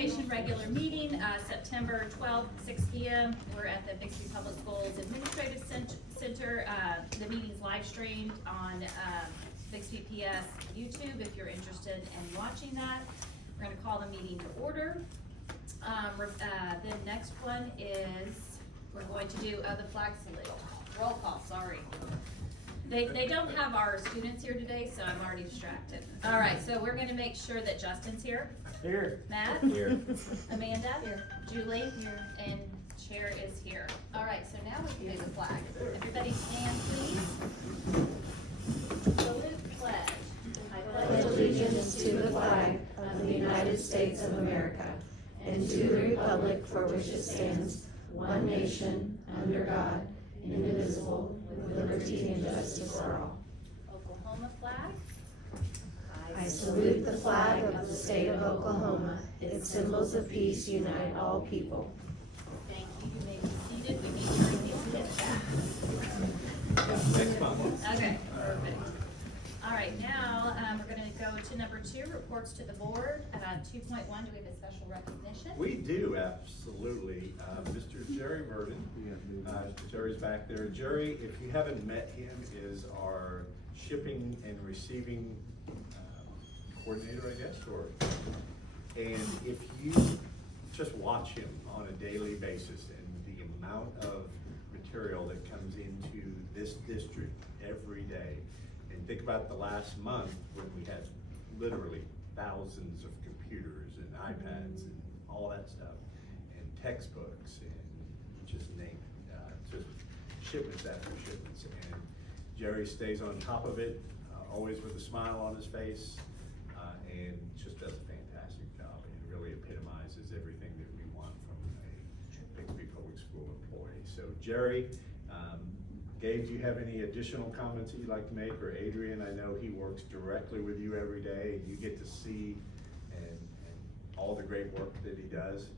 Education regular meeting, September 12th, 6 p.m. We're at the Bixby Public Schools Administrative Center. The meeting's live streamed on Bixby PS YouTube if you're interested in watching that. We're going to call the meeting to order. The next one is, we're going to do the flag salute. Roll call, sorry. They don't have our students here today, so I'm already distracted. All right, so we're gonna make sure that Justin's here. Here. Matt? Here. Amanda? Here. Julie? Here. And Chair is here. All right, so now we can do the flag. Everybody stand, please. Salute pledge. I pledge allegiance to the flag of the United States of America and to the republic for which it stands, one nation, under God, indivisible, with liberty and justice for all. Oklahoma flag. I salute the flag of the state of Oklahoma. Its symbols of peace unite all people. Thank you. You may be seated. We need to bring these kids back. Next month. Okay, perfect. All right, now we're going to go to number 2, reports to the board. 2.1, do we have a special recognition? We do, absolutely. Mr. Jerry Verdon, Jerry's back there. Jerry, if you haven't met him, is our shipping and receiving coordinator, I guess, and if you just watch him on a daily basis and the amount of material that comes into this district every day, and think about the last month when we had literally thousands of computers and iPads and all that stuff, and textbooks, and just name it, just shipments after shipments. And Jerry stays on top of it, always with a smile on his face, and just does a fantastic job, and really epitomizes everything that we want from a Bixby Public School employee. So Jerry, Gabe, do you have any additional comments that you'd like to make? Or Adrian, I know he works directly with you every day, and you get to see and all the great work that he does.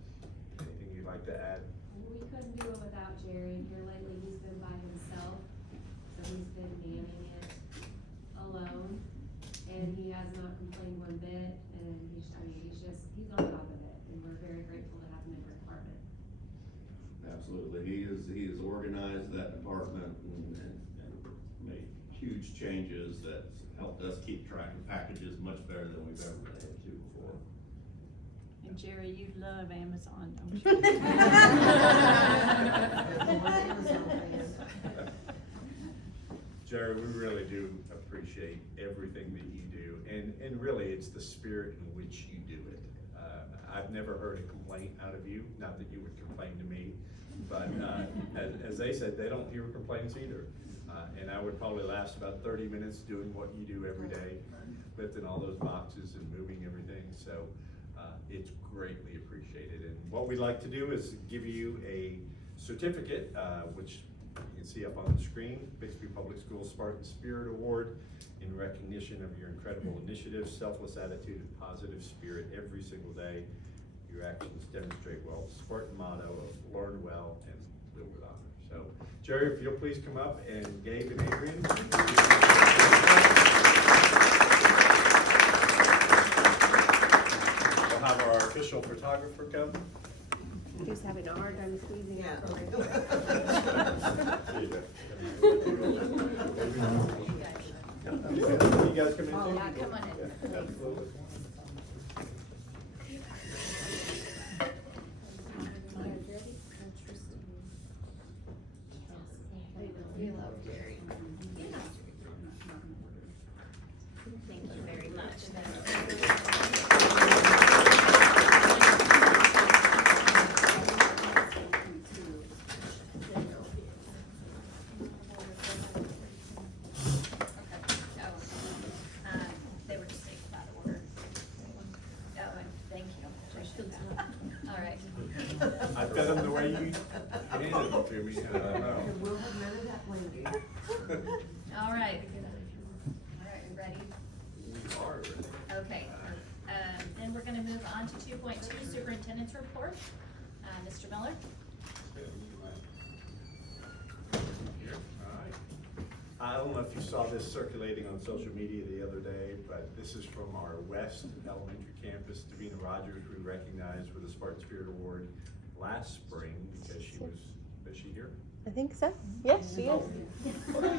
Anything you'd like to add? We couldn't do it without Jerry. Here lately, he's been by himself, so he's been manning it alone, and he has not complained one bit. And he's on top of it, and we're very grateful to have him in our department. Absolutely, he has organized that department and made huge changes that helped us keep track of packages much better than we've ever been able to before. And Jerry, you love Amazon, don't you? Jerry, we really do appreciate everything that you do, and really it's the spirit in which you do it. I've never heard a complaint out of you, not that you would complain to me, but as they said, they don't hear complaints either. And I would probably last about 30 minutes doing what you do every day, lifting all those boxes and moving everything, so it's greatly appreciated. And what we'd like to do is give you a certificate, which you can see up on the screen, Bixby Public Schools Spartan Spirit Award, in recognition of your incredible initiative, selfless attitude, and positive spirit every single day. Your actions demonstrate well the Spartan motto of learn well and live with honor. So, Jerry, if you'll please come up, and Gabe and Adrian. We'll have our official photographer come. He's having a hard time squeezing out. You guys come in? Oh, yeah, come on in. Yeah, absolutely. We love Jerry. Thank you very much. They were just taken out of order. Oh, and thank you. All right. I fed them the way you handed them to me, and I don't know. We'll have none of that later. All right. All right, we ready? We are ready. Okay. Then we're going to move on to 2.2, Superintendent's Report. Mr. Miller? Here, all right. I don't know if you saw this circulating on social media the other day, but this is from our West Elementary campus. Davina Rogers, we recognized with the Spartan Spirit Award last spring because she was she here? I think so. Yes, she is. Oh, there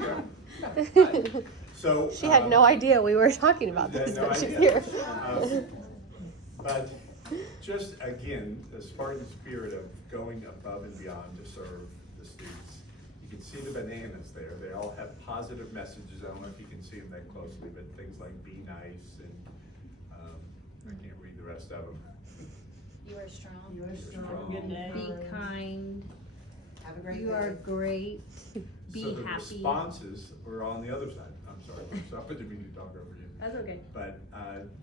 you go. So She had no idea we were talking about had this, no but she's idea. here. But just again, the Spartan spirit of going above and beyond to serve the students. You can see the bananas there. They all have positive messages. I don't know if you can see them that closely, but things like be nice and I can't read the rest of them. You are strong. You are strong. strong. Good day. Be kind. Have a great You day. are great. Be So the happy. responses were on the other side. I'm sorry, so I didn't mean to talk over you. That's okay. But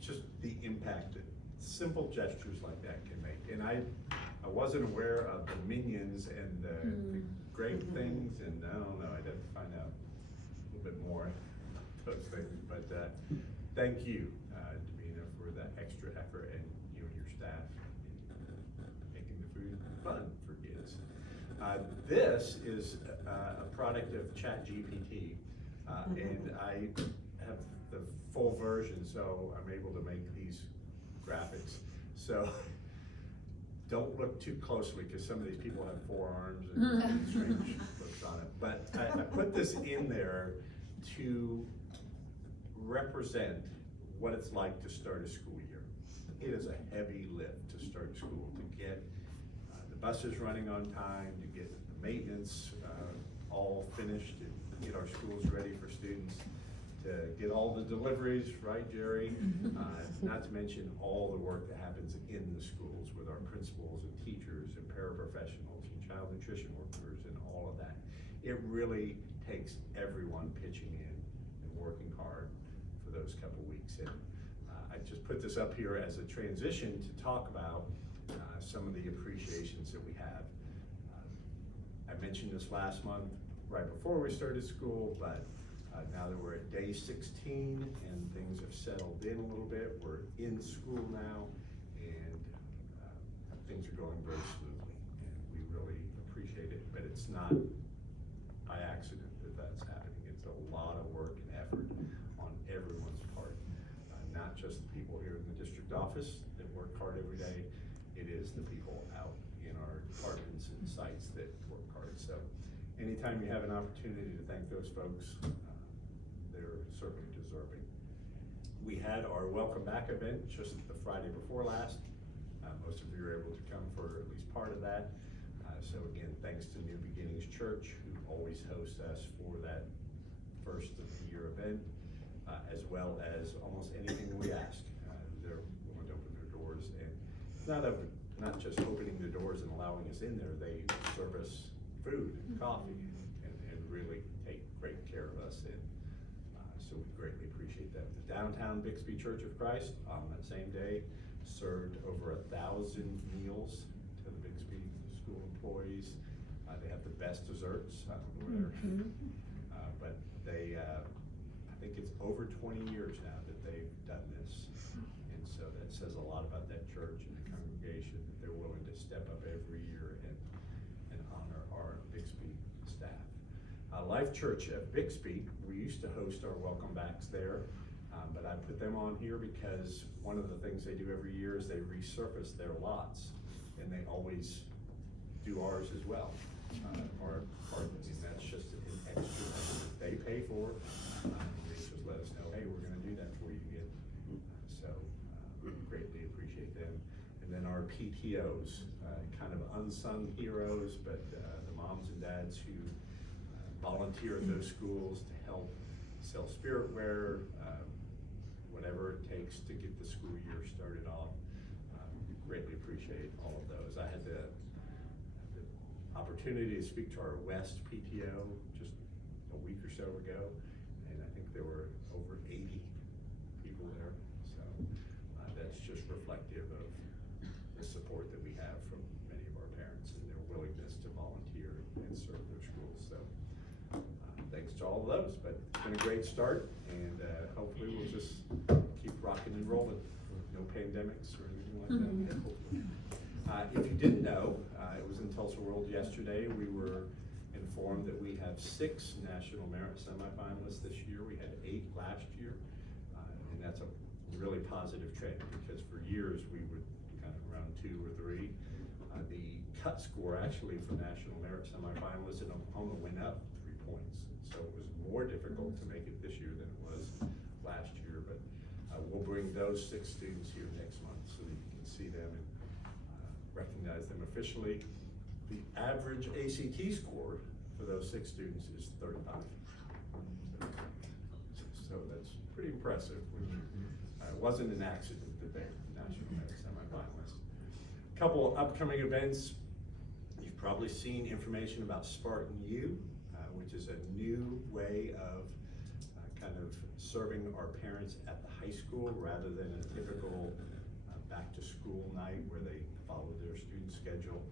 just the impact that simple gestures like that can make. And I wasn't aware of the minions and the great things, and I don't know, I'd have to find out a little bit more those things. But thank you, Davina, for that extra effort, and you and your staff in making the food fun for kids. This is a product of ChatGPT, and I have the full version, so I'm able to make these graphics. So don't look too closely because some of these people have forearms and strange looks on it. But I put this in there to represent what it's like to start a school year. It is a heavy lift to start school, to get the buses running on time, to get the maintenance all finished, and get our schools ready for students, to get all the deliveries, right, Jerry? Not to mention all the work that happens in the schools with our principals and teachers and paraprofessionals and child nutrition workers and all of that. It really takes everyone pitching in and working hard for those couple weeks. And I just put this up here as a transition to talk about some of the appreciations that we have. I mentioned this last month, right before we started school, but now that we're at day 16 and things have settled in a little bit, we're in school now, and things are going very smoothly, and we really appreciate it. But it's not by accident that that's happening. It's a lot of work and effort on everyone's part, not just the people here in the district office that work hard every day. It is the people out in our departments and sites that work hard. So anytime you have an opportunity to thank those folks, they're certainly deserving. We had our welcome back event just the Friday before last. Most of you were able to come for at least part of that. So again, thanks to New Beginnings Church, who always hosts us for that first of the year event, as well as almost anything we ask. They're willing to open their doors, and it's not just opening the doors and allowing us in there. They serve us food and coffee and really take great care of us. And so we greatly appreciate that. The Downtown Bixby Church of Christ on that same day served over 1,000 meals to the Bixby school employees. They have the best desserts. I don't know where they're, but they, I think it's over 20 years now that they've done this. And so that says a lot about that church and the congregation, that they're willing to step up every year and honor our Bixby staff. Life Church at Bixby, we used to host our welcome backs there, but I put them on here because one of the things they do every year is they resurface their lots, and they always do ours as well. Our apartments, and that's just an extra thing that they pay for. They just let us know, hey, we're gonna do that for you again. So we greatly appreciate them. And then our PTOs, kind of unsung heroes, but the moms and dads who volunteer at those schools to help sell spirit wear, whatever it takes to get the school year started off. Greatly appreciate all of those. I had the opportunity to speak to our West PTO just a week or so ago, and I think there were over 80 people there. So that's just reflective of the support that we have from many of our parents and their willingness to volunteer and serve their schools. So thanks to all of those, but it's been a great start, and hopefully we'll just keep rocking and rolling with no pandemics or anything like that. Hopefully. If you didn't know, it was in Tulsa World yesterday. We were in informed that we have 6 National Merit semifinalists this year. We had 8 last year. And that's a really positive trend, because for years we would kind of around 2 or 3. The cut score actually for National Merit semifinalists in Oklahoma went up 3 points. So it was more difficult to make it this year than it was last year. But we'll bring those 6 students here next month so that you can see them and recognize them officially. The average ACT score for those 6 students is 35. So that's pretty impressive. It wasn't an accident that they're National Merit semifinalists. A couple of upcoming events. You've probably seen information about Spartan U, which is a new way of kind of serving our parents at the high school rather than a typical back-to-school night where they follow their student schedule,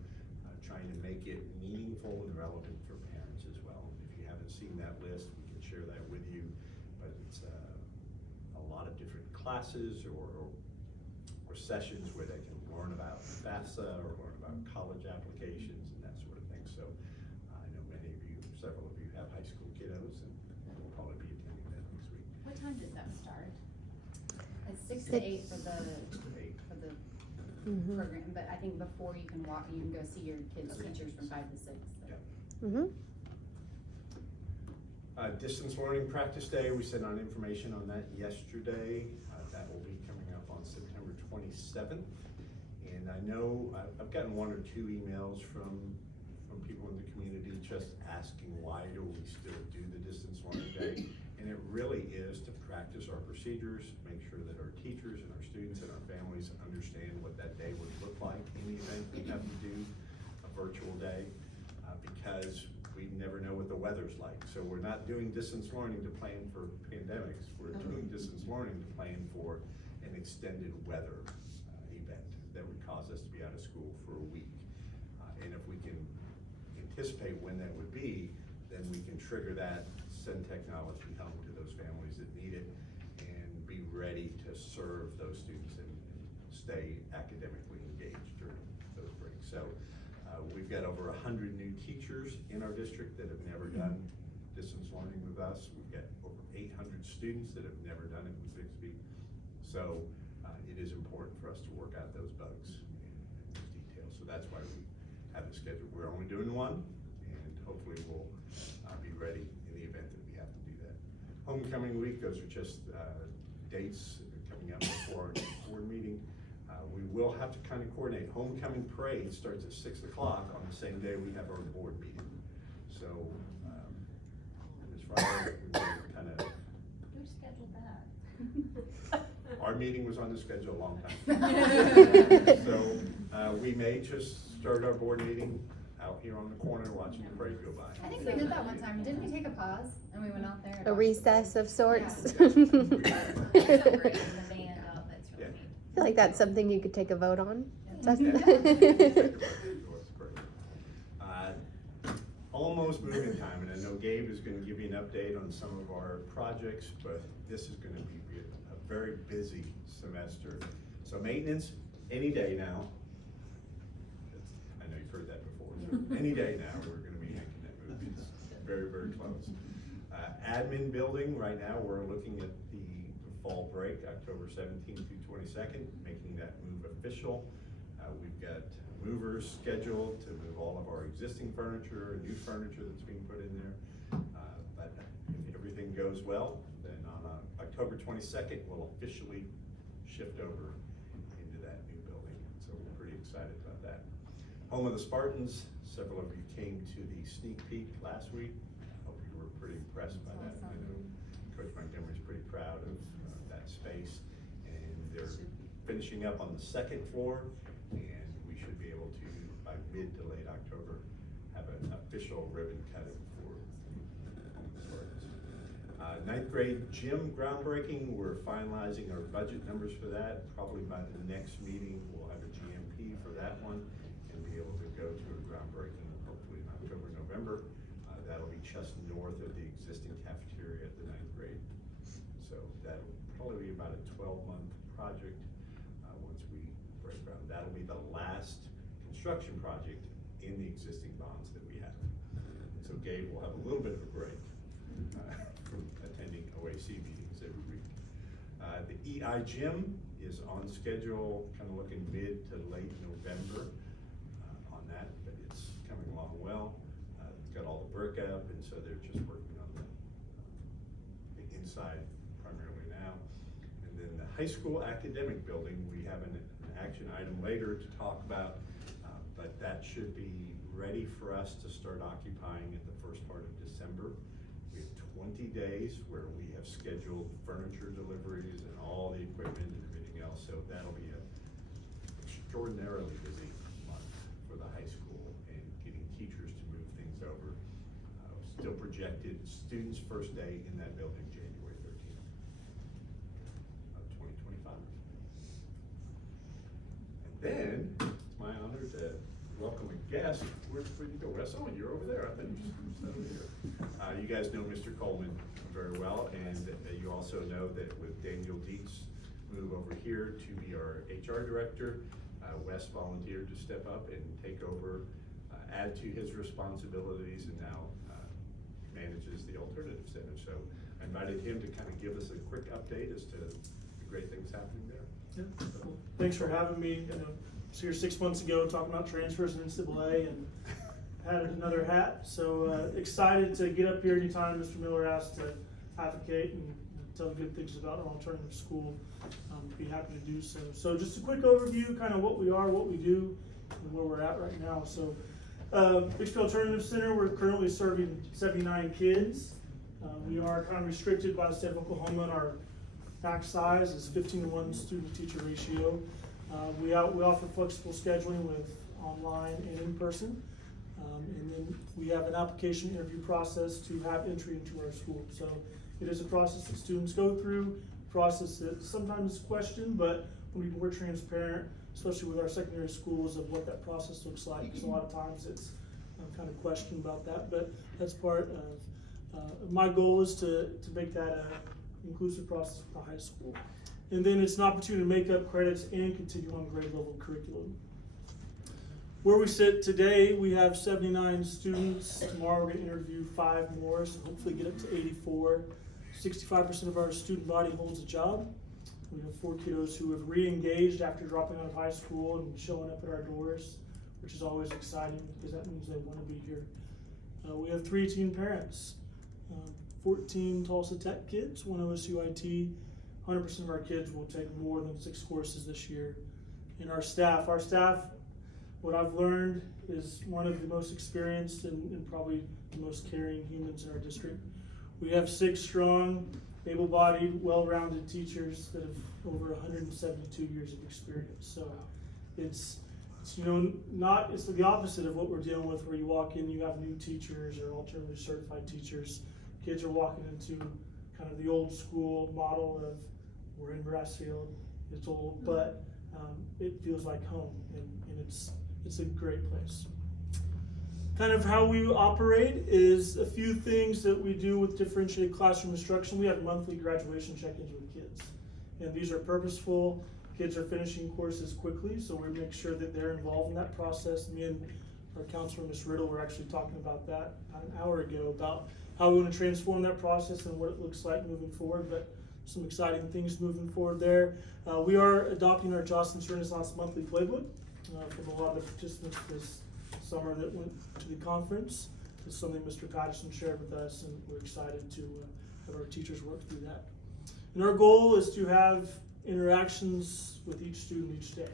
trying to make it meaningful and relevant for parents as well. If you haven't seen that list, we can share that with you, but it's a lot of different classes or sessions where they can learn about FAFSA or learn about college applications and that sort of thing. So I know many of you, several of you have high school kiddos, and we'll probably be attending that next week. What time does that start? It's 6 to 8 for the Mm-hmm. program, but I think before you can walk, you can go see your kids' teachers from 5 to 6. So. Mm-hmm. Distance learning practice day, we sent out information on that yesterday. That will be coming up on September 27th. And I know I've gotten 1 or 2 emails from people in the community just asking why do we still do the distance learning day. And it really is to practice our procedures, make sure that our teachers and our students and our families understand what that day would look like in the event we have to do a virtual day, because we never know what the weather's like. So we're not doing distance learning to plan for pandemics. We're doing distance learning to plan for an extended weather event that would cause us to be out of school for a week. And if we can anticipate when that would be, then we can trigger that, send technology home to those families that need it, and be ready to serve those students and stay academically engaged during those breaks. So we've got over 100 new teachers in our district that have never done distance learning with us. We've got over 800 students that have never done it with Bixby. So it is important for us to work out those bugs and those details. So that's why we have it scheduled. We're only doing 1, and hopefully we'll be ready in the event that we have to do that. Homecoming week, those are just dates coming up before our board meeting. We will have to kind of coordinate. Homecoming parade starts at 6 o'clock on the same day we have our board meeting. So as Friday, we kind of. Who scheduled that? Our meeting was on the schedule a long time. So we may just start our board meeting out here on the corner watching the parade go by. I think we did that one time. Didn't we take a pause and we went out there? And A watched recess the of sorts. Yeah. Bring the band up, that's Yeah. really neat. I feel like that's something you could take a vote on. Almost moving time, and I know Gabe is going to give you an update on some of our projects, but this is going to be a very busy semester. So maintenance, any day now. I know you've heard that before. So any day now, we're going to be making that move. It's very, very close. Admin building, right now, we're looking at the fall break, October 17th through 22nd, making that move official. We've got movers scheduled to move all of our existing furniture and new furniture that's being put in there. But if everything goes well, then on October 22nd, we'll officially shift over into that new building. So we're pretty excited about that. Home of the Spartans, several of you came to the sneak peek last week. I hope you were pretty impressed by that. I know Coach Montgomery's pretty proud of that space. And they're finishing up on the 2nd floor, and we should be able to, by mid to late October, have an official ribbon cutting for Home of the Spartans. 9th grade gym groundbreaking, we're finalizing our budget numbers for that. Probably by the next meeting, we'll have a GMP for that one and be able to go to a groundbreaking hopefully in October, November. That'll be just north of the existing cafeteria at the 9th grade. So that'll probably be about a 12-month project once we break ground. That'll be the last construction project in the existing bonds that we have. And so Gabe will have a little bit of a break from attending OAC meetings every week. The EI gym is on schedule, kind of looking mid to late November on that, but it's coming along well. It's got all the brick up, and so they're just working on the inside primarily now. And then the high school academic building, we have an action item later to talk about, but that should be ready for us to start occupying at the first part of December. We have 20 days where we have scheduled furniture deliveries and all the equipment and everything else, so that'll be an extraordinarily busy month for the high school and getting teachers to move things over. Still projected students' first day in that building January 13th of 2025. And then it's my honor to welcome a guest. Where'd you go, Wes? Oh, you're over there. I thought you just over here. You guys know Mr. Coleman very well, and you also know that with Daniel Dietz move over here to be our HR director, Wes volunteered to step up and take over, add to his responsibilities, and now manages the alternative center. So I invited him to kind of give us a quick update as to the great things happening there. Yeah. Well, thanks for having me. I was here 6 months ago talking about transfers in NCAA and had another hat. So excited to get up here anytime Mr. Miller asked to advocate and tell good things about our alternative school. Be happy to do so. So just a quick overview, kind of what we are, what we do, and where we're at right now. So Bixby Alternative Center, we're currently serving 79 kids. We are kind of restricted by the state of Oklahoma, and our max size is 15-to-1 student-teacher ratio. We offer flexible scheduling with online and in person. And then we have an application interview process to have entry into our school. So it is a process that students go through, a process that sometimes is questioned, but we're transparent, especially with our secondary schools, of what that process looks like. Because a lot of times it's kind of questioned about that, but that's part of my goal is to make that an inclusive process with the high school. And then it's an opportunity to make up credits and continue on grade level curriculum. Where we sit today, we have 79 students. Tomorrow we're going to interview 5 more, so hopefully get up to 84. 65% of our student body holds a job. We have 4 kiddos who have re-engaged after dropping out of high school and showing up at our doors, which is always exciting because that means they want to be here. We have 3 teen parents, 14 Tulsa Tech kids, 1 OSU IT. 100% of our kids will take more than 6 courses this year. And our staff, what I've learned, is one of the most experienced and probably the most caring humans in our district. We have 6 strong, able-bodied, well-rounded teachers that have over 172 years of experience. So it's the opposite of what we're dealing with, where you walk in, you have new teachers or alternatively certified teachers. Kids are walking into kind of the old school model of, we're in Brassfield, it's old, but it feels like home, and it's a great place. Kind of how we operate is a few things that we do with differentiated classroom instruction. We have monthly graduation check-ins with kids, and these are purposeful. Kids are finishing courses quickly, so we make sure that they're involved in that process. Me and our counselor, Ms. Riddle, were actually talking about that about an hour ago, about how we want to transform that process and what it looks like moving forward, but some exciting things moving forward there. We are adopting our Jocelyn's Renaissance monthly playbook from a lot of the participants this summer that went to the conference. It's something Mr. Patterson shared with us, and we're excited to have our teachers work through that. And our goal is to have interactions with each student each day.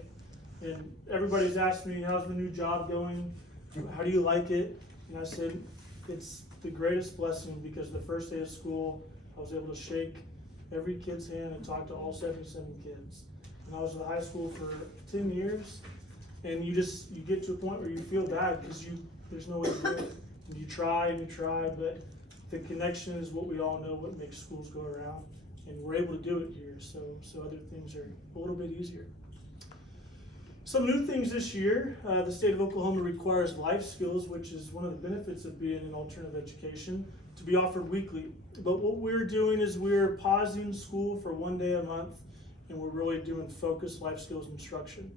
And everybody's asked me, how's my new job going? How do you like it? And I said, it's the greatest blessing, because the first day of school, I was able to shake every kid's hand and talk to all 77 kids. And I was at the high school for 10 years, and you get to a point where you feel bad because there's no way to do it. And you try, but the connection is what we all know what makes schools go around, and we're able to do it here, so other things are a little bit easier. Some new things this year, the state of Oklahoma requires life skills, which is one of the benefits of being in alternative education, to be offered weekly. But what we're doing is we're pausing school for 1 day a month, and we're really doing focused life skills instruction.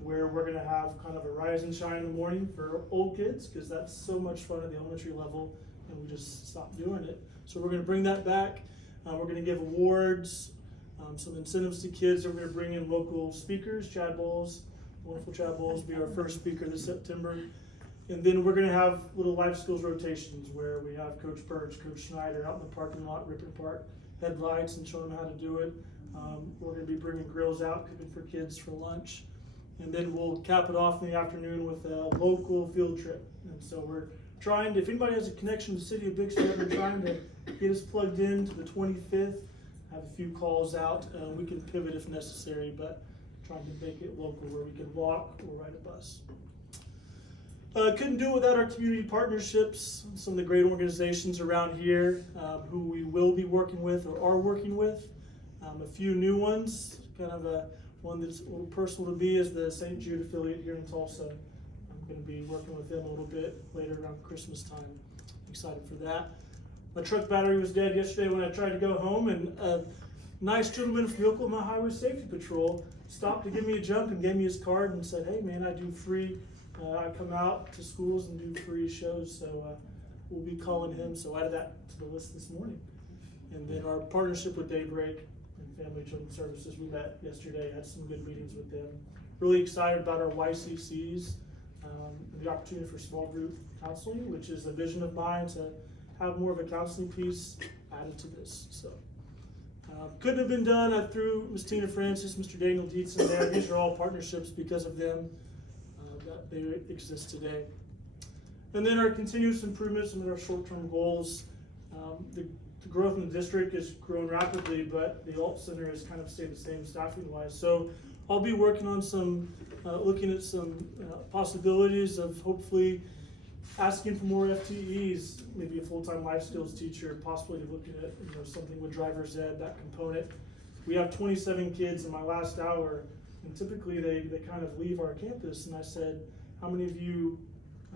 where we're gonna have kind of a rise and shine in the morning for old kids, because that's so much fun at the elementary level, and we just stopped doing it. So we're gonna bring that back. We're gonna give awards, some incentives to kids. We're gonna bring in local speakers. Chad Bowles, wonderful Chad Bowles, will be our first speaker this September. And then we're gonna have little life skills rotations where we have Coach Birch, Coach Schneider out in the parking lot, ripping apart headlights and showing them how to do it. We're gonna be bringing grills out, cooking for kids for lunch. And then we'll cap it off in the afternoon with a local field trip. And so we're trying to, if anybody has a connection to the city of Bixby, we're trying to get us plugged in to the 25th. Have a few calls out. We can pivot if necessary, but trying to make it local where we can walk or ride a bus. Couldn't do it without our community partnerships, some of the great organizations around here who we will be working with or are working with. A few new ones, kind of one that's a little personal to me is the St. Jude affiliate here in Tulsa. I'm going to be working with them a little bit later around Christmas time. Excited for that. My truck battery was dead yesterday when I tried to go home, and a nice gentleman from the Oklahoma Highway Safety Patrol stopped to give me a jump and gave me his card and said, "Hey man, I do free, I come out to schools and do free shows, so we'll be calling him." So I added that to the list this morning. And then our partnership with Daybreak and Family Children's Services, we met yesterday, had some good meetings with them. Really excited about our YCCs, the opportunity for small group counseling, which is a vision of mine to have more of a counseling piece added to this. So couldn't have been done. I threw Ms. Tina Francis, Mr. Daniel Dietz in there. These are all partnerships because of them that they exist today. And then our continuous improvements and our short-term goals. The growth in the district has grown rapidly, but the alt center has kind of stayed the same staffing wise. So I'll be working on some, looking at some possibilities of hopefully asking for more FTEs, maybe a full-time life skills teacher, possibly looking at something with driver's ed, that component. We have 27 kids in my last hour, and typically they kind of leave our campus, and I said, how many of you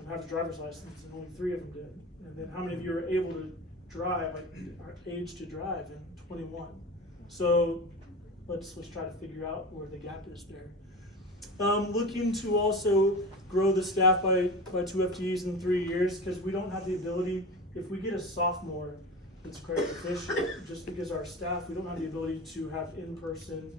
have a driver's license? And only 3 of them did. And then how many of you are able to drive, like are age to drive? And 21. So let's try to figure out where the gap is there. Looking to also grow the staff by 2 FTEs in 3 years, because we don't have the ability, if we get a sophomore that's credit deficient, just because our staff, we don't have the ability to have in-person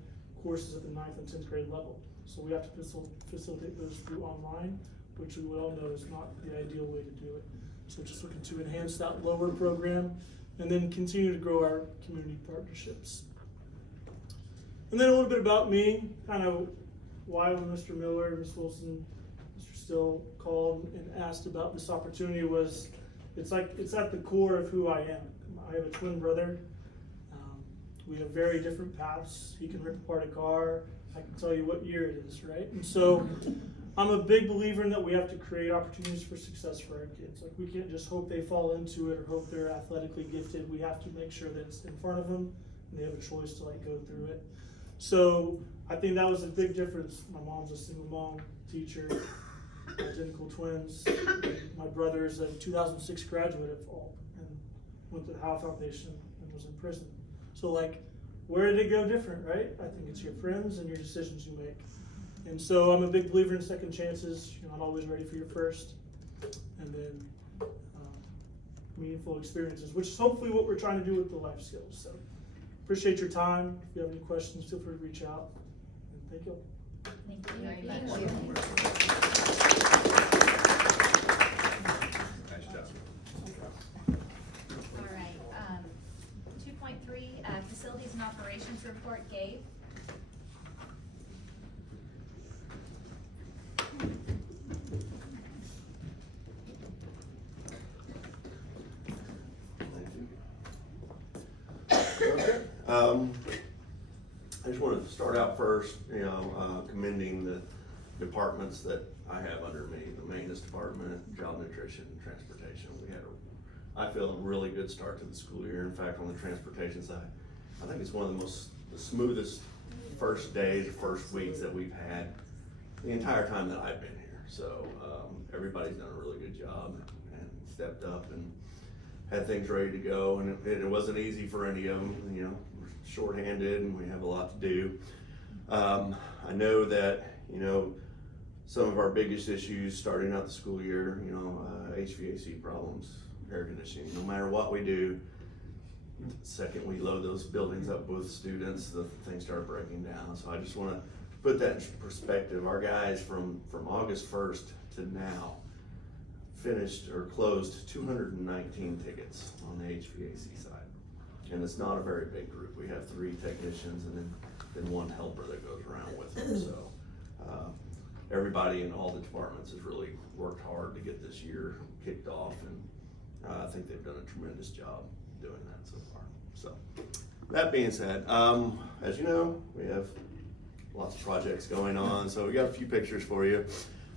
courses at the 9th and 10th grade level. So we have to facilitate those through online, which we all know is not the ideal way to do it. So just looking to enhance that lower program and then continue to grow our community partnerships. And then a little bit about me, kind of why when Mr. Miller, Ms. Wilson, Mr. Still called and asked about this opportunity was, it's at the core of who I am. I have a twin brother. We have very different paths. He can rip apart a car. I can tell you what year it is, right? And so I'm a big believer in that we have to create opportunities for success for our kids. Like we can't just hope they fall into it or hope they're athletically gifted. We have to make sure that it's in front of them and they have a choice to go through it. So I think that was a big difference. My mom's a single mom, teacher, identical twins. My brother is a 2006 graduate of all and went to the Howe Foundation and was in prison. So where did it go different, right? I think it's your friends and your decisions you make. And so I'm a big believer in second chances. You're not always ready for your first. And then meaningful experiences, which is hopefully what we're trying to do with the life skills. So appreciate your time. If you have any questions, feel free to reach out. And thank you. Thank you Very very much. Nice job. All right, 2.3, facilities and operations report, Gabe. I just wanted to start out first, commending the departments that I have under me, the maintenance department, child nutrition, and transportation. We had I feel, a really good start to the school year. In fact, on the transportation side, I think it's one of the smoothest first days, first weeks that we've had the entire time that I've been here. So everybody's done a really good job and stepped up and had things ready to go, and it wasn't easy for any of them. We're shorthanded and we have a lot to do. I know that some of our biggest issues starting out the school year, you know, HVAC problems, air conditioning. No matter what we do, the second we load those buildings up with students, the things start breaking down. So I just wanna put that in perspective. Our guys from August 1st to now finished or closed 219 tickets on the HVAC side. And it's not a very big group. We have 3 technicians and then 1 helper that goes around with them. So everybody in all the departments has really worked hard to get this year kicked off, and I think they've done a tremendous job doing that so far. So that being said, as you know, we have lots of projects going on, so we got a few pictures for you.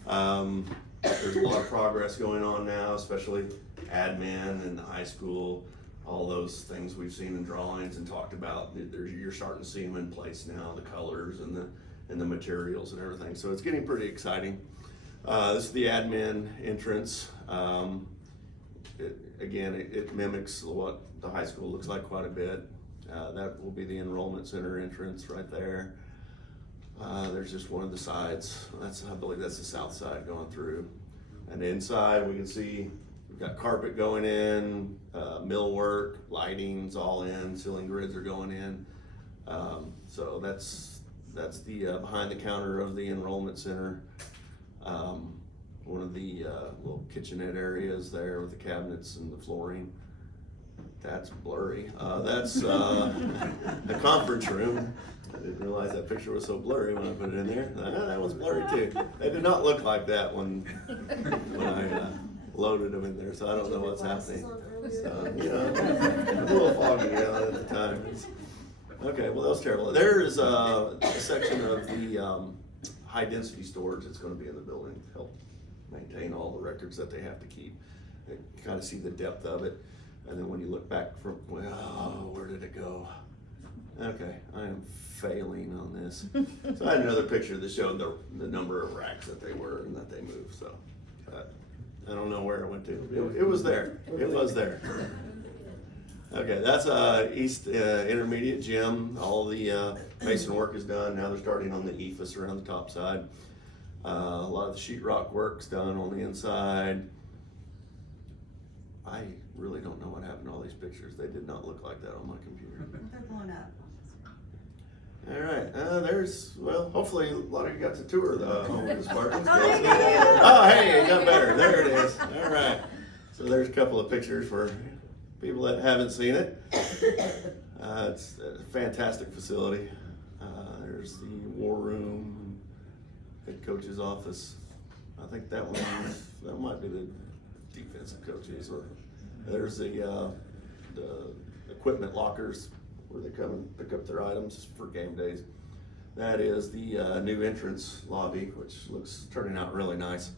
There's a lot of progress going on now, especially admin and the high school, all those things we've seen in drawings and talked about. You're starting to see them in place now, the colors and the materials and everything. So it's getting pretty exciting. This is the admin entrance. It mimics what the high school looks like quite a bit. That will be the enrollment center entrance right there. There's just one of the sides. I believe that's the south side going through. And inside we can see we've got carpet going in, millwork, lighting's all in, ceiling grids are going in. So that's the behind the counter of the enrollment center. One of the little kitchenette areas there with the cabinets and the flooring. That's blurry. That's the conference room. I didn't realize that picture was so blurry when I put it in there. That was blurry too. They did not look like that when I loaded them in there, so I don't know what's happening. So, you know, a little foggy at the time. Okay, well that was terrible. There is a section of the high density storage that's going to be in the building to help maintain all the records that they have to keep. You kind of see the depth of it. And then when you look back from, well, where did it go? Okay, I am failing on this. So I had another picture that showed the number of racks that they were and that they moved. So I don't know where it went to. It was there. It was there. Okay, that's East Intermediate Gym. All the mason work is done. Now they're starting on the ephes around the top side. A lot of the sheetrock work's done on the inside. I really don't know what happened to all these pictures. They did not look like that on my computer. They're blowing up. All right, well, hopefully a lot of you got to tour the home of the Spartans. yeah. Oh, hey, it got better. There it is. All right. So there's a couple of pictures for people that haven't seen it. It's a fantastic facility. There's the war room, head coach's office. I think that might be the defensive coaches. Or there's the equipment lockers where they come and pick up their items for game days. That is the new entrance lobby, which looks turning out really nice.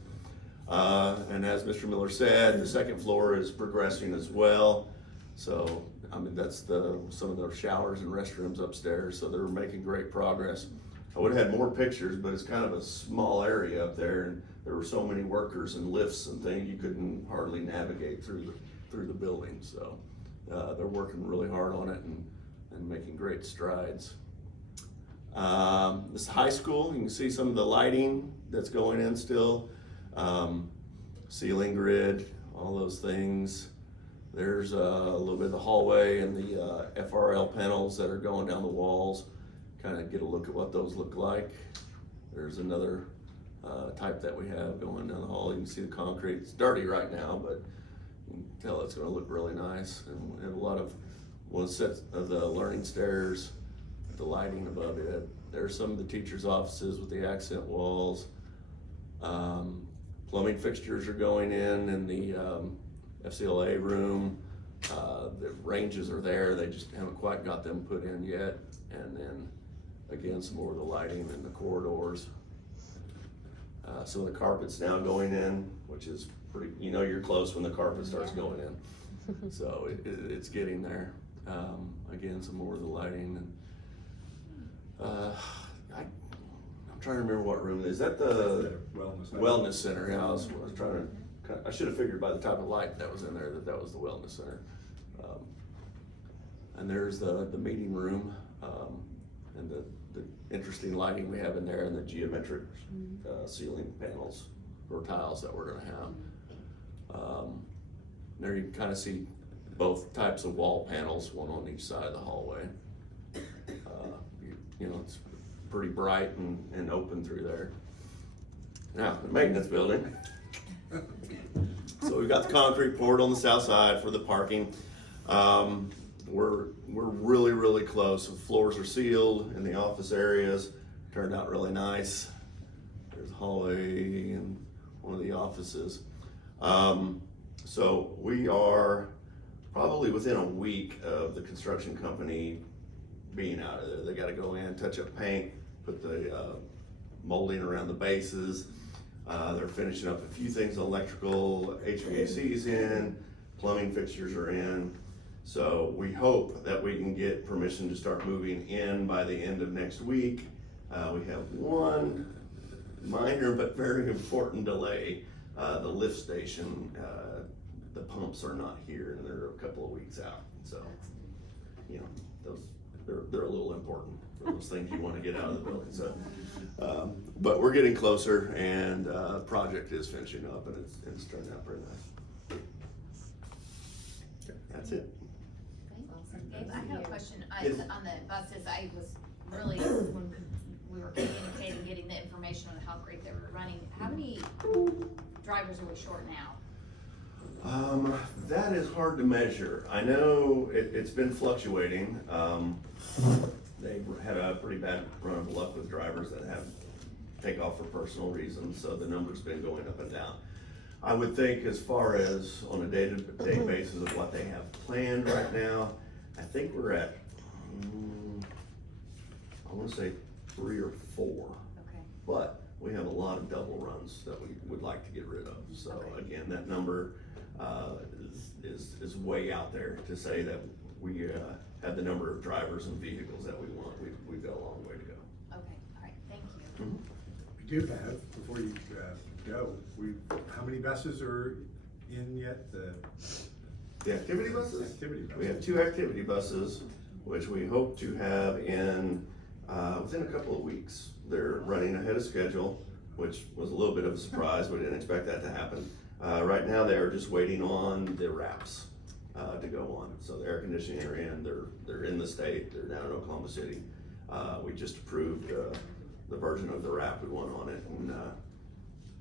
And as Mr. Miller said, the second floor is progressing as well. So, I mean, that's some of those showers and restrooms upstairs. So they're making great progress. I would have had more pictures, but it's kind of a small area up there, and there were so many workers and lifts and things you couldn't hardly navigate through the building. So they're working really hard on it and making great strides. This high school, you can see some of the lighting that's going in still. Ceiling grid, all those things. There's a little bit of the hallway and the FRL panels that are going down the walls. Kind of get a look at what those look like. There's another type that we have going down the hall. You can see the concrete. It's dirty right now, but you can tell it's going to look really nice. And we have one set of the learning stairs, the lighting above it. There's some of the teachers' offices with the accent walls. Plumbing fixtures are going in the FCLA room. The ranges are there. They just haven't quite got them put in yet. And then again, some more of the lighting in the corridors. Some of the carpet's now going in, which is pretty, you're close when the carpet starts going in. So it's getting there. Again, some more of the lighting. And I'm trying to remember what room it is. Is that the wellness center? Yeah, I was trying to, I should have figured by the type of light that was in there that was the wellness center. And there's the meeting room and the interesting lighting we have in there and the geometric, ceiling panels or tiles that we're gonna have. There you can kind of see both types of wall panels, one on each side of the hallway. You know, it's pretty bright and open through there. Now, the maintenance building. So we've got the concrete poured on the south side for the parking. We're really, really close. The floors are sealed in the office areas. Turned out really nice. There's a hallway and one of the offices. So we are probably within a week of the construction company being out of there. They gotta go in, touch up paint, put the molding around the bases. They're finishing up a few things, electrical, HVAC's in, plumbing fixtures are in. So we hope that we can get permission to start moving in by the end of next week. We have one minor but very important delay. The lift station, the pumps are not here and they're a couple of weeks out. So, you know, they're a little important for those things you want to get out of the building. So, but we're getting closer, and the project is finishing up, and it's turned out pretty nice. That's it. Gabe, I have a question Yes. on the buses. I was really, when we were communicating, getting the information on how great they were running, how many drivers are we short now? That is hard to measure. I know it's been fluctuating. They've had a pretty bad run of luck with drivers that have take off for personal reasons, so the number's been going up and down. I would think as far as on a day-to-day basis of what they have planned right now, I think we're at, I wanna say 3 or 4. Okay. But we have a lot of double runs that we would like to get rid of. So Okay. again, that number is way out there to say that we have the number of drivers and vehicles that we want. We've got a long way to go. Okay, all right, thank you. We do have, before you go, how many buses are in yet? The activity buses? Activity buses. We have 2 activity buses, which we hope to have in within a couple of weeks. They're running ahead of schedule, which was a little bit of a surprise. We didn't expect that to happen. Right now, they are just waiting on the wraps to go on. So the air conditioning are in. They're in the state. They're down in Oklahoma City. We just approved the version of the wrap we want on it, and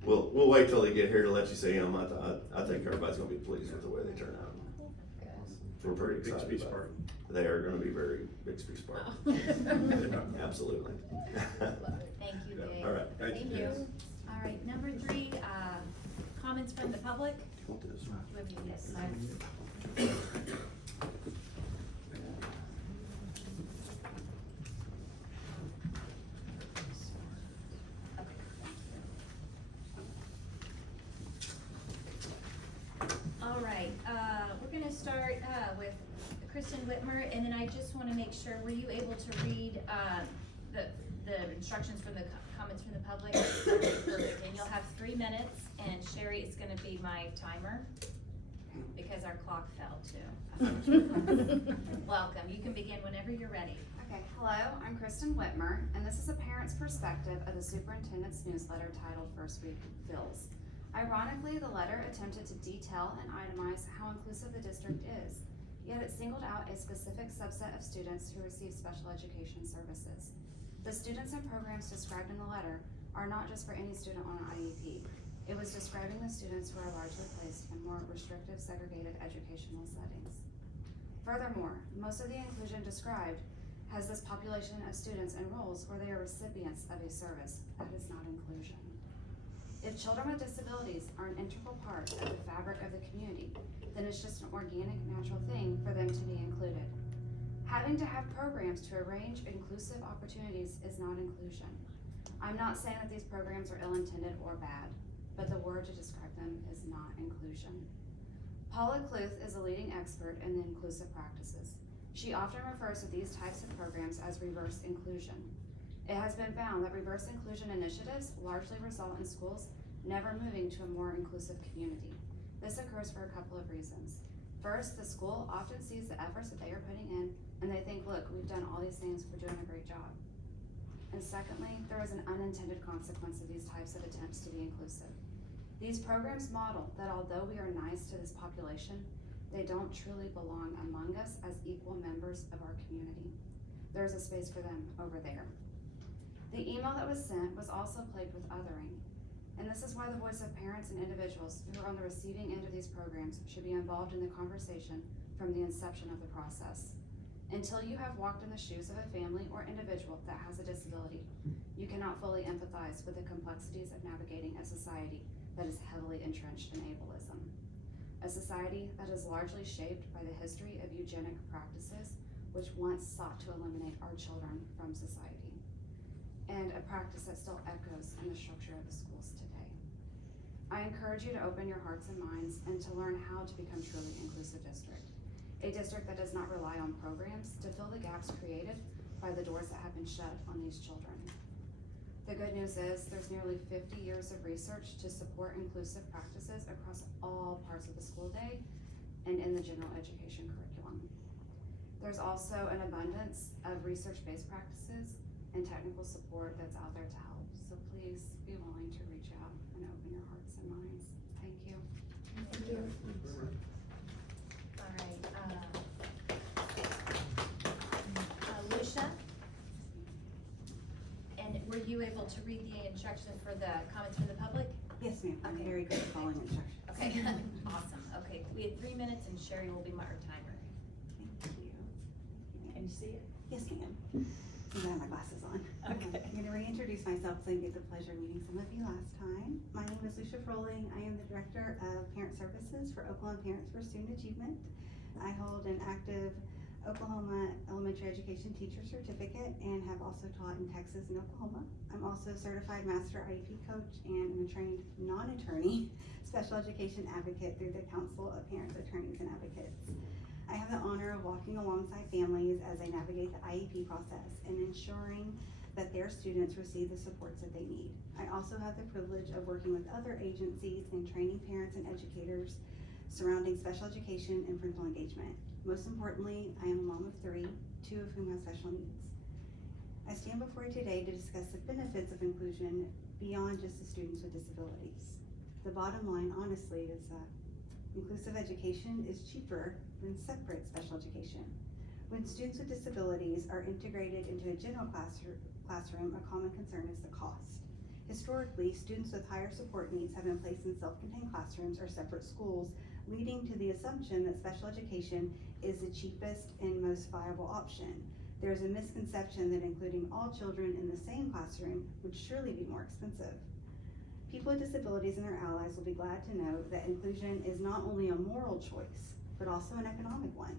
we'll wait till they get here to let you see them. I think everybody's gonna be pleased with the way they turn out. We're pretty excited. Bixby about Spark. it. They are gonna be very Bixby Spark. Absolutely. Thank you, Yeah, Gabe. all right, thank you. Thank you. All right, number 3, comments from the public? Want this? Yes. All right, we're gonna start with Kristen Whitmer, and then I just wanna make sure, were you able to read the instructions from the comments from the public? Perfect, and you'll have 3 minutes, and Sherry is gonna be my timer, because our clock fell too. Welcome, you can begin whenever you're ready. Okay, hello, I'm Kristen Whitmer, and this is a parent's perspective of the superintendent's newsletter titled First Week Feels. Ironically, the letter attempted to detail and itemize how inclusive the district is, yet it singled out a specific subset of students who receive special education services. The students and programs described in the letter are not just for any student on an IEP. It was describing the students who are largely placed in more restrictive, segregated educational settings. Furthermore, most of the inclusion described has this population of students and roles where they are recipients of a service. That is not inclusion. If children with disabilities are an integral part of the fabric of the community, then it's just an organic, natural thing for them to be included. Having to have programs to arrange inclusive opportunities is not inclusion. I'm not saying that these programs are ill-intended or bad, but the word to describe them is not inclusion. Paula Kluth is a leading expert in the inclusive practices. She often refers to these types of programs as reverse inclusion. It has been found that reverse inclusion initiatives largely result in schools never moving to a more inclusive community. This occurs for a couple of reasons. First, the school often sees the efforts that they are putting in, and they think, look, we've done all these things, we're doing a great job. And secondly, there is an unintended consequence of these types of attempts to be inclusive. These programs model that although we are nice to this population, they don't truly belong among us as equal members of our community. There is a space for them over there. The email that was sent was also plagued with othering, and this is why the voice of parents and individuals who are on the receiving end of these programs should be involved in the conversation from the inception of the process. Until you have walked in the shoes of a family or individual that has a disability, you cannot fully empathize with the complexities of navigating a society that is heavily entrenched in ableism. A society that is largely shaped by the history of eugenic practices, which once sought to eliminate our children from society, and a practice that still echoes in the structure of the schools today. I encourage you to open your hearts and minds and to learn how to become truly inclusive district. A district that does not rely on programs to fill the gaps created by the doors that have been shut on these children. The good news is there's nearly 50 years of research to support inclusive practices across all parts of the school day and in the general education curriculum. There's also an abundance of research-based practices and technical support that's out there to help. So please be willing to reach out and open your hearts and minds. Thank you. Thank you. All right, Lucia? And were you able to read the instructions for the comments from the public? Yes, ma'am. I'm Okay. very good at following instructions. Okay, awesome. Okay, we have 3 minutes and Sherry will be our timer. Thank you. Can you see it? Yes, ma'am. I have my glasses on. Okay. I'm gonna reintroduce myself so I get the pleasure of meeting some of you last time. My name is Lucia Froling. I am the Director of Parent Services for Oklahoma Parents for Student Achievement. I hold an active Oklahoma Elementary Education Teacher Certificate and have also taught in Texas and Oklahoma. I'm also a certified Master IEP Coach and I'm a trained non-attorney special education advocate through the Council of Parents, Attorneys, and Advocates. I have the honor of walking alongside families as they navigate the IEP process and ensuring that their students receive the supports that they need. I also have the privilege of working with other agencies and training parents and educators surrounding special education and parental engagement. Most importantly, I am a mom of 3, 2 of whom have special needs. I stand before you today to discuss the benefits of inclusion beyond just the students with disabilities. The bottom line, honestly, is that inclusive education is cheaper than separate special education. When students with disabilities are integrated into a general classroom, a common concern is the cost. Historically, students with higher support needs have been placed in self-contained classrooms or separate schools, leading to the assumption that special education is the cheapest and most viable option. There is a misconception that including all children in the same classroom would surely be more expensive. People with disabilities and their allies will be glad to know that inclusion is not only a moral choice, but also an economic one.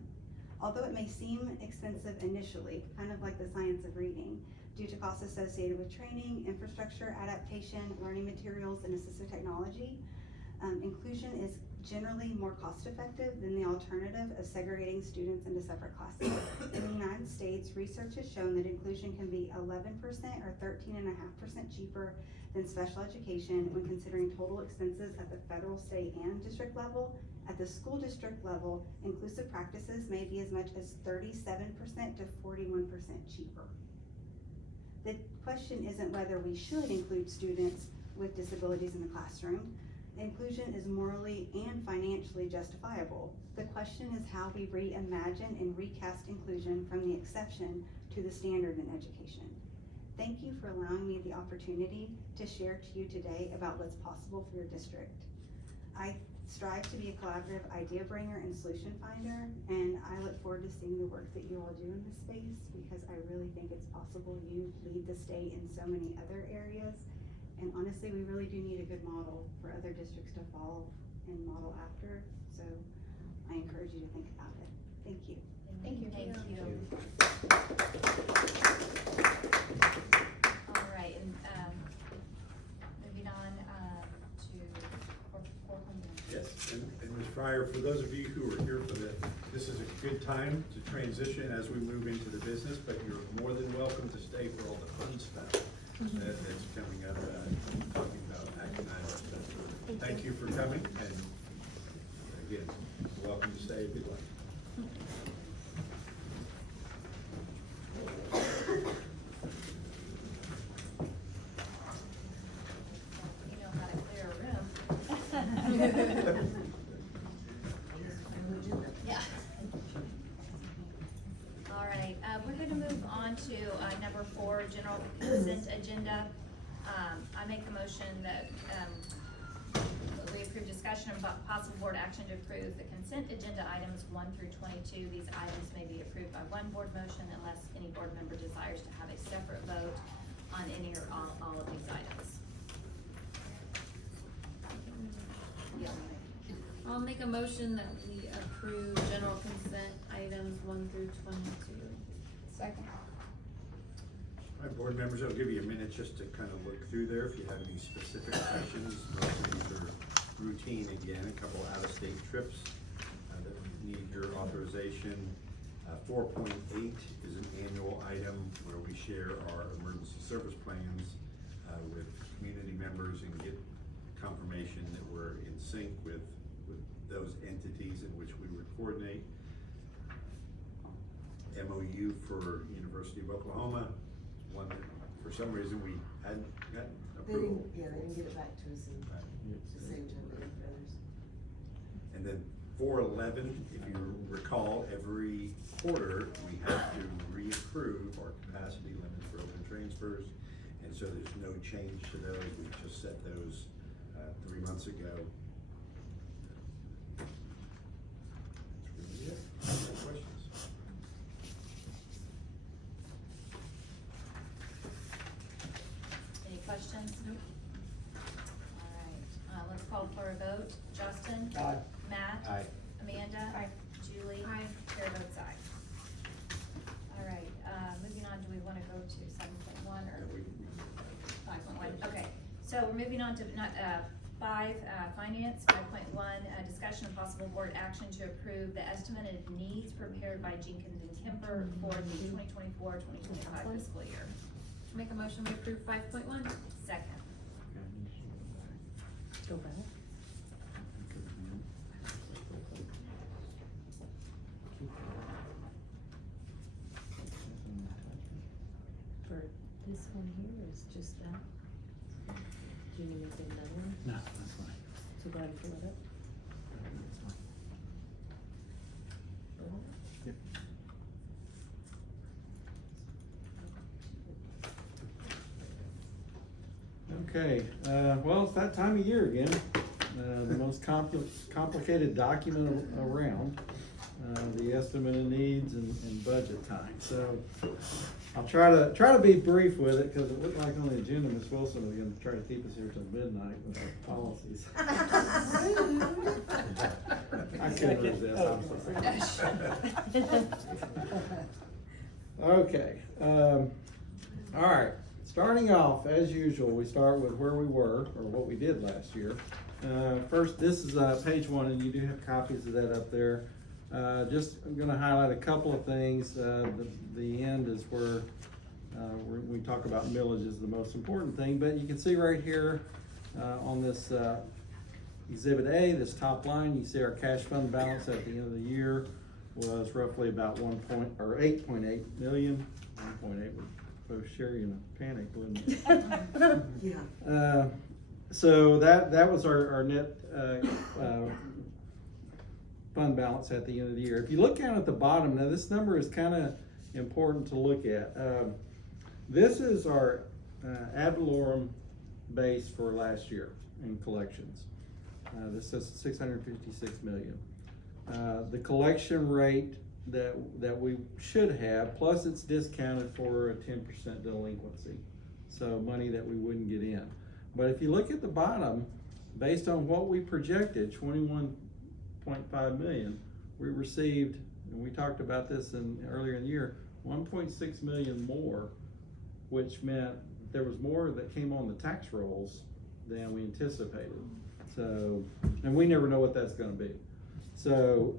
Although it may seem expensive initially, kind of like the science of reading, due to costs associated with training, infrastructure, adaptation, learning materials, and assistive technology, inclusion is generally more cost-effective than the alternative of segregating students into separate classes. In the United States, research has shown that inclusion can be 11% or 13.5% cheaper than special education when considering total expenses at the federal, state, and district level. At the school district level, inclusive practices may be as much as 37% to 41% cheaper. The question isn't whether we should include students with disabilities in the classroom. Inclusion is morally and financially justifiable. The question is how we reimagine and recast inclusion from the exception to the standard in education. Thank you for allowing me the opportunity to share to you today about what's possible for your district. I strive to be a collaborative idea bringer and solution finder, and I look forward to seeing the work that you all do in this space because I really think it's possible. You lead the state in so many other areas, and honestly, we really do need a good model for other districts to follow and model after, so I encourage you to think about it. Thank you. Thank you. Thank you. All right, and moving on to Corcoran. Yes, and Ms. Fryer, for those of you who are here for this is a good time to transition as we move into the business, but you're more than welcome to stay for all the fun stuff that's coming up, talking about Act 9. Thank you for coming, and again, welcome to stay if you'd like. motion that, we approve discussion about possible board action to approve the consent agenda items 1 through 22. These items may be approved by one board motion unless any board member desires to have a separate vote on any or all of these items. I'll make a motion that we approve general consent items 1 through 22. Second. All right, board members, I'll give you a minute just to kind of look through there if you have any specific questions. Most of these are routine again, a couple out-of-state trips that need your authorization. 4.8 is an annual item where we share our emergency service plans with community members and get confirmation that we're in sync with those entities in which we would coordinate. MOU for University of Oklahoma, one that for some reason we hadn't gotten approval. They didn't get it back to us in the same time we did for others. And then 411, if you recall, every quarter we have to reapprove our capacity limits for open transfers. And so there's no change to those. We just set those 3 months ago. That's really it. Any questions? Any questions? Nope. All right, let's call for a vote. Justin? Aye. Matt? Aye. Amanda? Aye. Julie? Aye. Chair votes aye. All right, moving on, do we wanna go to 7.1 or? 5.1, okay. So we're moving on to finance, 5.1, discussion of possible board action to approve the estimated needs prepared by Jenkins and Kemper for the 2024-2025 fiscal year. Make a motion to approve 5.1. Second. Go back. For this one here is just that. Do you need to make another one? No, that's fine. So go ahead and fill it up. That's fine. Yep. Okay, well, it's that time of year again, the most complicated document around, the estimate of needs and budget time. So I'll try to be brief with it because it looked like on the agenda, Ms. Wilson was gonna try to keep us here till midnight with our policies. I couldn't resist, I'm sorry. Okay, all right. Starting off, as usual, we start with where we were, or what we did last year. First, this is page 1, and you do have copies of that up there. Just, I'm gonna highlight a couple of things. The end is where we talk about millage is the most important thing, but you can see right here on this Exhibit A, this top line, you see our cash fund balance at the end of the year was roughly about 8.8 million. 1.8 would both share you in a panic, wouldn't it? Yeah. So that was our net fund balance at the end of the year. If you look down at the bottom, now this number is kind of important to look at. This is our ad valorem base for last year in collections. This is 656 million. The collection rate that we should have, plus it's discounted for a 10% delinquency. So money that we wouldn't get in. But if you look at the bottom, based on what we projected, 21.5 million, we received, and we talked about this earlier in the year, 1.6 million more, which meant there was more that came on the tax rolls than we anticipated. So, and we never know what that's gonna be. So,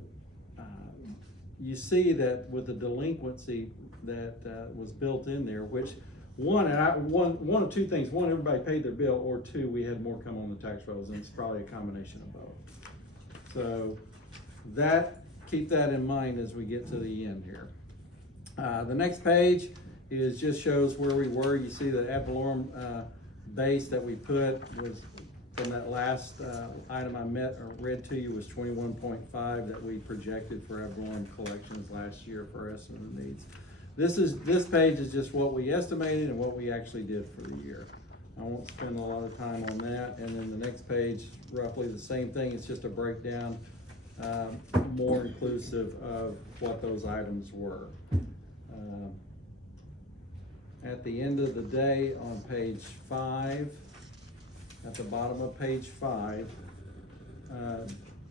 you see that with the delinquency that was built in there, which one of two things. One, everybody paid their bill, or two, we had more come on the tax rolls, and it's probably a combination of both. So keep that in mind as we get to the end here. The next page just shows where we were. You see the ad valorem base that we put was from that last item I read to you was 21.5 that we projected for ad valorem collections last year for our estimate of needs. This page is just what we estimated and what we actually did for the year. I won't spend a lot of time on that. And then the next page, roughly the same thing, it's just a breakdown, more inclusive of what those items were. At the end of the day, on page 5, at the bottom of page 5,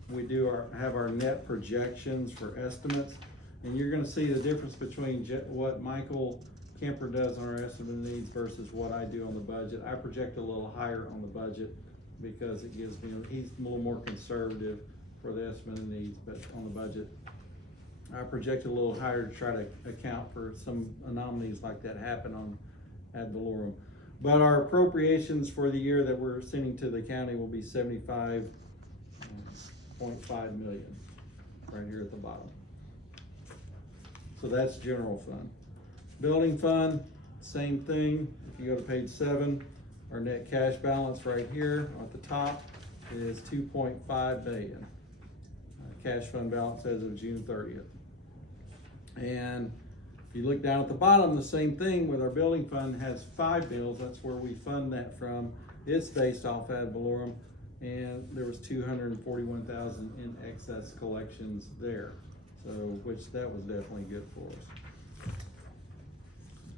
we have our net projections for estimates, and you're gonna see the difference between what Michael Kemper does on our estimate needs versus what I do on the budget. I project a little higher on the budget because it gives me, he's a little more conservative for the estimate of needs, but on the budget, I project a little higher to try to account for some anomalies like that happen on ad valorem. But our appropriations for the year that we're sending to the county will be 75.5 million, right here at the bottom. So that's general fund. Building fund, same thing. If you go to page 7, our net cash balance right here at the top is 2.5 billion. Cash fund balance as of June 30th. And if you look down at the bottom, the same thing with our building fund has 5 bills. That's where we fund that from. It's based off ad valorem, and there was 241,000 in excess collections there. So, which that was definitely good for us.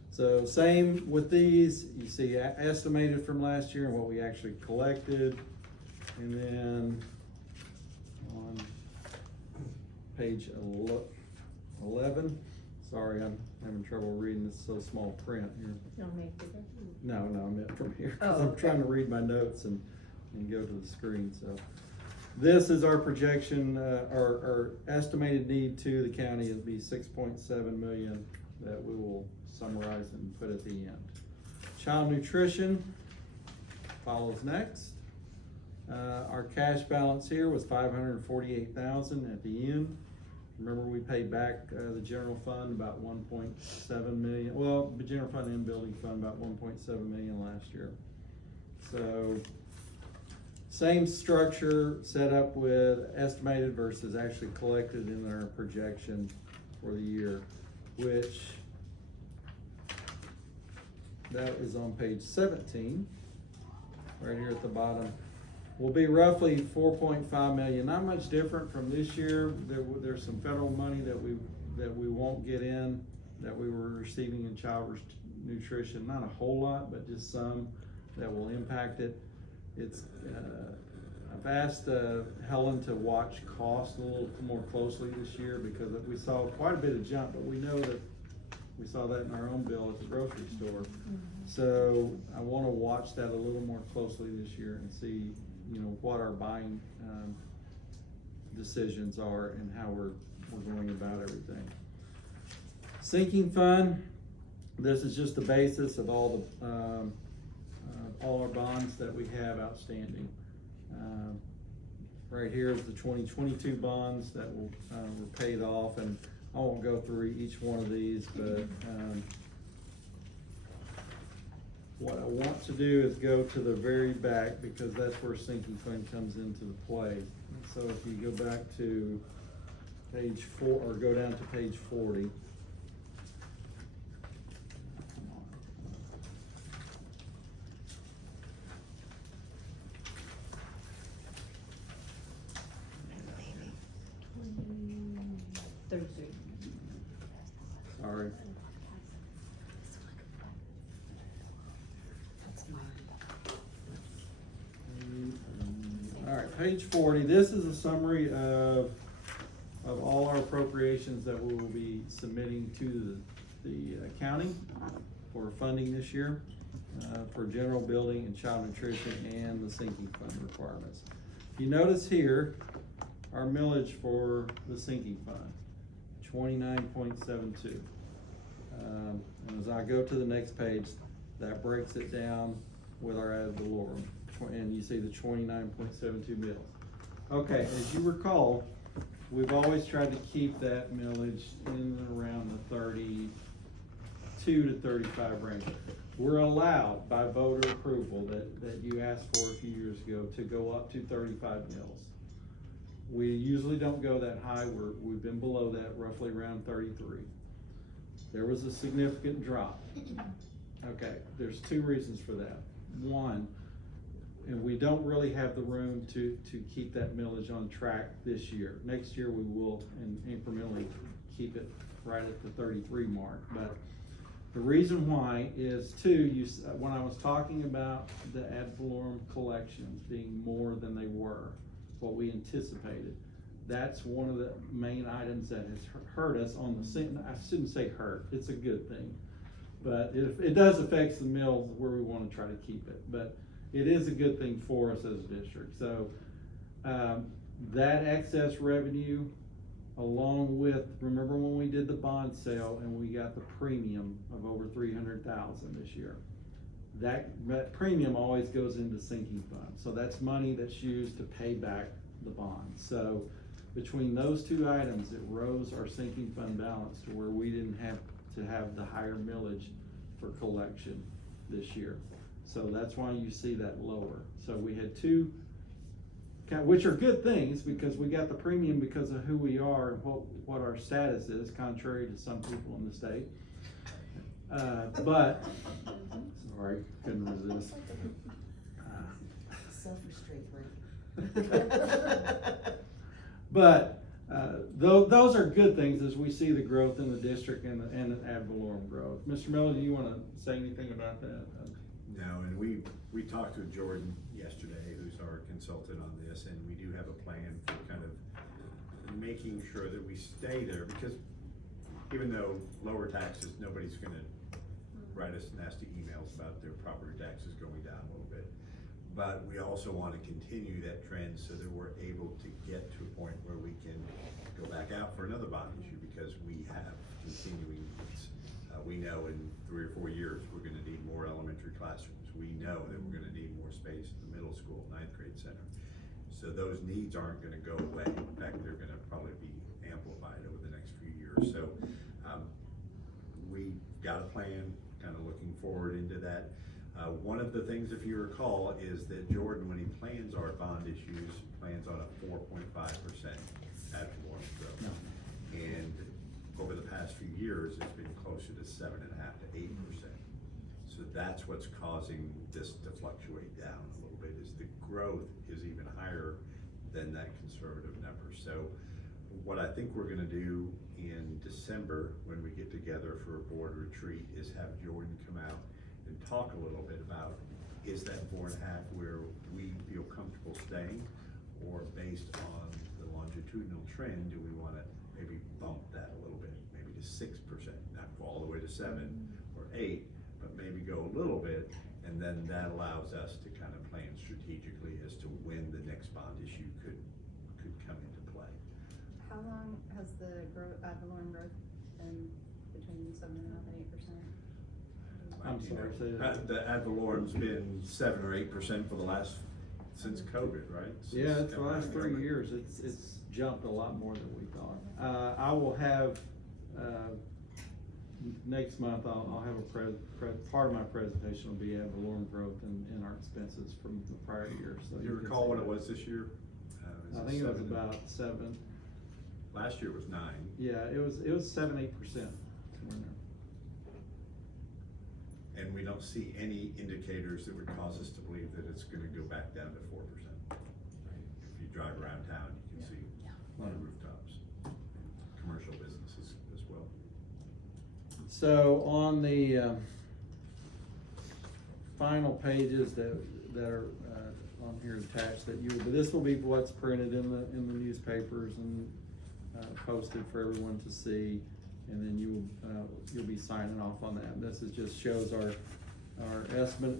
So same with these, you see estimated from last year and what we actually collected. And then on page 11, sorry, I'm having trouble reading this so small print here. Don't make bigger. No, I meant from here, Oh, because I'm okay. trying to read my notes and go to the screen, so. This is our projection, our estimated need to the county is be 6.7 million that we will summarize and put at the end. Child nutrition follows next. Our cash balance here was 548,000 at the end. Remember, we paid back the general fund about 1.7 million. Well, the general fund and building fund about 1.7 million last year. So same structure set up with estimated versus actually collected in our projection for the year, which that is on page 17, right here at the bottom. Will be roughly 4.5 million, not much different from this year. There's some federal money that we won't get in, that we were receiving in child nutrition, not a whole lot, but just some that will impact it. It's, I've asked Helen to watch cost a little more closely this year because we saw quite a bit of jump, but we know that we saw that in our own bill at the grocery store. Mm-hmm. So I want to watch that a little more closely this year and see, what our buying decisions are and how we're going about everything. Sinking fund, this is just the basis of all our bonds that we have outstanding. Right here is the 2022 bonds that were paid off, and I won't go through each one of these, but what I want to do is go to the very back because that's where sinking fund comes into the play. So if you go back to page 4, or go down to page 40. Sorry. All right, page 40. This is a summary of all our appropriations that we will be submitting to the county for funding this year for general building and child nutrition and the sinking fund requirements. You notice here our millage for the sinking fund, 29.72. And as I go to the next page, that breaks it down with our ad valorem, and you see the 29.72 mils. Okay, as you recall, we've always tried to keep that millage in and around the 32 to 35 range. We're allowed by voter approval that you asked for a few years ago to go up to 35 mils. We usually don't go that high. We've been below that, roughly around 33. There was a significant drop. Okay, there's 2 reasons for that. one, and we don't really have the room to keep that millage on track this year. Next year we will, and incrementally keep it right at the 33 mark. But the reason why is when I was talking about the ad valorem collections being more than they were, what we anticipated, that's one of the main items that has hurt us on the, I shouldn't say hurt, it's a good thing. But it does affect the mills where we want to try to keep it. But it is a good thing for us as a district. So that excess revenue, along with, remember when we did the bond sale and we got the premium of over 300,000 this year, that premium always goes into sinking fund. So that's money that's used to pay back the bond. So between those two items, it rose our sinking fund balance to where we didn't have to have the higher millage for collection this year. So that's why you see that lower. So we had two, which are good things because we got the premium because of who we are and what our status is, contrary to some people in the state. But, sorry, couldn't resist. Self-restraint, right? But those are good things as we see the growth in the district and the ad valorem growth. Mr. Miller, do you want to say anything about that? No, and we talked with Jordan yesterday, who's our consultant on this, and we do have a plan for kind of making sure that we stay there, because even though lower taxes, nobody's gonna write us nasty emails about their property taxes going down a little bit. But we also want to continue that trend so that we're able to get to a point where we can go back out for another bond issue, because we have continuing needs. We know in 3 or 4 years, we're gonna need more elementary classrooms. We know that we're gonna need more space at the middle school, 9th grade center. So those needs aren't gonna go away. In fact, they're gonna probably be amplified over the next few years. So we got a plan, kind of looking forward into that. One of the things, if you recall, is that Jordan, when he plans our bond issues, plans on a 4.5% ad valorem growth. No. And over the past few years, it's been closer to 7.5% to 8%. So that's what's causing this to fluctuate down a little bit, is the growth is even higher than that conservative number. So what I think we're gonna do in December, when we get together for a board retreat, is have Jordan come out and talk a little bit about, is that 4.5 where we feel comfortable staying, or based on the longitudinal trend, do we wanna maybe bump that a little bit, maybe to 6%, not go all the way to 7 or 8, but maybe go a little bit, and then that allows us to kind of plan strategically as to when the next bond issue could come into play. How long has the ad valorem growth been between 7.5% and 8%? I'm sorry, say that. The ad valorem's been 7 or 8% for the last, since COVID, right? Yeah, it's the last 3 years. It's jumped a lot more than we thought. I will have, next month, I'll have part of my presentation will be ad valorem growth in our expenses from the prior year. So Do you recall what it was this year? I think it was about 7. Last year was 9. Yeah, it was 7-8%. Somewhere in there. And we don't see any indicators that would cause us to believe that it's gonna go back down to 4%. If you drive around town, you can see a lot of rooftops, commercial businesses as well. So on the final pages that are on here attached, but this will be what's printed in the newspapers and posted for everyone to see, and then you'll be signing off on that. And this just shows our estimate,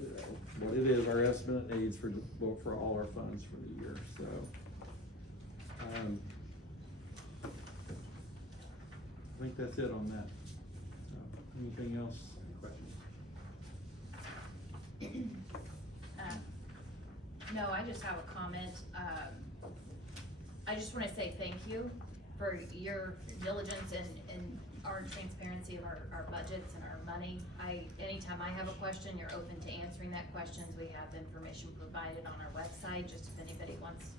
what it is, our estimate needs for all our funds for the year. So I think that's it on that. Anything else? Any questions? No, I just have a comment. I just wanna say thank you for your diligence and our transparency of our budgets and our money. Anytime I have a question, you're open to answering that questions. We have information provided on our website, just if anybody wants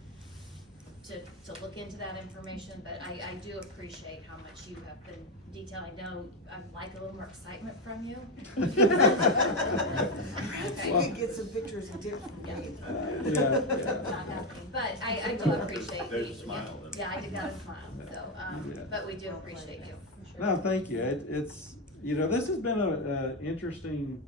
to look into that information, but I do appreciate how much you have been detailing. Now, I'd like a little more excitement from you. If you could get some pictures of different things. Not happening, but I do appreciate. There's a smile then. Yeah, I did got a smile, so, but we do appreciate you. No, thank you. It's, you know, this has been a interesting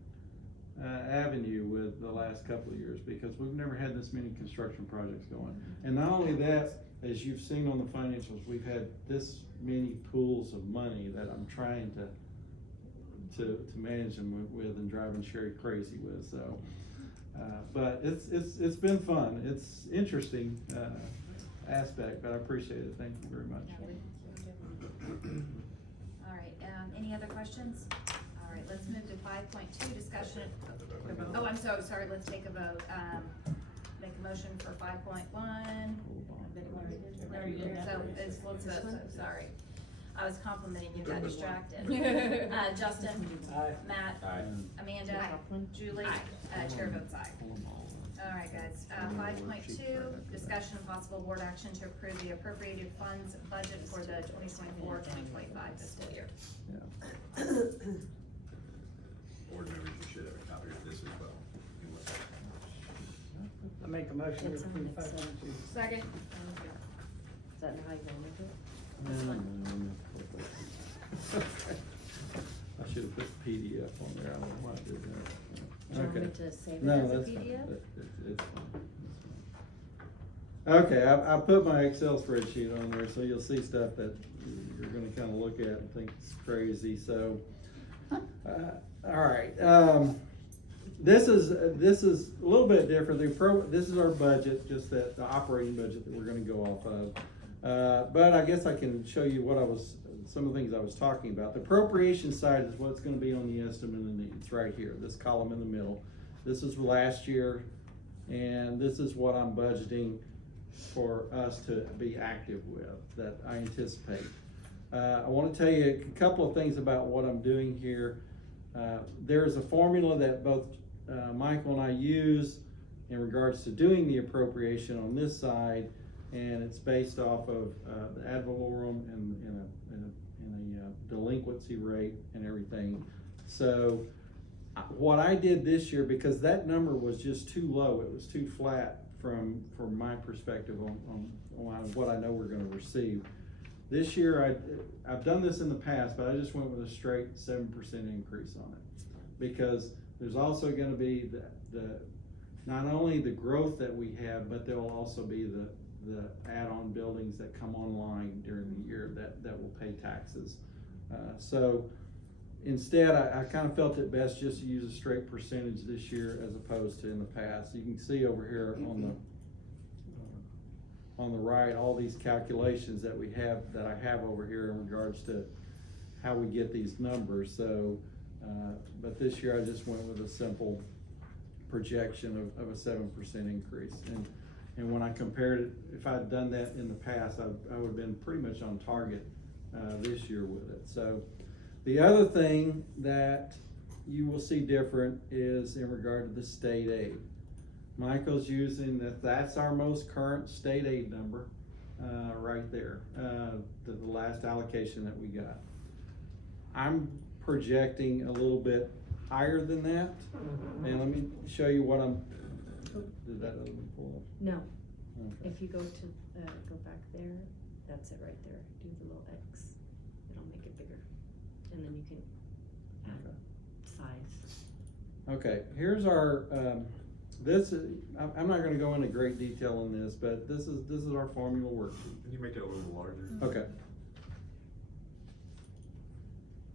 avenue with the last couple of years, because we've never had this many construction projects going. And not only that, as you've seen on the financials, we've had this many pools of money that I'm trying to manage them with and driving Sherry crazy with, so. But it's been fun. It's interesting aspect, but I appreciate it. Thank you very much. All right, any other questions? All right, let's move to 5.2, discussion. Oh, I'm so sorry, let's take a vote. Make a motion for 5.1. So, let's vote, so sorry. I was complimenting you, got distracted. Justin? Aye. Matt? Aye. Amanda? Julie? Chair votes aye. All right, guys, 5.2, discussion and possible board action to approve the appropriated funds budget for the 2024-2025 fiscal year. Board members, you should have a copy of this as well. I make a motion to It's on approve Excel. 5.2. Second. Is that how you want to do it? I should have put PDF on there. I don't know why I did that. Do you want me Okay. to save it No, as a that's fine. PDF? It's fine. Okay, I put my Excel spreadsheet on there, so you'll see stuff that you're gonna kinda look at and think it's crazy, so. All right, this is a little bit different. This is our budget, just the operating budget that we're gonna go off of. But I guess I can show you some of the things I was talking about. The appropriation side is what's gonna be on the estimate of needs, right here, this column in the middle. This is last year, and this is what I'm budgeting for us to be active with, that I anticipate. I wanna tell you a couple of things about what I'm doing here. There's a formula that both Michael and I use in regards to doing the appropriation on this side, and it's based off of the ad valorem and a delinquency rate and everything. So what I did this year, because that number was just too low, it was too flat from my perspective on what I know we're gonna receive. This year, I've done this in the past, but I just went with a straight 7% increase on it. Because there's also gonna be the not only the growth that we have, but there will also be the add-on buildings that come online during the year that will pay taxes. So instead, I kind of felt it best just to use a straight percentage this year as opposed to in the past. You can see over here on the right, all these calculations that I have over here in regards to how we get these numbers. So, but this year I just went with a simple projection of a 7% increase. And when I compared it, if I'd done that in the past, I would have been pretty much on target this year with it. So the other thing that you will see different is in regard to the state aid. Michael's using that's our most current state aid number right there, the last allocation that we got. I'm projecting a little bit higher than that. And let me show you what did that other one pull up? No. Okay. If you go to, go back there, that's it right there. Do the little X. It'll make it bigger. And then you can add size. Okay, here's our, I'm not gonna go into great detail on this, but this is our formula worksheet. Can you make it a little larger? Okay.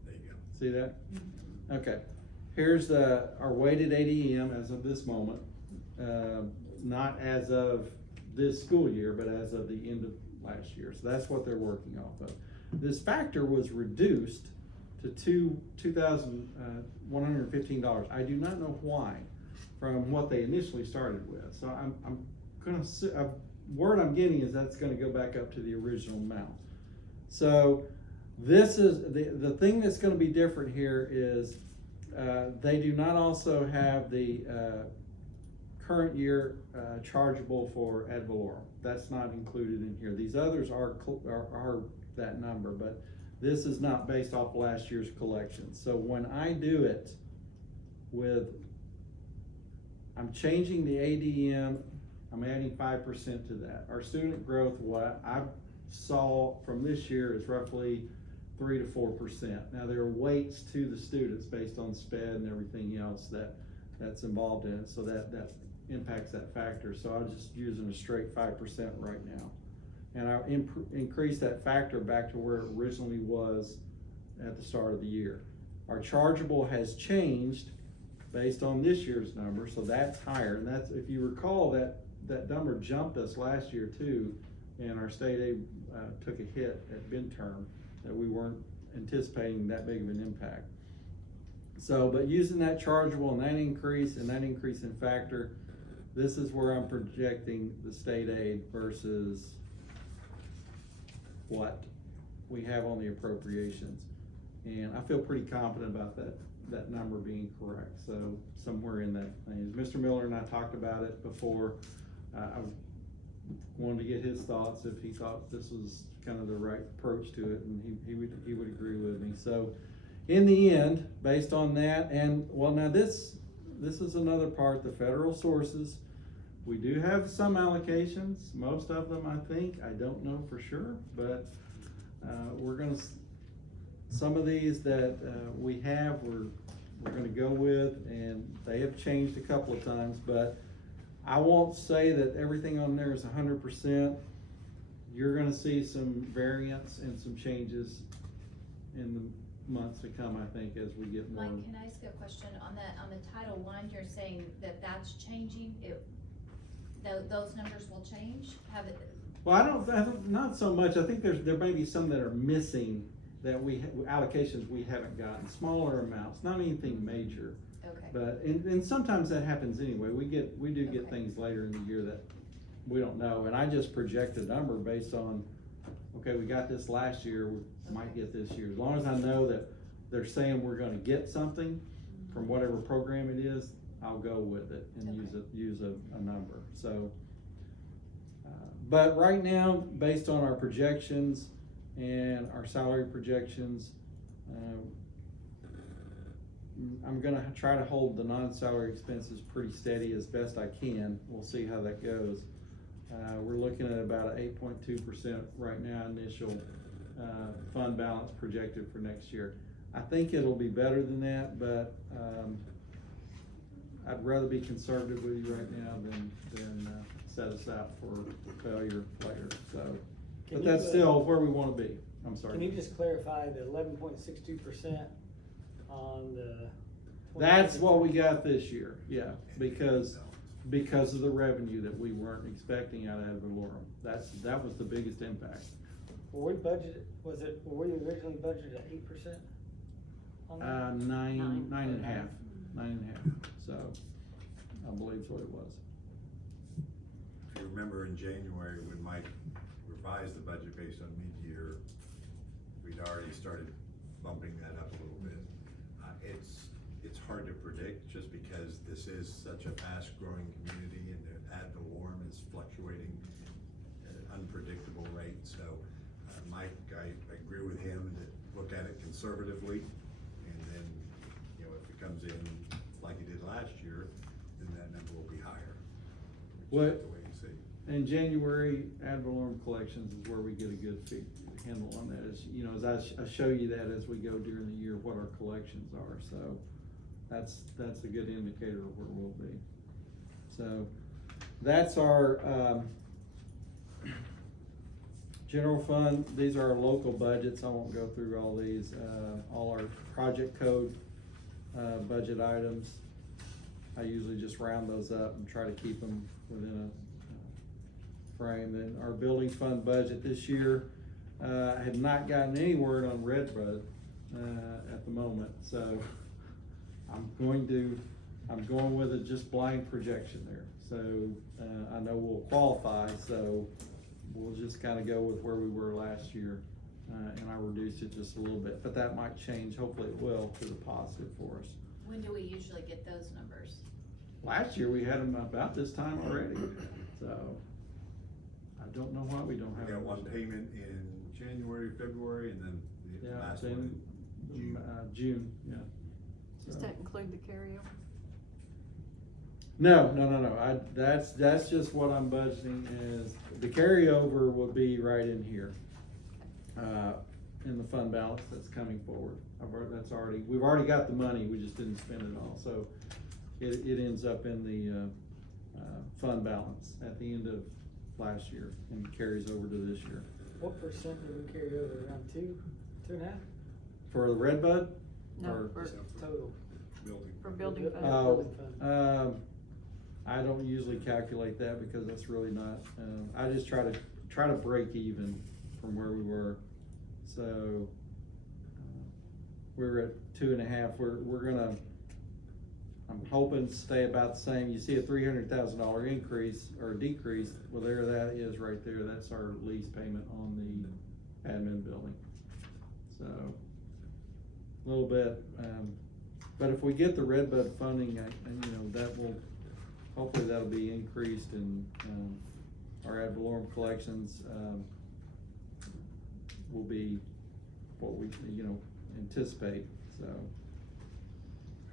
There you go. See that? Okay. Here's our weighted ADM as of this moment. Not as of this school year, but as of the end of last year. So that's what they're working off of. This factor was reduced to $2,115. I do not know why from what they initially started with. So I'm gonna, word I'm getting is that's gonna go back up to the original amount. So this is, the thing that's gonna be different here is they do not also have the current year, chargeable for ad valorem. That's not included in here. These others are that number, but this is not based off last year's collection. So when I do it I'm changing the ADM, I'm adding 5% to that. Our student growth, what I saw from this year is roughly 3 to 4%. Now there are weights to the students based on SPED and everything else that's involved in it, so that impacts that factor. So I'm just using a straight 5% right now. And I increase that factor back to where it originally was at the start of the year. Our chargeable has changed based on this year's number, so that's higher. And that's, if you recall, that number jumped us last year too, and our state aid took a hit at midterm that we weren't anticipating that big of an impact. So, but using that chargeable and that increase in factor, this is where I'm projecting the state aid versus what we have on the appropriations. And I feel pretty confident about that number being correct. So somewhere in that range. Mr. Miller and I talked about it before. I wanted to get his thoughts if he thought this was kind of the right approach to it, and he would agree with me. So in the end, based on that, and well, now this is another part, the federal sources. We do have some allocations, most of them I think, I don't know for sure, but we're gonna, some of these that we have, we're gonna go with, and they have changed a couple of times, but I won't say that everything on there is 100%. You're gonna see some variance and some changes in the months to come, I think, as we get more. Mike, can I ask a question on the Title I? You're saying that's changing. Those numbers will change. Have it? Well, I don't, not so much. I think there may be some that are missing that allocations we haven't gotten, smaller amounts, not anything major. Okay. But and sometimes that happens anyway. We do get things later in the year that we don't know, and I just project a number based on, okay, we got this last year, we might get this year. As long as I know that they're saying we're gonna get something from whatever program it is, I'll go with it and use a number. So, but right now, based on our projections and our salary projections, I'm gonna try to hold the non-salary expenses pretty steady as best I can. We'll see how that goes. We're looking at about an 8.2% right now initial fund balance projected for next year. I think it'll be better than that, but I'd rather be conservative with you right now than set us out for failure later. So, but that's still where we want to be. I'm sorry. Can you just clarify the 11.62% on the? That's what we got this year, yeah, because of the revenue that we weren't expecting out of ad valorem. That was the biggest impact. Were we originally budgeted at 8%? Nine and a half. So I believe is what it was. If you remember in January when Mike revised the budget based on mid-year, we'd already started bumping that up a little bit. It's hard to predict just because this is such a fast-growing community and the ad valorem is fluctuating at an unpredictable rate. So, Mike, I agree with him to look at it conservatively, and then, you know, if it comes in like it did last year, then that number will be higher. What? The way you see. In January, ad valorem collections is where we get a good handle on that. As you know, as I show you that as we go during the year, what our collections are. So that's a good indicator of where we'll be. So that's our general fund. These are our local budgets. I won't go through all these. All our project code budget items. I usually just round those up and try to keep them within a frame. Then our building fund budget this year, I have not gotten any word on Redbud at the moment, so I'm going with a just blind projection there. So I know we'll qualify, so we'll just kind of go with where we were last year, and I reduced it just a little bit, but that might change. Hopefully it will to the positive for us. When do we usually get those numbers? last year we had them about this time already, so I don't know why we don't have. We got them. one payment in January, February, and then the Yeah, last then, one in June. June, yeah. Does So- that include the carryover? No, that's just what I'm budgeting is, the carryover will be right in here. In the fund balance that's coming forward. We've already got the money, we just didn't spend it all, so it ends up in the, fund balance at the end of last year and carries over to this year. What percent did we carry over, around 2.5? For the red bud? No, Or- for Total. Building. for building fund. Oh, Building fund. I don't usually calculate that because that's really not, I just try to break even from where we were. So, we're at 2.5, we're gonna, I'm hoping to stay about the same. You see a $300,000 increase or decrease, well, there that is right there, that's our lease payment on the admin building. So, a little bit, but if we get the Redbud funding, that will, hopefully that'll be increased in, our ad valorem collections, will be what we, anticipate, so.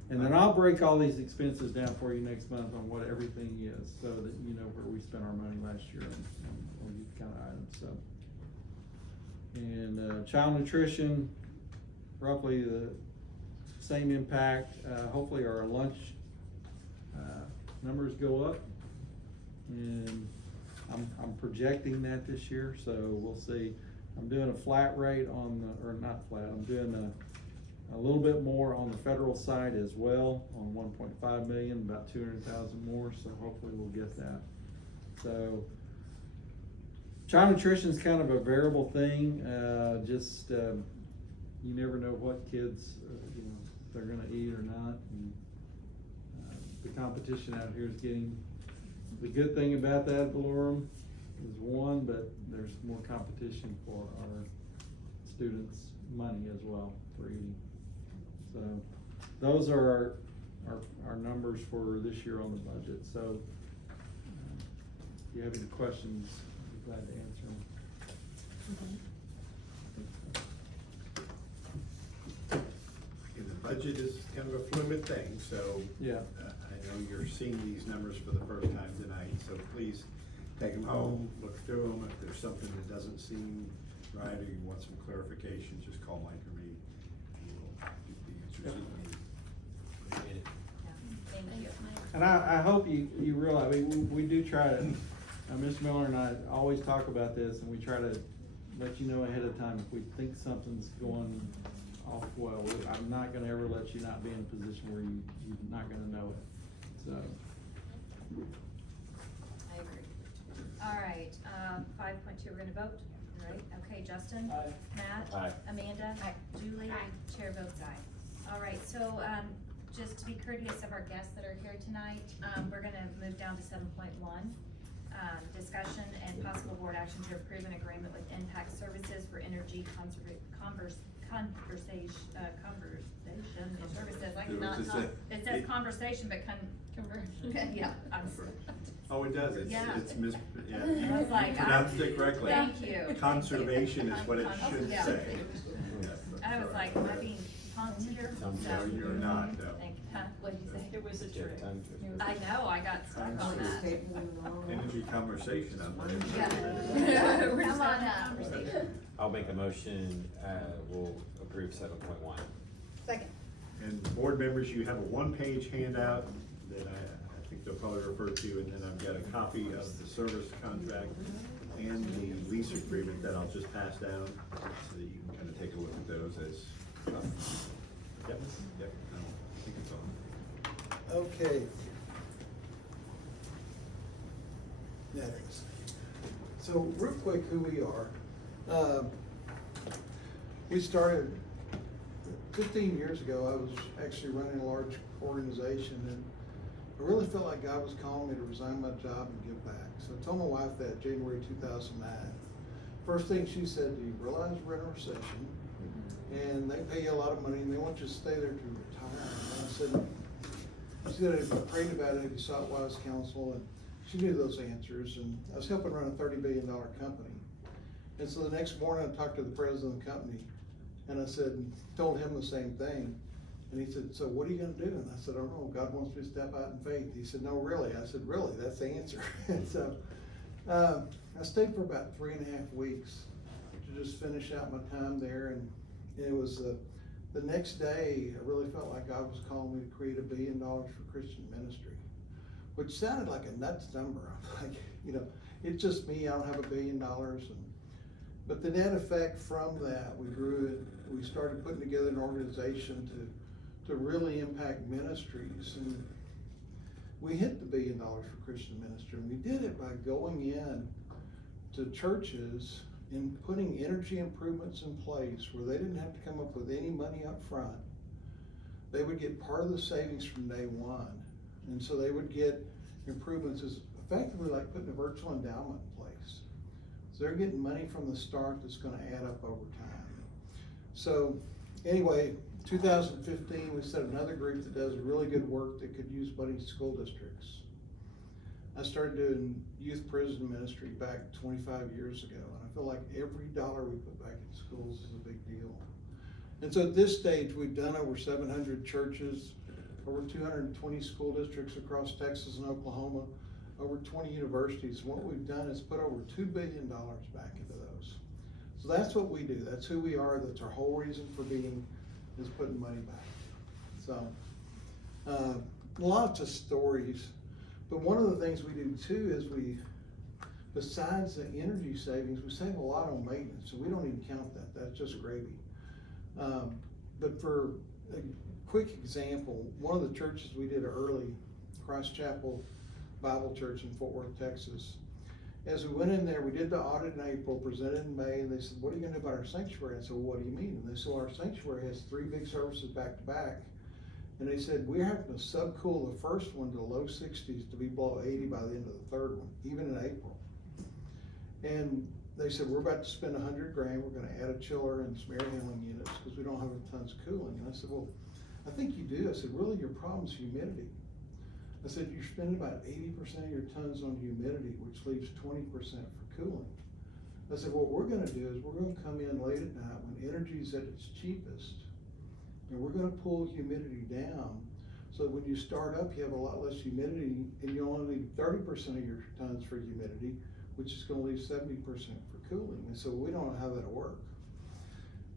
And then I'll break all these expenses down for you next month on what everything is, so that you know where we spent our money last year on these kind of items, so. And, child nutrition, roughly the same impact, hopefully our lunch, numbers go up. And I'm projecting that this year, so we'll see. I'm doing a flat rate on the, or not flat, I'm doing a little bit more on the federal side as well, on 1.5 million, about 200,000 more, so hopefully we'll get that. So, child nutrition is kind of a variable thing, you never know what kids, they're gonna eat or not. And, the competition out here is getting, the good thing about that ad valorem is one, but there's more competition for our students' money as well for eating. So those are our numbers for this year on the budget. So if you have any questions, I'd be glad to answer them. And the budget is kind of a fluid thing, so. Yeah. I know you're seeing these numbers for the first time tonight, so please take them home, look through them. If there's something that doesn't seem right or you want some clarification, just call Mike or me. And we'll get the answers that you need. Thank you. And I hope you realize, we do try to, Ms. Miller and I always talk about this, and we try to let you know ahead of time if we think something's going off well. I'm not gonna ever let you not be in a position where you're not gonna know it, so. I agree. All right, 5.2, we're gonna vote, right? Okay, Justin? Aye. Matt? Aye. Amanda? Aye. Julie? Aye. Chair votes aye. All right, so, just to be courteous of our guests that are here tonight, we're gonna move down to 7.1. Discussion and possible board action to approve an agreement with Impact Services for energy conversation services. I cannot talk. It says conversation, but conversion. Yeah. Oh, it does, Yeah. it's yeah. I was like, You pronounced it correctly. Thank you. Conservation is what it should Yeah. say. Yeah, I was like, am I being punked here? No, you're not, no. Thank you. Huh? What'd you say? It was a trick. I know, I got stuck on that. Energy conversation, I'm like. Yeah. We're just Come on having a up. conversation. I'll make a motion, we'll approve 7.1. Second. And board members, you have a one-page handout that I think they'll probably refer to, and then I've got a copy of the service contract and the lease agreement that I'll just pass down, so that you can kind of take a look at those as. Yep, no, I think it's all. Okay. That is. So real quick, who we are. We started 15 years ago. I was actually running a large organization, and I really felt like God was calling me to resign my job and give back. So I told my wife that January 2009. First thing she said, do you realize we're in a recession? And they pay you a lot of money and they want you to stay there to retire. And I said, she said, if you prayed about it, have you sought wise counsel? And she knew those answers, and I was helping run a $30 billion company. And so the next morning I talked to the president of the company, and I said, told him the same thing. And he said, so what are you gonna do? And I said, I don't know, God wants me to step out in faith. He said, no, really? I said, really, that's the answer. And so, I stayed for about 3.5 weeks to just finish out my time there. And it was, the next day, I really felt like God was calling me to create $1 billion for Christian ministry, which sounded like a nuts number. I'm like, you know, it's just me, I don't have $1 billion. But the net effect from that, we grew it, we started putting together an organization to really impact ministries. And we hit the $1 billion for Christian ministry. And we did it by going in to churches and putting energy improvements in place where they didn't have to come up with any money up front. They would get part of the savings from day one. And so they would get improvements as effectively like putting a virtual endowment in place. So they're getting money from the start that's gonna add up over time. So anyway, 2015, we set another group that does really good work that could use money in school districts. I started doing youth prison ministry back 25 years ago, and I feel like every dollar we put back in schools is a big deal. And so at this stage, we've done over 700 churches, over 220 school districts across Texas and Oklahoma, over 20 universities. What we've done is put over $2 billion back into those. So that's what we do. That's who we are. That's our whole reason for being, is putting money back. So, lots of stories. But one of the things we do too is besides the energy savings, we save a lot on maintenance. So we don't even count that. That's just gravy. But for a quick example, one of the churches we did early, Christ Chapel Bible Church in Fort Worth, Texas. As we went in there, we did the audit in April, presented in May, and they said, what are you gonna do about our sanctuary? I said, well, what do you mean? And they said, well, our sanctuary has 3 big services back to back. And they said, we're having to subcool the first one to low 60s to be below 80 by the end of the third one, even in April. And they said, we're about to spend $100 grand. We're gonna add a chiller and some air handling units because we don't have tons of cooling. And I said, well, I think you do. I said, really, your problem is humidity. I said, you're spending about 80% of your tons on humidity, which leaves 20% for cooling. I said, what we're gonna do is we're gonna come in late at night when energy's at its cheapest, and we're gonna pull humidity down so that when you start up, you have a lot less humidity, and you only need 30% of your tons for humidity, which is gonna leave 70% for cooling. And so we don't know how that'll work.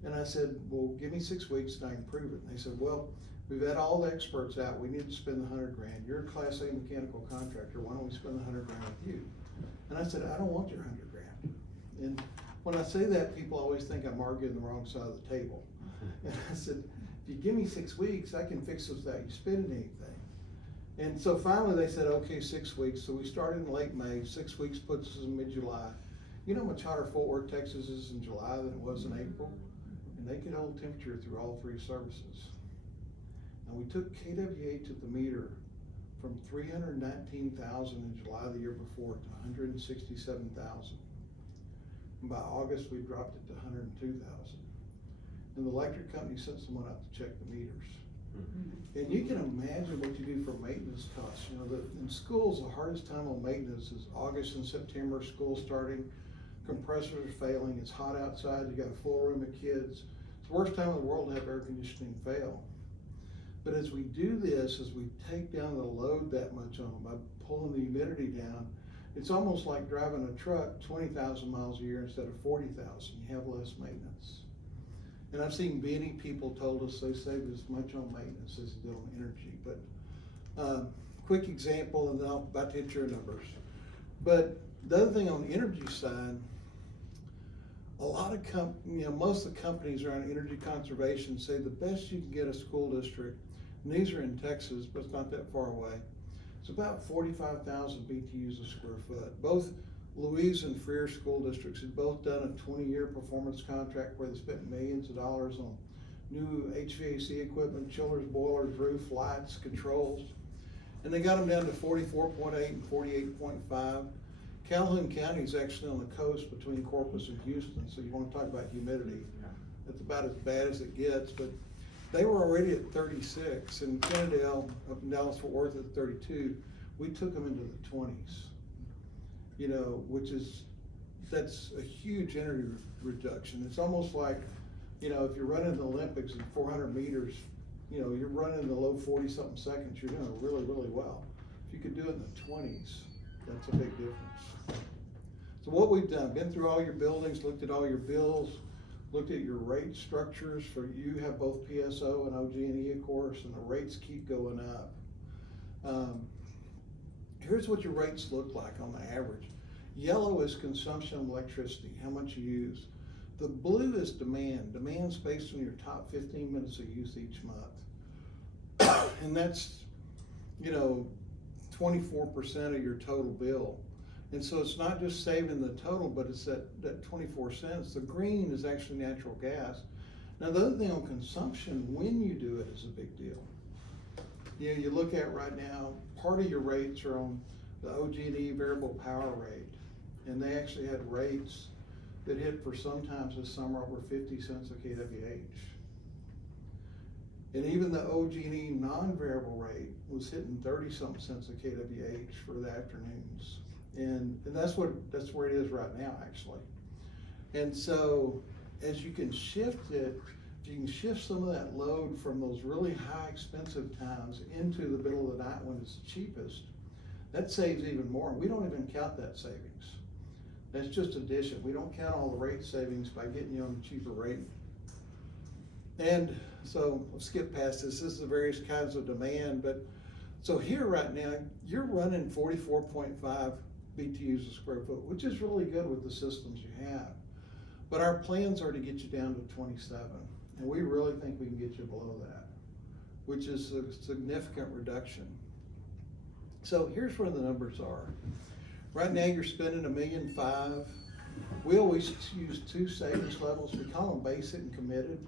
And I said, well, give me 6 weeks and I can prove it. And they said, well, we've had all the experts out. We need to spend the $100 grand. You're a Class A mechanical contractor. Why don't we spend the $100 grand with you? And I said, I don't want your $100 grand. And when I say that, people always think I'm arguing the wrong side of the table. And I said, if you give me 6 weeks, I can fix this without you spending anything. And so finally they said, okay, 6 weeks. So we started in late May. 6 weeks puts us in mid-July. You know how much hotter Fort Worth, Texas is in July than it was in April? And they could hold temperature through all 3 services. And we took KWH at the meter from 319,000 in July the year before to 167,000. And by August, we dropped it to 102,000. And the electric company sent someone out to check the meters. And you can imagine what you do for maintenance costs. You know, in schools, the hardest time on maintenance is August and September, school starting, compressors are failing, it's hot outside, you got a full room of kids. It's the worst time in the world to have air conditioning fail. But as we do this, as we take down the load that much on them by pulling the humidity down, it's almost like driving a truck 20,000 miles a year instead of 40,000. You have less maintenance. And I've seen many people told us they saved as much on maintenance as they did on energy. But quick example, and then I'm about to hit your numbers. But the other thing on the energy side, a lot of most of the companies around energy conservation say the best you can get a school district, and these are in Texas, but it's not that far away. It's about 45,000 BTUs a square foot. Both Louise and Freer school districts had both done a 20-year performance contract where they spent millions of dollars on new HVAC equipment, chillers, boilers, roof, lights, controls. And they got them down to 44.8 and 48.5. Calhoun County is actually on the coast between Corpus and Houston, so you want to talk about humidity. That's about as bad as it gets, but They were already at 36, and Kennedale up in Dallas-Fort Worth at 32. We took them into the 20s, you know, that's a huge energy reduction. It's almost like, you know, if you're running the Olympics in 400 meters, you know, you're running in the low 40-something seconds, you're doing really, really well. If you could do it in the 20s, that's a big difference. So what we've done, been through all your buildings, looked at all your bills, looked at your rate structures. For you have both PSO and OG&E, of course, and the rates keep going up. Here's what your rates look like on the average. Yellow is consumption of electricity, how much you use. The blue is demand. Demand's based on your top 15 minutes of use each month. And that's, you know, 24% of your total bill. And so it's not just saving the total, but it's that 24 cents. The green is actually natural gas. Now the other thing on consumption, when you do it, is a big deal. You know, you look at right now, part of your rates are on the OG&E variable power rate. And they actually had rates that hit for sometimes this summer over 50 cents a kWh. And even the OG&E non-variable rate was hitting 30-something cents a kWh for the afternoons. And that's where it is right now, actually. And so as you can shift it, if you can shift some of that load from those really high expensive times into the middle of the night when it's the cheapest, that saves even more. We don't even count that savings. That's just addition. We don't count all the rate savings by getting you on the cheaper rate. And so we'll skip past this. This is the various kinds of demand, but so here right now, you're running 44.5 BTUs a square foot, which is really good with the systems you have. But our plans are to get you down to 27, and we really think we can get you below that, which is a significant reduction. So here's where the numbers are. Right now you're spending $1.5 million. We always use two savings levels. We call them basic and committed.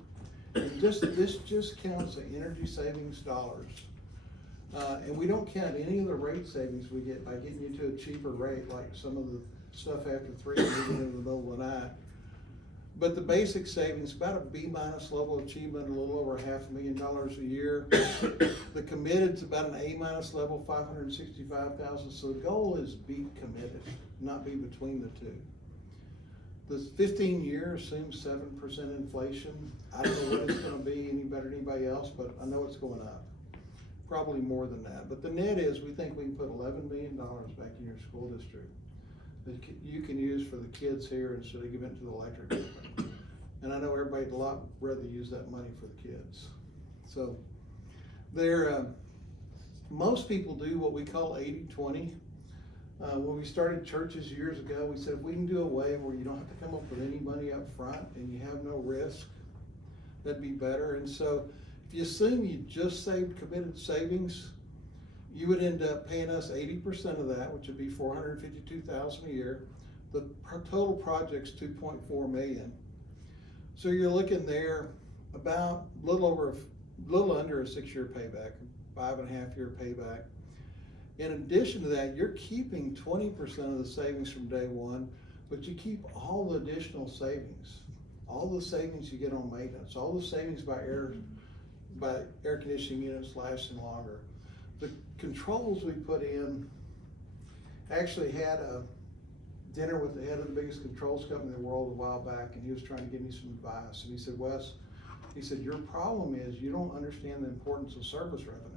And this just counts the energy savings dollars. And we don't count any of the rate savings we get by getting you to a cheaper rate, like some of the stuff after 3 moving into the middle of the night. But the basic savings, about a B- level achievement, a little over $500,000 a year. The committed's about an A- level, $565,000. So the goal is be committed, not be between the two. The 15-year assumes 7% inflation. I don't know what it's going to be any better than anybody else, but I know it's going up. Probably more than that. But the net is we think we can put $11 million back in your school district that you can use for the kids here instead of giving it to the electric company. And I know everybody'd a lot rather use that money for the kids. So most people do what we call 80-20. When we started churches years ago, we said if we can do a way where you don't have to come up with any money up front and you have no risk, that'd be better. And so if you assume you just saved committed savings, you would end up paying us 80% of that, which would be $452,000 a year. The total project's $2.4 million. So you're looking there about a little under a 6-year payback, 5.5-year payback. In addition to that, you're keeping 20% of the savings from day one, but you keep all the additional savings, all the savings you get on maintenance, all the savings by air conditioning units lasting longer. The controls we put in, actually had a dinner with the head of the biggest controls company in the world a while back, and he was trying to give me some advice. And he said, Wes, he said, your problem is you don't understand the importance of service revenue.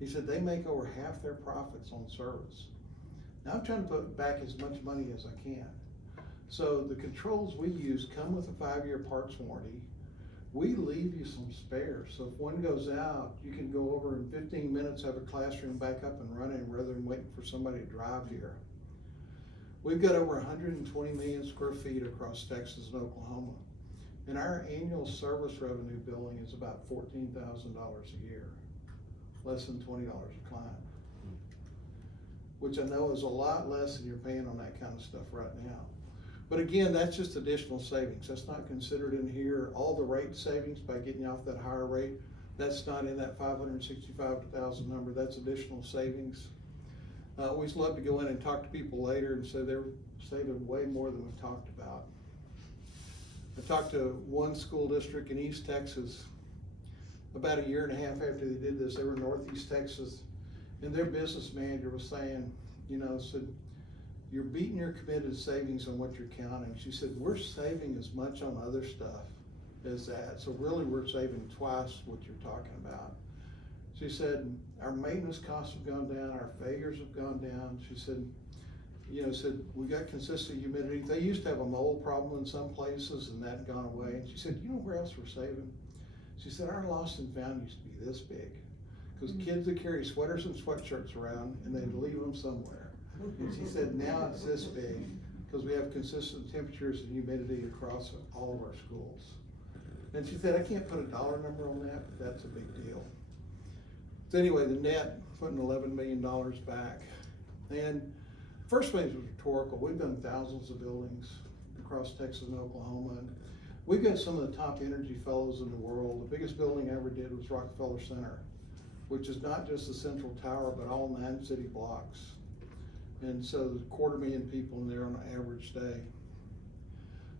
He said, they make over half their profits on service. Now I'm trying to put back as much money as I can. So the controls we use come with a 5-year parts warranty. We leave you some spares. So if one goes out, you can go over in 15 minutes, have a classroom back up and running rather than waiting for somebody to drive here. We've got over 120 million square feet across Texas and Oklahoma. And our annual service revenue billing is about $14,000 a year, less than $20 a client, which I know is a lot less than you're paying on that kind of stuff right now. But again, that's just additional savings. That's not considered in here. All the rate savings by getting you off that higher rate, that's not in that $565,000 number. That's additional savings. I always love to go in and talk to people later and say they're saving way more than we've talked about. I talked to one school district in East Texas. about a year and a half after they did this, they were in Northeast Texas, and their business manager was saying, you know, said, you're beating your committed savings on what you're counting. She said, we're saving as much on other stuff as that, so really we're saving twice what you're talking about. She said, our maintenance costs have gone down, our failures have gone down. She said, you know, said, we got consistent humidity. They used to have a mold problem in some places and that had gone away. And she said, you know where else we're saving? She said, our lost and found used to be this big. Because kids would carry sweaters and sweatshirts around and they'd leave them somewhere. And she said, now it's this big because we have consistent temperatures and humidity across all of our schools. And she said, I can't put a dollar number on that, but that's a big deal. So anyway, the net, putting $11 million back. And first phase was rhetorical. We've done thousands of buildings across Texas and Oklahoma. And we've got some of the top energy fellows in the world. The biggest building I ever did was Rockefeller Center, which is not just the central tower, but all 9 city blocks. And so there's 250,000 people in there on an average day.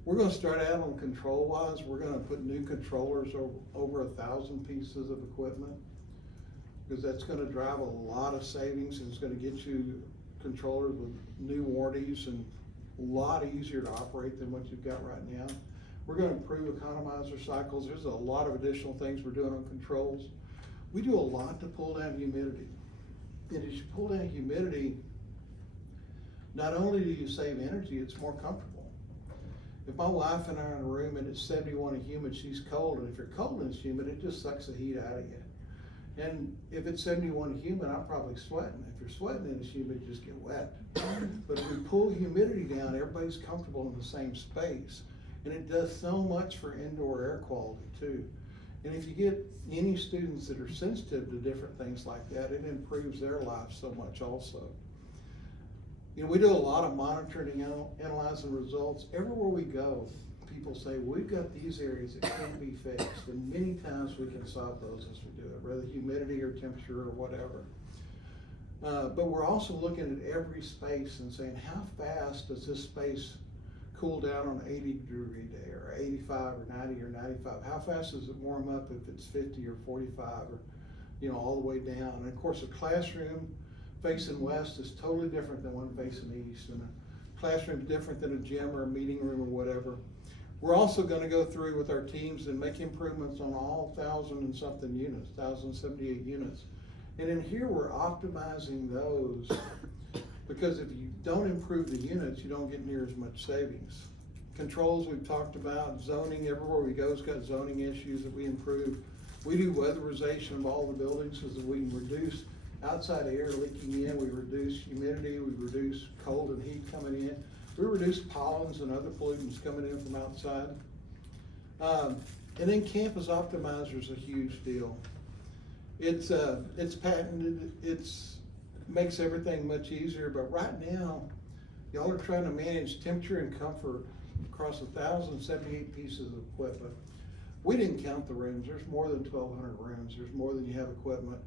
We're gonna start out on control-wise. We're gonna put new controllers over 1,000 pieces of equipment, because that's gonna drive a lot of savings, and it's gonna get you controllers with new warranties and a lot easier to operate than what you've got right now. We're gonna improve economizer cycles. There's a lot of additional things we're doing on controls. We do a lot to pull down humidity. And as you pull down humidity, not only do you save energy, it's more comfortable. If my wife and I are in a room and it's 71 and humid, she's cold, and if you're cold and it's humid, it just sucks the heat out of you. And if it's 71 and humid, I'm probably sweating. If you're sweating and it's humid, you just get wet. But if we pull humidity down, everybody's comfortable in the same space. And it does so much for indoor air quality too. And if you get any students that are sensitive to different things like that, it improves their lives so much also. You know, we do a lot of monitoring and analyzing results. Everywhere we go, people say, we've got these areas that can't be fixed, and many times we can solve those as we do it, whether humidity or temperature or whatever. But we're also looking at every space and saying, how fast does this space cool down on an 80-degree day, or 85 or 90 or 95? How fast does it warm up if it's 50 or 45, or, you know, all the way down? And of course, a classroom facing west is totally different than one facing east, and a classroom is different than a gym or a meeting room or whatever. We're also going to go through with our teams and make improvements on all 1,000 and something units, 1,078 units. And in here, we're optimizing those, because if you don't improve the units, you don't get near as much savings. Controls we've talked about, zoning, everywhere we go has got zoning issues that we improve. We do weatherization of all the buildings so that we can reduce outside air leaking in, we reduce humidity, we reduce cold and heat coming in. We reduce pollens and other pollutants coming in from outside. And then campus optimizer is a huge deal. It's patented, makes everything much easier, but right now, y'all are trying to manage temperature and comfort across 1,078 pieces of equipment. We didn't count the rooms. There's more than 1,200 rooms. There's more than you have equipment.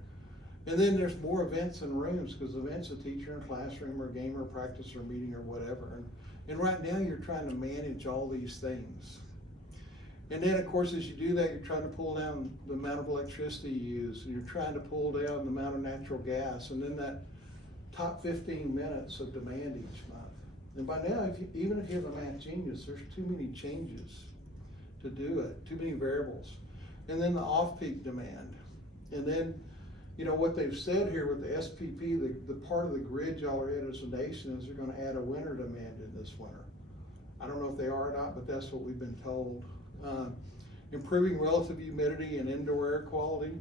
And then there's more events and rooms, because events, a teacher in a classroom or game or practice or meeting or whatever. And right now you're trying to manage all these things. And then of course, as you do that, you're trying to pull down the amount of electricity you use, and you're trying to pull down the amount of natural gas, and then that top 15 minutes of demand each month. And by now, even if you have a math genius, there's too many changes to do it, too many variables. And then the off-peak demand. And then, you know, what they've said here with the SPP, the part of the grid y'all are in as a nation is they're gonna add a winter demand in this winter. I don't know if they are or not, but that's what we've been told. Improving relative humidity and indoor air quality.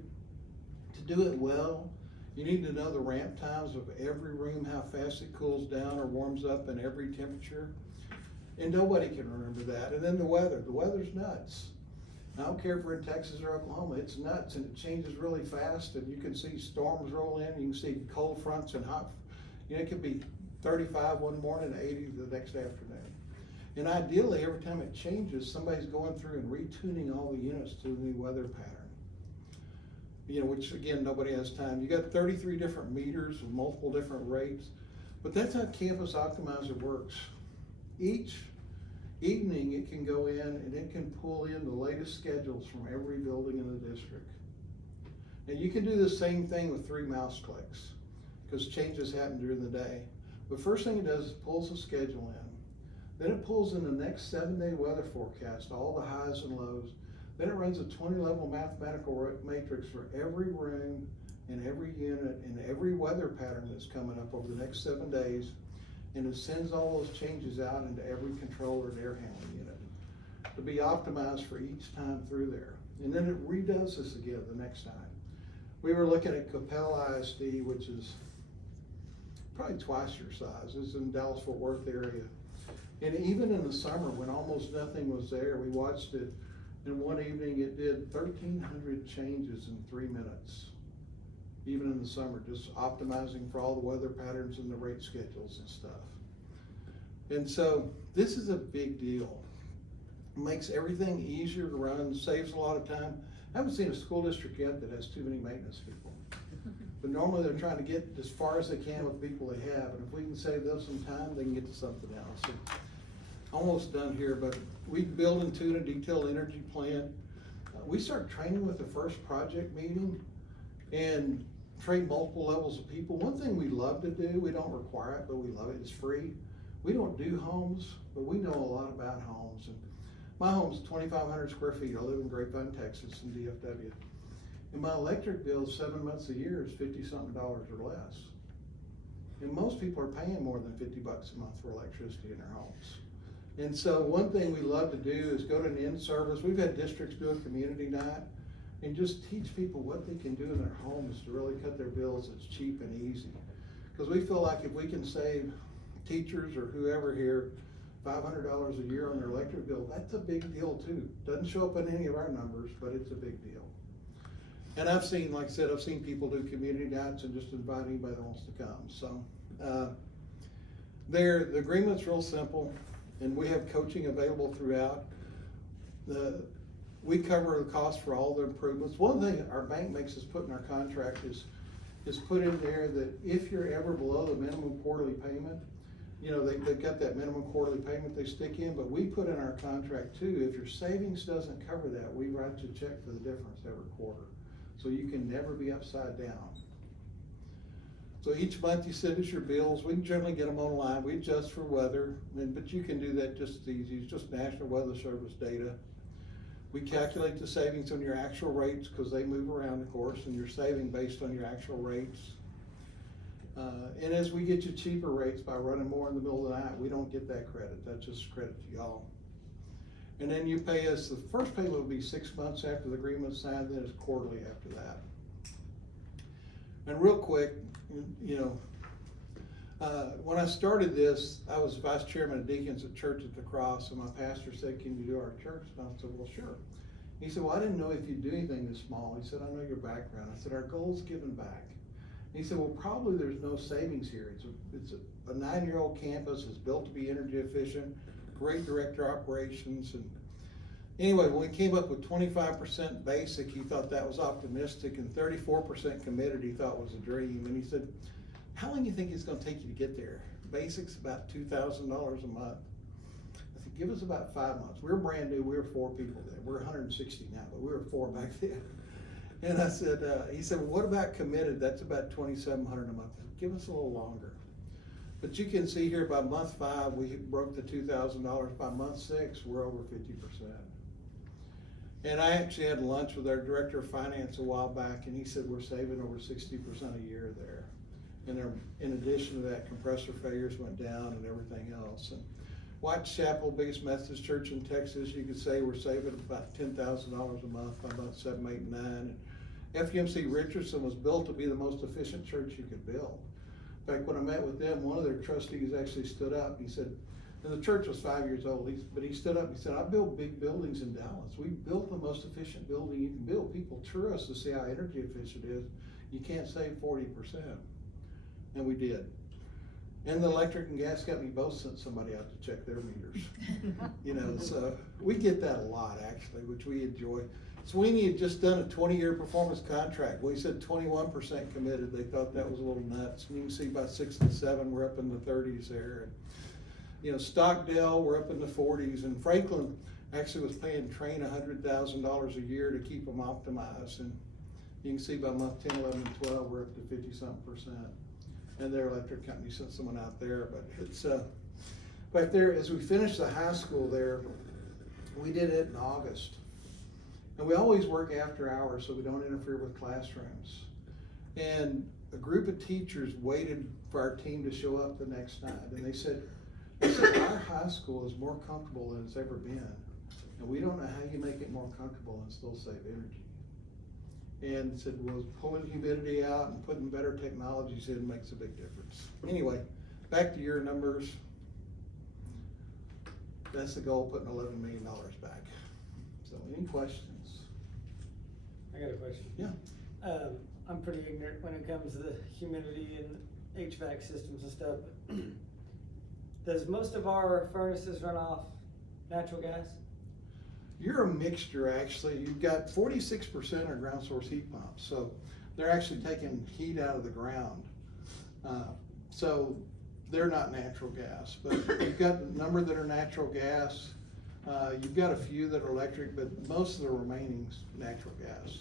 To do it well, you need to know the ramp times of every room, how fast it cools down or warms up in every temperature. And nobody can remember that. And then the weather's nuts. I don't care if we're in Texas or Oklahoma, it's nuts, and it changes really fast, and you can see storms roll in, you can see cold fronts and hot, you know, it could be 35 one morning and 80 the next afternoon. And ideally, every time it changes, somebody's going through and retuning all the units to the new weather pattern. You know, which again, nobody has time. You got 33 different meters with multiple different rates, but that's how Campus Optimizer works. Each evening it can go in and it can pull in the latest schedules from every building in the district. And you can do the same thing with 3 mouse clicks, because changes happen during the day. The first thing it does is pulls the schedule in. Then it pulls in the next 7-day weather forecast, all the highs and lows. Then it runs a 20-level mathematical matrix for every room and every unit and every weather pattern that's coming up over the next 7 days. And it sends all those changes out into every controller and air handling unit to be optimized for each time through there. And then it redoes this again the next time. We were looking at Capel ISD, which is probably twice your size. It's in Dallas-Fort Worth area. And even in the summer, when almost nothing was there, we watched it. And one evening it did 1,300 changes in 3 minutes. Even in the summer, just optimizing for all the weather patterns and the rate schedules and stuff. And so this is a big deal. It makes everything easier to run, saves a lot of time. I haven't seen a school district yet that has too many maintenance people. But normally they're trying to get as far as they can with the people they have. And if we can save them some time, they can get to something else. So, almost done here, but we build and tune a detailed energy plan. We start training with the first project meeting and train multiple levels of people. One thing we love to do, we don't require it, but we love it, it's free. We don't do homes, but we know a lot about homes. And my home's 2,500 square feet. I live in Grapevine, Texas in DFW. And my electric bill 7 months a year is $50-something or less. And most people are paying more than $50 a month for electricity in their homes. And so one thing we love to do is go to an in-service. We've had districts do a community night and just teach people what they can do in their homes to really cut their bills. It's cheap and easy. Because we feel like if we can save teachers or whoever here $500 a year on their electric bill, that's a big deal too. Doesn't show up in any of our numbers, but it's a big deal. And I've seen, like I said, I've seen people do community nights and just invite anybody that wants to come. So the agreement's real simple, and we have coaching available throughout. We cover the cost for all the improvements. One thing our bank makes us put in our contract is put in there that if you're ever below the minimum quarterly payment, you know, they've got that minimum quarterly payment they stick in, but we put in our contract too, if your savings doesn't cover that, we write you a check for the difference every quarter. So you can never be upside down. So each month you send us your bills. We can generally get them online. We adjust for weather, but you can do that just as easy. It's just National Weather Service data. We calculate the savings on your actual rates because they move around, of course, and you're saving based on your actual rates. And as we get you cheaper rates by running more in the middle of the night, we don't get that credit. That's just credit to y'all. And then you pay us, the first payment will be 6 months after the agreement's signed, then it's quarterly after that. And real quick, you know, when I started this, I was vice chairman of deacons at Church at the Cross, and my pastor said, "Can you do our church?" And I said, "Well, sure." He said, "Well, I didn't know if you'd do anything this small." He said, "I know your background." I said, "Our goal is giving back." And he said, "Well, probably there's no savings here. It's a 9-year-old campus. It's built to be energy efficient, great director operations." And anyway, when we came up with 25% basic, he thought that was optimistic, and 34% committed he thought was a dream. And he said, "How long do you think it's gonna take you to get there?" Basic's about $2,000 a month. I said, "Give us about 5 months." We were brand new, we were 4 people then. We're 160 now, but we were 4 back then. And I said, he said, "Well, what about committed?" That's about $2,700 a month. I said, "Give us a little longer." But you can see here by month 5, we broke the $2,000. By month 6, we're over 50%. And I actually had lunch with our director of finance a while back, and he said we're saving over 60% a year there. And in addition to that, compressor failures went down and everything else. And Whitechapel, biggest Methodist church in Texas, you could say we're saving about $10,000 a month by month 7, 8, and 9. And FUMC Richardson was built to be the most efficient church you could build. In fact, when I met with them, one of their trustees actually stood up. He said, and the church was 5 years old, but he stood up and he said, "I built big buildings in Dallas. We built the most efficient building you can build. People tour us to see how energy efficient it is. You can't save 40%. And we did. And the electric and gas company both sent somebody out to check their meters. You know, so we get that a lot actually, which we enjoy. Sweeney had just done a 20-year performance contract. We said 21% committed. They thought that was a little nuts. And you can see by 6 and 7, we're up in the 30s there. And, you know, Stockdale, we're up in the 40s. And Franklin actually was paying Train $100,000 a year to keep them optimized. And, You can see by month 10, 11, and 12, we're up to 50-something%. And their electric company sent someone out there, but it's, back there, as we finished the high school there, we did it in August. And we always work after hours so we don't interfere with classrooms. And a group of teachers waited for our team to show up the next night, and they said, our high school is more comfortable than it's ever been, and we don't know how you make it more comfortable and still save energy. And said, well, pulling humidity out and putting better technologies in makes a big difference. Anyway, back to your numbers. That's the goal, putting $11 million back. So any questions? I got a question. Yeah. I'm pretty ignorant when it comes to the humidity and HVAC systems and stuff. Does most of our furnaces run off natural gas? You're a mixture, actually. You've got 46% are ground source heat pumps, so they're actually taking heat out of the ground. So they're not natural gas, but you've got a number that are natural gas. You've got a few that are electric, but most of the remaining is natural gas.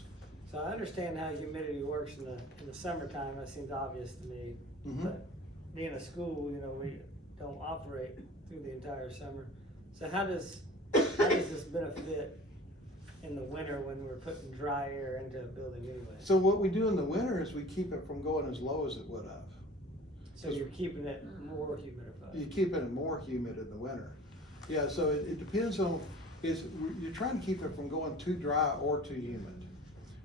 So I understand how humidity works in the summertime. That seems obvious to me. Mhm. But being a school, you know, we don't operate through the entire summer. So how does this benefit in the winter when we're putting dry air into a building anyway? So what we do in the winter is we keep it from going as low as it would have. So you're keeping it more humidified. You keep it more humid in the winter. Yeah, so it depends on, you're trying to keep it from going too dry or too humid.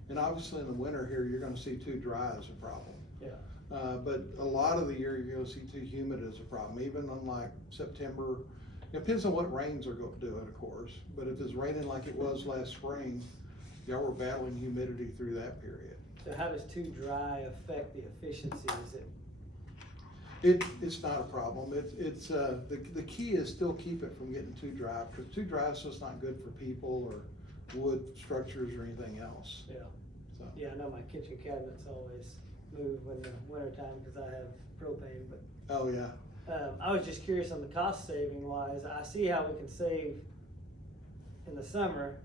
And obviously in the winter here, you're gonna see too dry as a problem. Yeah. But a lot of the year, you're gonna see too humid as a problem, even on like September. It depends on what rains are doing, of course, but if it's raining like it was last spring, y'all were battling humidity through that period. So how does too dry affect the efficiency? Is it? It's not a problem. It's the key is still keep it from getting too dry, because too dry is just not good for people or wood structures or anything else. Yeah. So. Yeah, I know my kitchen cabinets always move in the winter time because I have propane, but. Oh, yeah. I was just curious on the cost saving wise. I see how we can save in the summer.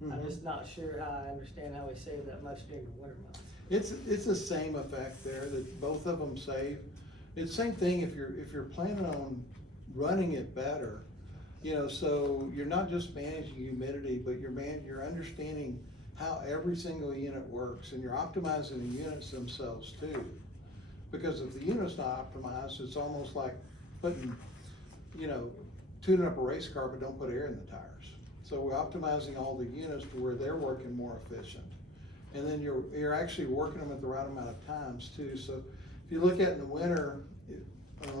I'm Mhm. just not sure how I understand how we save that much during the winter months. It's the same effect there, that both of them save. It's the same thing if you're planning on running it better, you know, so you're not just managing humidity, but you're understanding how every single unit works, and you're optimizing the units themselves too. Because if the unit's not optimized, it's almost like putting, you know, tuning up a race car but don't put air in the tires. So we're optimizing all the units to where they're working more efficient. And then you're actually working them at the right amount of times too. So if you look at it in the winter,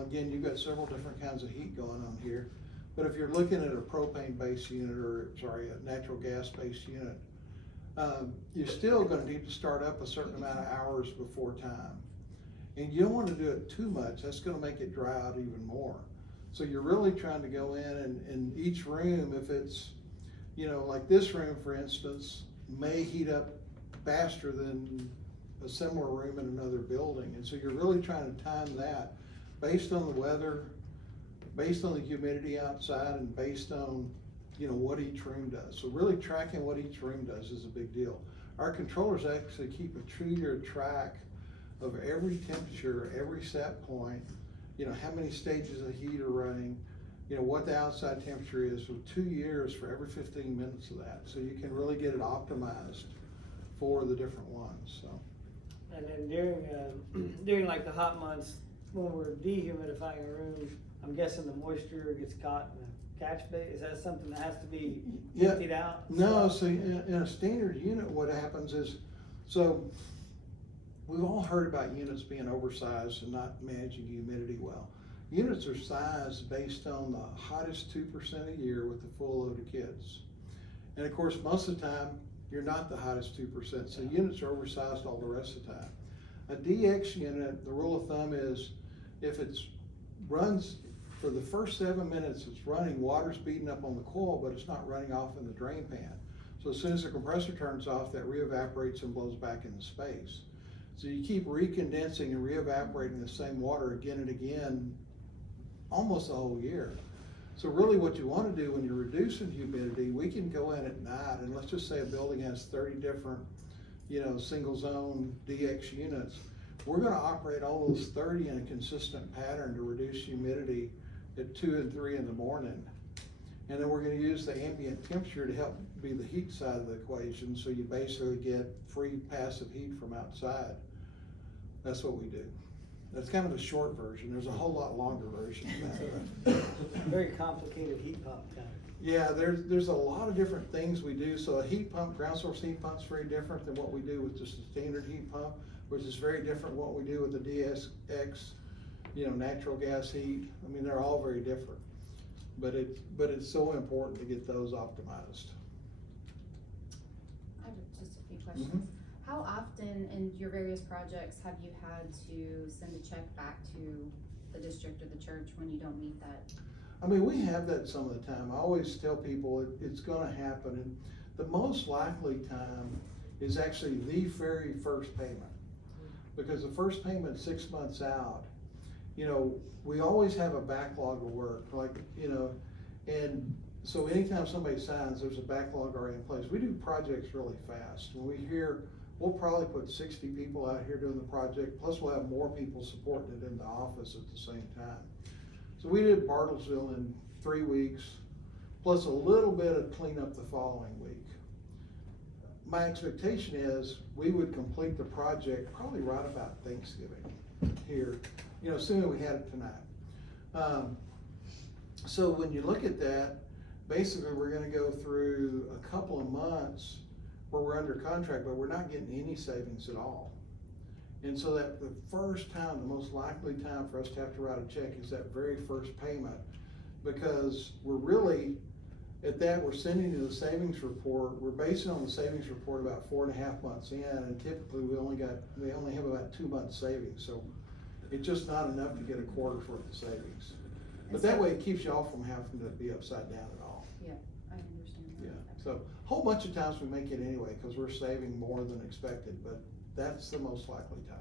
again, you've got several different kinds of heat going on here. But if you're looking at a propane-based unit, or sorry, a natural gas-based unit, you're still gonna need to start up a certain amount of hours before time. And you don't wanna do it too much. That's gonna make it dry out even more. So you're really trying to go in and each room, if it's, you know, like this room, for instance, may heat up faster than a similar room in another building. And so you're really trying to time that based on the weather, based on the humidity outside, and based on, you know, what each room does. So really tracking what each room does is a big deal. Our controllers actually keep a true track of every temperature, every set point, you know, how many stages of heat are running, you know, what the outside temperature is for 2 years for every 15 minutes of that. So you can really get it optimized for the different ones, so. And then during like the hot months, when we're dehumidifying a room, I'm guessing the moisture gets caught in the catch bay. Is that something that has to be emptied out? No, so in a standard unit, what happens is, so we've all heard about units being oversized and not managing humidity well. Units are sized based on the hottest 2% a year with a full load of kids. And of course, most of the time, you're not the hottest 2%, so units are oversized all the rest of the time. A DX unit, the rule of thumb is, if it's runs for the first 7 minutes, it's running, water's beating up on the coil, but it's not running off in the drain pan. So as soon as the compressor turns off, that re-evaporates and blows back into space. So you keep recondensing and re-evaporating the same water again and again, almost the whole year. So really what you want to do when you're reducing humidity, we can go in at night, and let's just say a building has 30 different, single zone DX units. We're gonna operate all those 30 in a consistent pattern to reduce humidity at 2 and 3 in the morning. And then we're gonna use the ambient temperature to help be the heat side of the equation, so you basically get free passive heat from outside. That's what we do. That's kind of a short version. There's a whole lot longer version of that. Very complicated heat pump kind of. Yeah, there's a lot of different things we do. So a heat pump, ground source heat pump is very different than what we do with just a standard heat pump, which is very different what we do with the DSX, natural gas heat. I mean, they're all very different. But it's so important to get those optimized. I have just a few questions. How often in your various projects have you had to send a check back to the district or the church when you don't meet that? I mean, we have that some of the time. I always tell people it's gonna happen, and the most likely time is actually the very first payment. Because the first payment 6 months out, we always have a backlog of work, and so anytime somebody signs, there's a backlog already in place. We do projects really fast. When we hear, we'll probably put 60 people out here doing the project, plus we'll have more people supporting it in the office at the same time. So we did Bartlesville in 3 weeks, plus a little bit of cleanup the following week. My expectation is we would complete the project probably right about Thanksgiving here, assuming we had it tonight. So when you look at that, basically we're gonna go through a couple of months where we're under contract, but we're not getting any savings at all. And so that the first time, the most likely time for us to have to write a check is that very first payment, because we're really, at that, we're sending you the savings report. We're basing on the savings report about 4.5 months in, and typically we only have about 2 months savings. So it's just not enough to get a quarter's worth of savings. But that way it keeps you off from having to be upside down at all. Yeah, I understand that. Yeah, so a whole bunch of times we make it anyway, because we're saving more than expected, but that's the most likely time.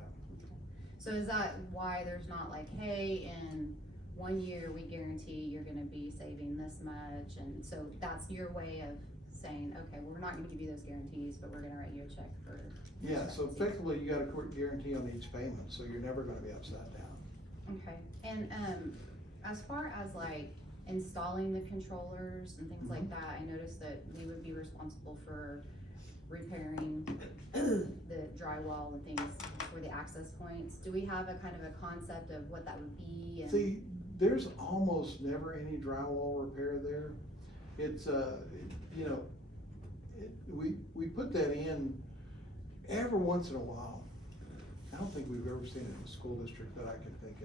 So is that why there's not like, hey, in 1 year, we guarantee you're gonna be saving this much, and so that's your way of saying, okay, well, we're not gonna give you those guarantees, but we're gonna write you a check for. Yeah, so effectively you got a quick guarantee on each payment, so you're never gonna be upside down. Okay, and as far as like installing the controllers and things like that, I noticed that we would be responsible for repairing the drywall and things for the access points. Do we have a kind of a concept of what that would be? And See, there's almost never any drywall repair there. It's, we put that in every once in a while. I don't think we've ever seen it in a school district that I can think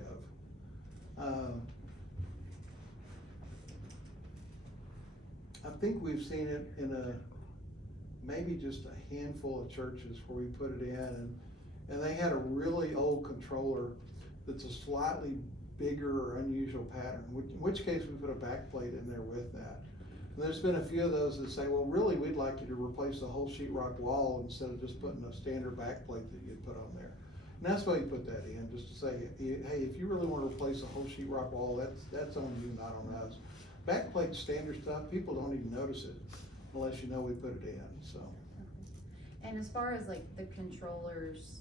of. I think we've seen it in maybe just a handful of churches where we put it in, and they had a really old controller that's a slightly bigger or unusual pattern, in which case we put a backplate in there with that. And there's been a few of those that say, well, really, we'd like you to replace the whole sheetrock wall instead of just putting a standard backplate that you'd put on there. And that's why you put that in, just to say, hey, if you really want to replace the whole sheetrock wall, that's on you, not on us. Backplate standard stuff, people don't even notice it unless you know we put it in, so. And as far as like the controllers,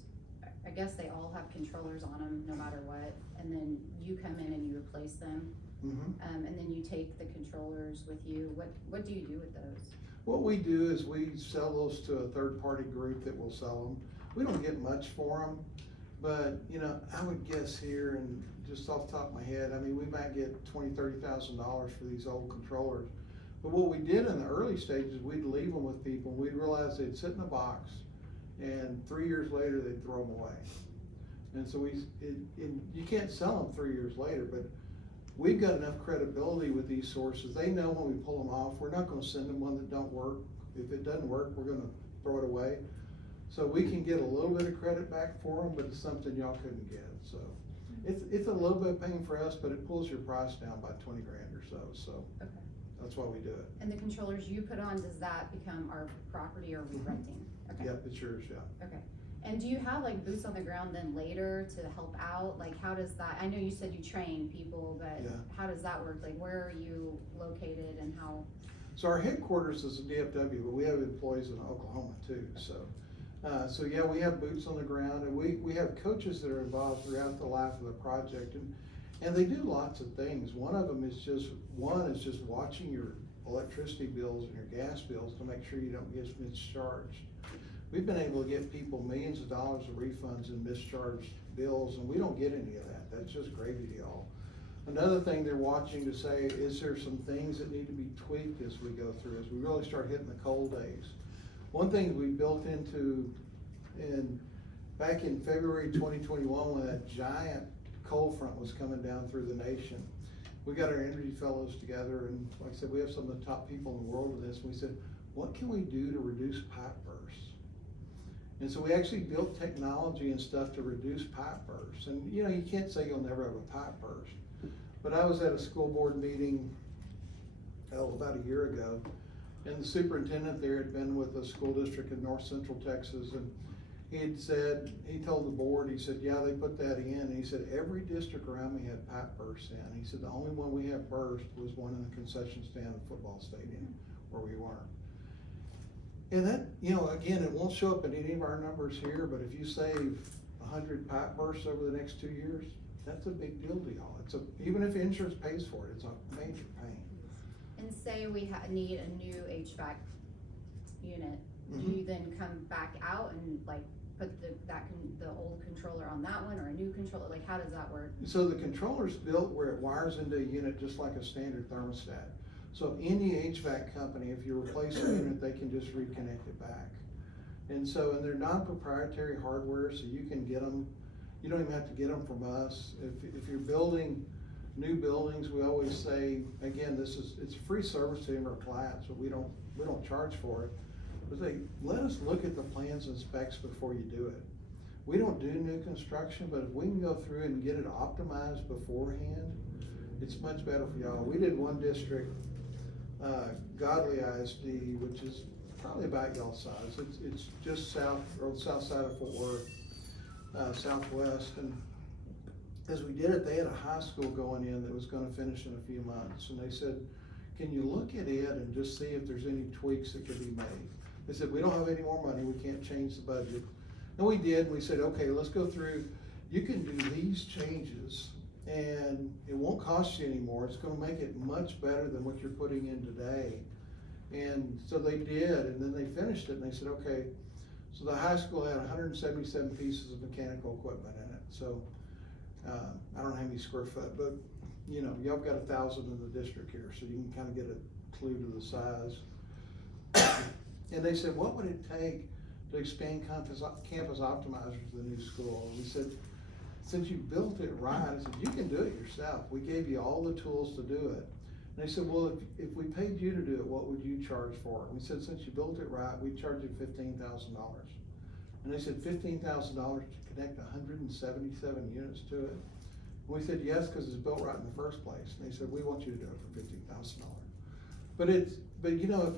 I guess they all have controllers on them no matter what, and then you come in and you replace them. And then you take the controllers with you. What do you do with those? What we do is we sell those to a third-party group that will sell them. We don't get much for them, but I would guess here, and just off the top of my head, I mean, we might get $20,000, $30,000 for these old controllers. But what we did in the early stages, we'd leave them with people. We'd realize they'd sit in a box, and 3 years later they'd throw them away. And so you can't sell them 3 years later, but we've got enough credibility with these sources. They know when we pull them off, we're not gonna send them one that don't work. If it doesn't work, we're gonna throw it away. So we can get a little bit of credit back for them, but it's something y'all couldn't get, so. It's a little bit of pain for us, but it pulls your price down by 20 grand or so, Okay. that's why we do it. And the controllers you put on, does that become our property or are we renting? Okay. Yep, it's yours, yeah. Okay. And do you have like boots on the ground then later to help out? Like how does that, I know you said you train people, but Yeah. how does that work? Like where are you located and how? So our headquarters is in DFW, but we have employees in Oklahoma too, so. So yeah, we have boots on the ground, and we have coaches that are involved throughout the life of the project, and they do lots of things. One is just watching your electricity bills and your gas bills to make sure you don't get mischarged. We've been able to get people millions of dollars of refunds in mischarged bills, and we don't get any of that. That's just gravy to y'all. Another thing they're watching to say, is there some things that need to be tweaked as we go through, as we really start hitting the cold days. One thing we built into, back in February 2021, when that giant cold front was coming down through the nation, we got our energy fellows together, and like I said, we have some of the top people in the world with this, and we said, what can we do to reduce pipe bursts? And so we actually built technology and stuff to reduce pipe bursts. And you know, you can't say you'll never have a pipe burst. But I was at a school board meeting, about a year ago, and the superintendent there had been with a school district in North Central Texas, and he told the board, he said, yeah, they put that in, and he said, every district around me had pipe bursts in. He said, the only one we have burst was one in the concession stand at the football stadium, where we weren't. And that, you know, again, it won't show up in any of our numbers here, but if you save 100 pipe bursts over the next 2 years, that's a big deal to y'all. Even if insurance pays for it, it's a major pain. And say we need a new HVAC unit, do you then come back out and like put the old controller on that one, or a new controller? Like, how does that work? So the controller's built where it wires into a unit just like a standard thermostat. So any HVAC company, if you replace a unit, they can just reconnect it back. And they're non-proprietary hardware, so you can get them. You don't even have to get them from us. If you're building new buildings, we always say, again, it's a free service to any of our clients, but we don't charge for it. But let us look at the plans and specs before you do it. We don't do new construction, but if we can go through and get it optimized beforehand, it's much better for y'all. We did one district, Godly ISD, which is probably about y'all's size. It's just south side of Fort Worth. Southwest, and as we did it, they had a high school going in that was going to finish in a few months, and they said, can you look at it and just see if there's any tweaks that could be made? They said, we don't have any more money, we can't change the budget. And we did, and we said, okay, let's go through, you can do these changes and it won't cost you anymore. It's going to make it much better than what you're putting in today. And so they did, and then they finished it, and they said, okay, so the high school had 177 pieces of mechanical equipment in it. So I don't know how many square foot, but you know, y'all got 1,000 in the district here, so you can kind of get a clue to the size. And they said, what would it take to expand campus optimizers to the new school? And we said, since you built it right, I said, you can do it yourself. We gave you all the tools to do it. And they said, well, if we paid you to do it, what would you charge for it? We said, since you built it right, we charge you $15,000. And they said, $15,000 to connect 177 units to it? And we said, yes, because it's built right in the first place. And they said, we want you to do it for $15,000. But you know,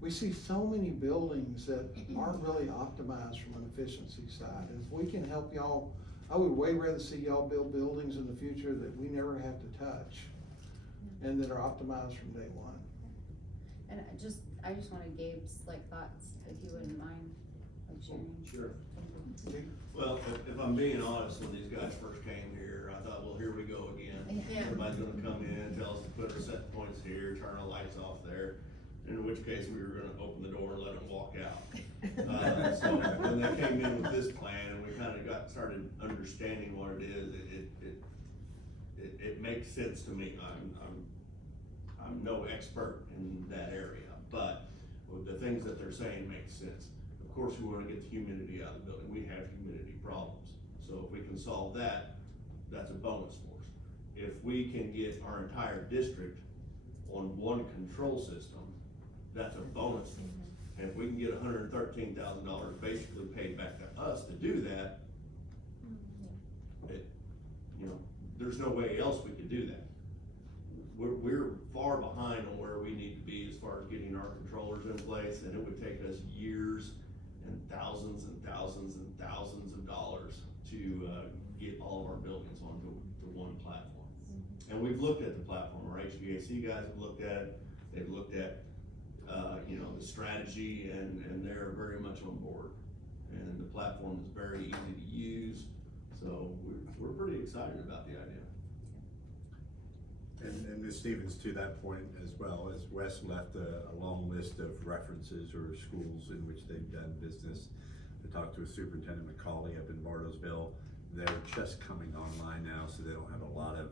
we see so many buildings that aren't really optimized from an efficiency side. And if we can help y'all, I would way rather see y'all build buildings in the future that we never have to touch and that are optimized from day one. And I just wanted Gabe's thoughts, if you wouldn't mind, sharing. Sure. Well, if I'm being honest, when these guys first came here, I thought, well, here we go again. Yeah. Everybody's gonna come in, tell us to put our set points here, turn our lights off there, in which case we were gonna open the door and let them walk out. So when they came in with this plan and we kind of started understanding what it is, it makes sense to me. I'm no expert in that area, but the things that they're saying make sense. Of course, we want to get the humidity out of the building. We have humidity problems. So if we can solve that, that's a bonus for us. If we can get our entire district on one control system, that's a bonus for us. And if we can get $113,000 basically paid back to us to do that, there's no way else we could do that. We're far behind on where we need to be as far as getting our controllers in place, and it would take us years and thousands and thousands and thousands of dollars to get all of our buildings onto one platform. And we've looked at the platform. Our HVAC guys have looked at it. They've looked at the strategy, and they're very much on board. and the platform is very easy to use. So we're pretty excited about the idea. And Ms. Stevens, to that point as well, as Wes left a long list of references or schools in which they've done business. I talked to a Superintendent McCauley up in Bartlesville. They're just coming online now, so they don't have a lot of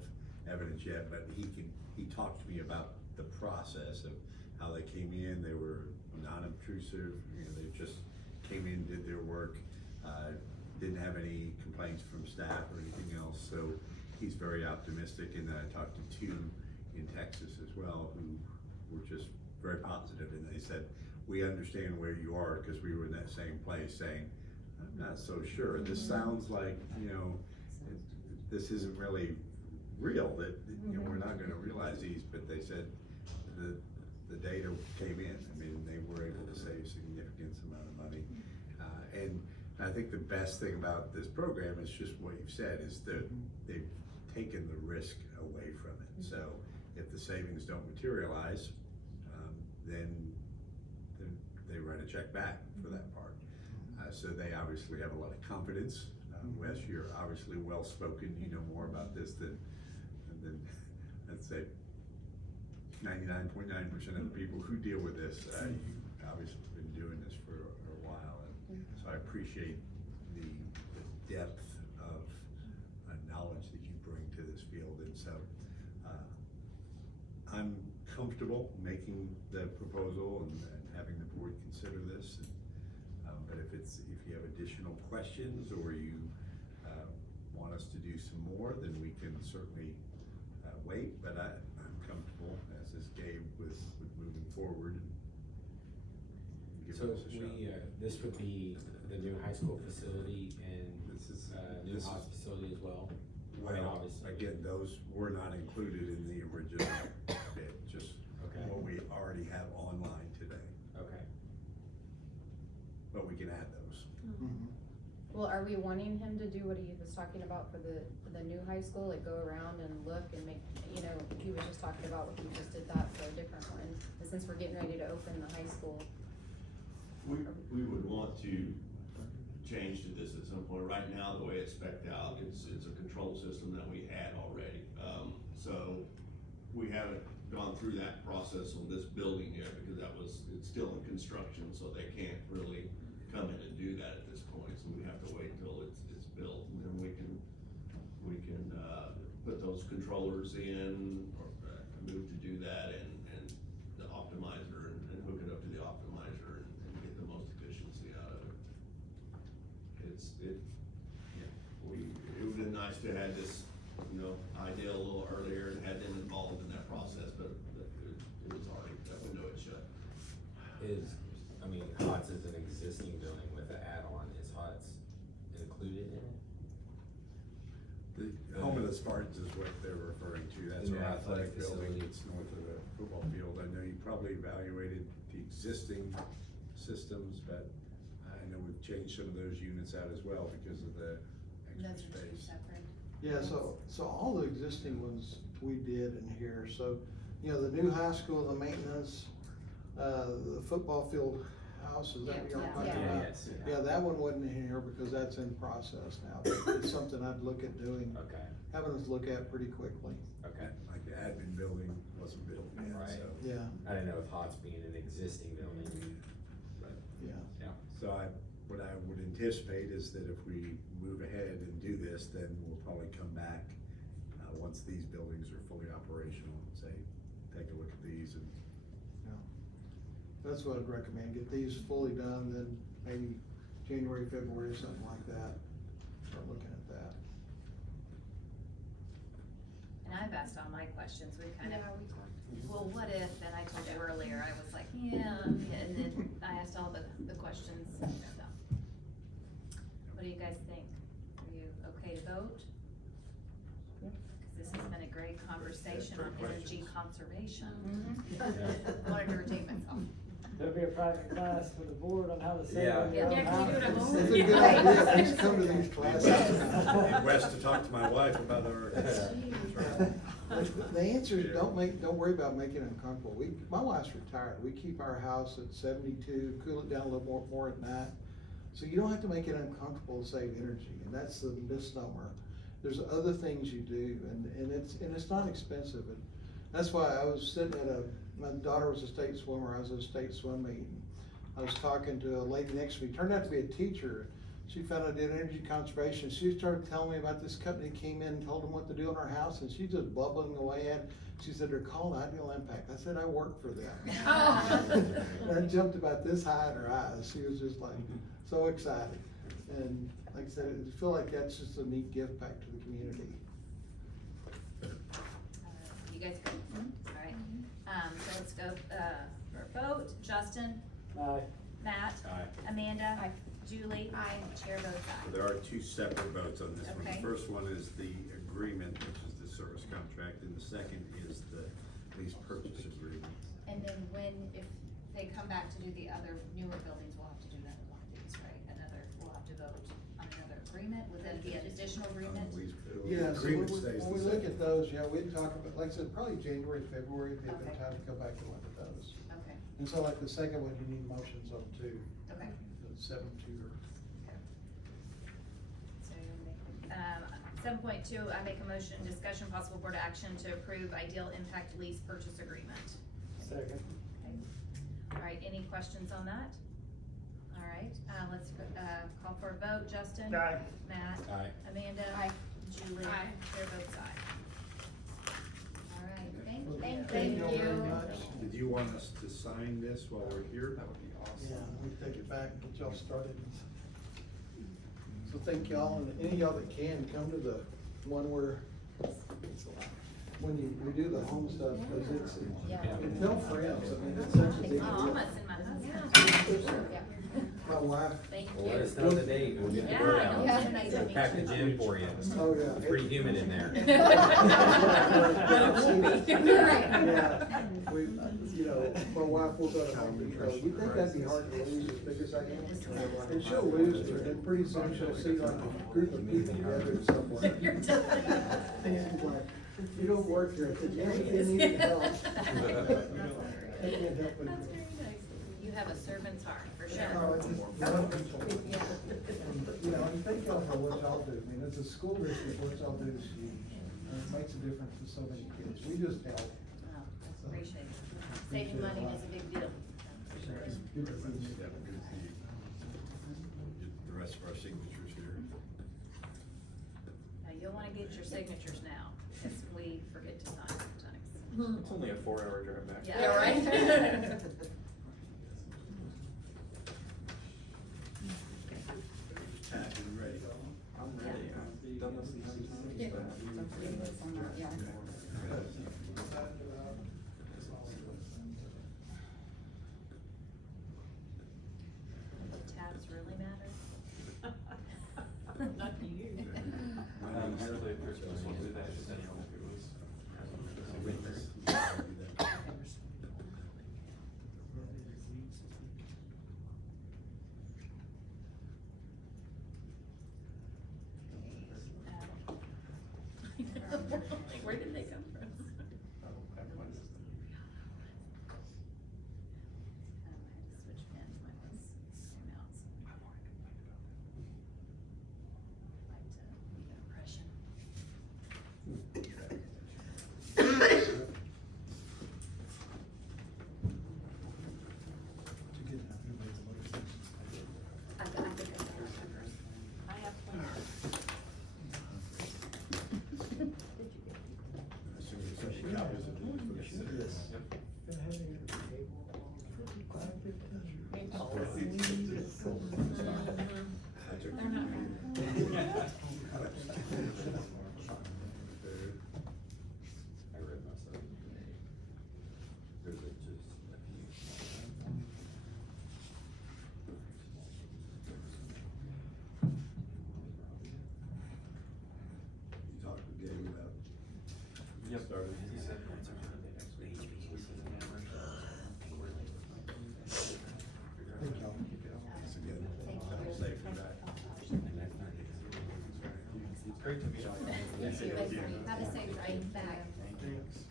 evidence yet, but he talked to me about the process of how they came in. They were non-obtrusive, they just came in, did their work, didn't have any complaints from staff or anything else. So he's very optimistic, and I talked to two in Texas as well who were just very positive, and they said, we understand where you are, because we were in that same place saying, I'm not so sure. This sounds like, this isn't really real, that, we're not gonna realize these, but they said the data came in. I mean, they were able to save significant amount of money. And I think the best thing about this program is just what you've said, is that they've taken the risk away from it. So if the savings don't materialize, then they write a check back for that part. So they obviously have a lot of confidence. Wes, you're obviously well-spoken, you know more about this than let's say 99.9% of the people who deal with this. You've obviously been doing this for a while, and so I appreciate the depth of knowledge that you bring to this field. And so I'm comfortable making the proposal and having the board consider this. But if you have additional questions, or you want us to do some more, then we can certainly wait. But I'm comfortable, as is Gabe, with moving forward. And So this would be the new high school facility and this is new hospital facility as well? Well, again, those were not included in the original bid, just what we already have online today. Okay. But we can add those. Well, are we wanting him to do what he was talking about for the new high school, like go around and look and make, he was just talking about what he just did that for a different one, and since we're getting ready to open the high school. We would want to change to this at some point. Right now, the way it's spec'd out, it's a control system that we had already. So we haven't gone through that process on this building yet, because it's still in construction, so they can't really come in and do that at this point. So we have to wait until it's built, and then we can put those controllers in, or move to do that, and the optimizer, and hook it up to the optimizer, and get the most efficiency out of it. It would have been nice to have this, idea a little earlier and had them involved in that process, but it was already, that window had shut. HOTS is an existing building with an add-on. Is HOTS included in it? The Home of the Spartans is what they're referring to. That's In our their athletic building. facility. It's north of the football field. I know you probably evaluated the existing systems, but I know we've changed some of those units out as well because of the extra space. Yeah, so all the existing ones we did in here. So, the new high school, the maintenance, the football field house, is that what you're talking about? Yes. Yeah, that one wasn't in here because that's in process now, but it's something I'd look at doing, Okay. having us look at pretty quickly. Okay. Like the admin building wasn't built yet, Right. so. Yeah, I didn't know if HOTS being an existing building. yeah. So what I would anticipate is that if we move ahead and do this, then we'll probably come back, once these buildings are fully operational, and say, take a look at these, and That's what I'd recommend, get these fully done, then maybe January, February, something like that, start looking at that. And I've asked all my questions, well, what if, and I told you earlier, I was like, yeah, and then I asked all the questions, so. What do you guys think? Are you okay to vote? Cause this has been a great conversation on energy conservation. Wanted to retain myself. There'll be a private class for the board on how to save Yeah. on your own Yeah, can you do it at house. home? It's a good idea, just come to these classes. Need Wes to talk to my wife about our. The answer is don't worry about making it uncomfortable. My wife's retired. We keep our house at 72, cool it down a little more at night. So you don't have to make it uncomfortable to save energy, and that's the misnomer. There's other things you do, and it's not expensive. And that's why I was sitting at my daughter was a state swimmer, I was at a state swim meeting. I was talking to a lady next to me, turned out to be a teacher. She found out I did energy conservation. She started telling me about this company came in and told them what to do in her house, and she's just bubbling away at it. She said, they're called Ideal Impact. I said, I work for them. And I jumped about this high in her eyes. She was just like so excited. And like I said, I feel like that's just a neat gift back to the community. You guys good? All right. So let's go, for a vote. Justin? Aye. Matt? Aye. Amanda? Aye. Julie? Aye. Chair votes aye. There are two separate votes on this one. Okay. The first one is the agreement, which is the service contract, and the second is the lease purchase agreement. And then if they come back to do the other newer buildings, we'll have to do another one of these, right? We'll have to vote on another agreement. Would that be an additional agreement? Yeah, so Agreement stays when we the look same. at those, yeah, we'd talk about, like I said, probably January, February, would be a good Okay. time to go back and look at those. Okay. And so like the second one, you need motions on too. Okay. The 7-2 or. So you're gonna make, 7.2, I make a motion, discussion possible board action to approve Ideal Impact lease purchase agreement. Second. Okay. All right, any questions on that? All right, let's, call for a vote. Justin? Aye. Matt? Aye. Amanda? Aye. Julie? Aye. Chair votes aye. All right, thank you. Thank you very much. Did you want us to sign this while we're here? That would be awesome. Yeah, we can take it back and get y'all started. So thank y'all, and any of y'all that can, come to the one where, when we do the home stuff, cause it's no friends, I mean, it's such a big Oh, I'm deal. gonna send my husband. My wife. Thank Well, you. let us know the date, we'll get the word out. Yeah, nice to We'll meet pack the you. gym for you. Oh, yeah. It's pretty humid in there. Yeah, we, you know, my wife will go to Home Depot, you think that'd be hard to lose as big as I am? And she'll lose it, and pretty soon she'll see like a group of people together somewhere. You're done. And she's like, you don't work here, I said, yeah, but they need help. I can't help it. That's very nice. You have a servant's heart, for Oh, sure. it's just wonderful. And, you know, and thank y'all for what y'all do. I mean, as a school district, what y'all do is huge. And it makes a difference to so many kids. We just help. Wow, appreciate it. Saving money is a big deal. For sure. Good to see you. Yeah, good to see you. Get the rest of our signatures here. Now, you'll wanna get your signatures now, because we forget to sign sometimes. It's only a 4-hour drive back. Yeah, right? Pat, you ready? I'm ready, I've done this a hundred times, but- Yeah. Tabs really matter? Not to you. Usually if you're supposed to do that, just anyhow, if it was. Where did they come from? I had to switch pens, mine was came out, so. Like to leave an impression. I think I got it. I have plenty. Assuming so many copies of this. Yes. They're not I read myself. There's just a few. You talked with Gabe about. Yep. Started. He said that's our day next week. This is an anniversary. Thank y'all. That's a good. Thank you. Safe and back. It's great to meet all y'all. Yes, you guys have a safe ride back. Thanks.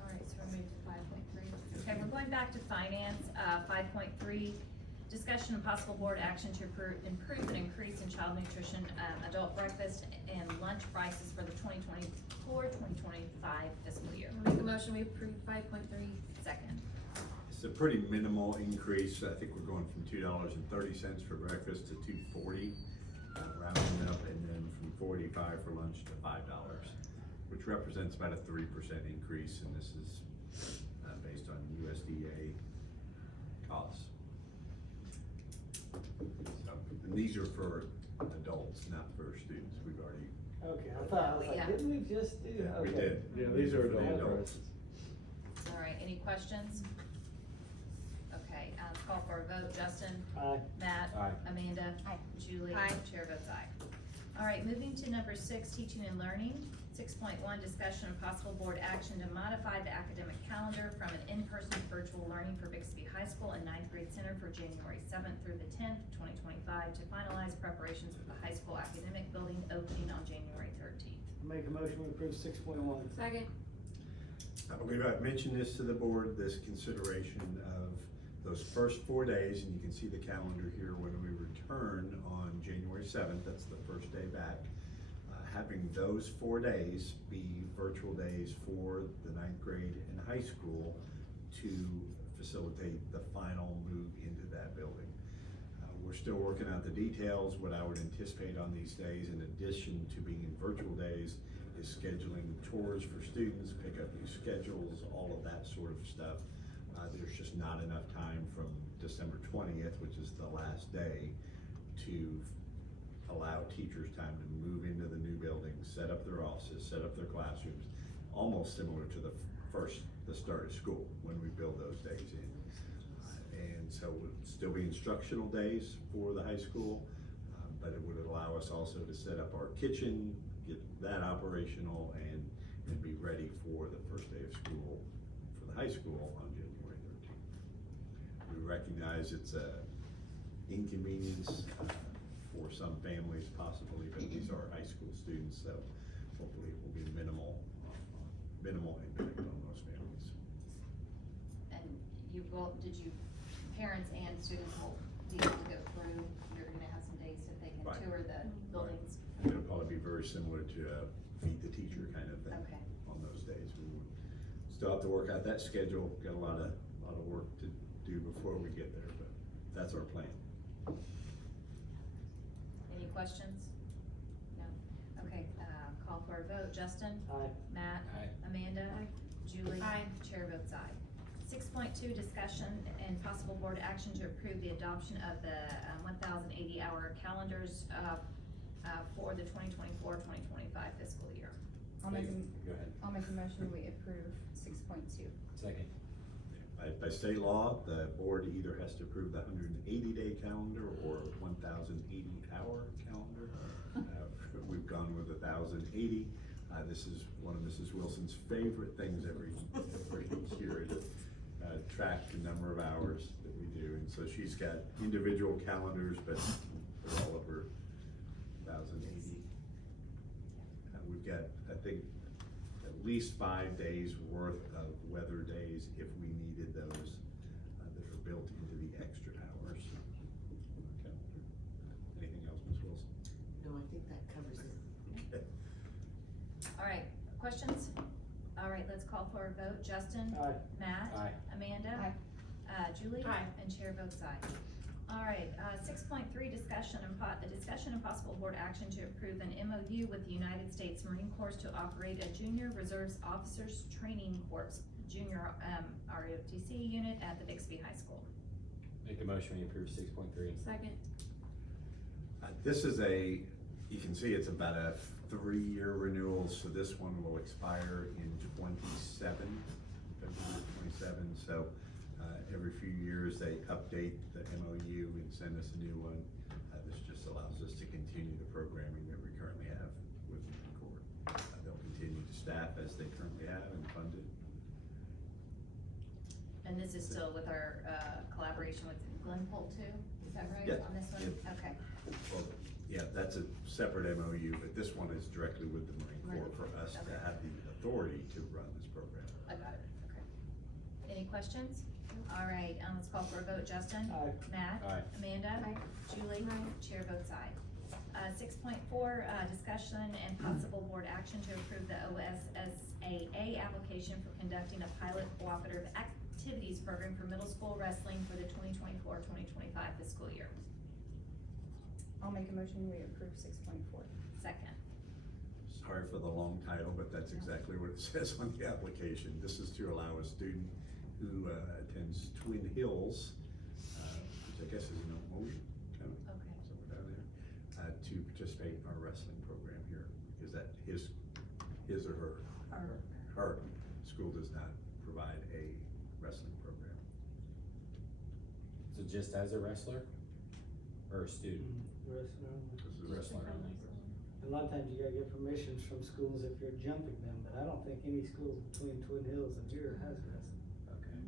All right, so we're moving to 5.3. Okay, we're going back to finance, 5.3. Discussion and possible board action to improve and increase in child nutrition, adult breakfast and lunch prices for the 2024-2025 fiscal year. Make a motion, we approve 5.3. Second. It's a pretty minimal increase. I think we're going from $2.30 for breakfast to $2.40, rounding up, and then from $4.85 for lunch to $5, which represents about a 3% increase, and this is based on USDA costs. So, and these are for adults, not for students. We've already. Okay, I thought, I was like, Yeah. didn't we just do? Yeah, we Okay. did. Yeah, these are for the adult adults. prices. All right, any questions? Okay, call for a vote. Justin? Aye. Matt? Aye. Amanda? Aye. Julie? Aye. Chair votes aye. All right, moving to number 6, teaching and learning. 6.1, discussion of possible board action to modify the academic calendar from an in-person to virtual learning for Bixby High School and 9th grade center for January 7th through the 10th, 2025, to finalize preparations for the high school academic building opening on January 13th. Make a motion, we approve 6.1. Second. I believe I've mentioned this to the board, this consideration of those first 4 days, and you can see the calendar here when we return on January 7th, that's the first day back. Having those 4 days be virtual days for the 9th grade and high school to facilitate the final move into that building. We're still working out the details. What I would anticipate on these days, in addition to being in virtual days, is scheduling tours for students, pick up new schedules, all of that sort of stuff. There's just not enough time from December 20th, which is the last day, to allow teachers time to move into the new building, set up their offices, set up their classrooms, almost similar to the start of school when we build those days in. And so it would still be instructional days for the high school, but it would allow us also to set up our kitchen, get that operational, and be ready for the first day of school for the high school on January 13th. We recognize it's a inconvenience for some families possibly, but these are high school students, so hopefully it will be minimal impact on those families. And you will, parents and students will be able to go through, you're gonna have some days that they can Right. tour the buildings? It'll probably be very similar to a meet the teacher kind of thing. Okay. On those days. We would still have to work out that schedule, got a lot of work to do before we get there, but that's our plan. Any questions? No? Okay, call for a vote. Justin? Aye. Matt? Aye. Amanda? Julie? Aye. Chair votes aye. 6.2, discussion and possible board action to approve the adoption of the 1,080 hour calendars for the 2024-2025 fiscal year. I'll make Go ahead. a motion, we approve 6.2. Second. By state law, the board either has to approve the 180-day calendar or 1,080 hour calendar. We've gone with 1,080. This is one of Mrs. Wilson's favorite things every year, to track the number of hours that we do. And so she's got individual calendars, but they're all over 1,080. We've got, I think, at least 5 days worth of weather days if we needed those, that are built into the extra hours. Okay. Anything else, Ms. Wilson? No, I think that covers it. Okay. All right, questions? All right, let's call for a vote. Justin? Aye. Matt? Aye. Amanda? Aye. Julie? Aye. And chair votes aye. All right, 6.3, discussion and possible board action to approve an MOU with the United States Marine Corps to operate a Junior Reserves Officers Training Corps Junior ROTC unit at the Bixby High School. Make a motion, we approve 6.3. Second. This is you can see it's about a 3-year renewal, so this one will expire in 27, February 27. So every few years they update the MOU and send us a new one. This just allows us to continue the programming that we currently have with the Marine Corps. They'll continue to staff as they currently have and fund it. And this is still with our collaboration with Glenpool too, is that right, Yes. on this one? Yep. Okay. Well, yeah, that's a separate MOU, but this one is directly with the Marine Corps for us to Okay. have the authority to run this program. I got it, okay. Any questions? All right, let's call for a vote. Justin? Aye. Matt? Aye. Amanda? Aye. Julie? Chair votes aye. 6.4, discussion and possible board action to approve the OSSAA application for conducting a pilot cooperative activities program for middle school wrestling for the 2024-2025 fiscal year. I'll make a motion, we approve 6.4. Second. Sorry for the long title, but that's exactly what it says on the application. This is to allow a student who attends Twin Hills, which I guess is an Oak kind of, Okay. somewhere down there, to participate in our wrestling program here. Is that his or her school does not provide a wrestling program. So just as a wrestler? Or a student? Wrestling. This is a Wrestler wrestling. only. A lot of times you gotta get permissions from schools if you're jumping them, but I don't think any schools between Twin Hills and here has wrestling. Okay.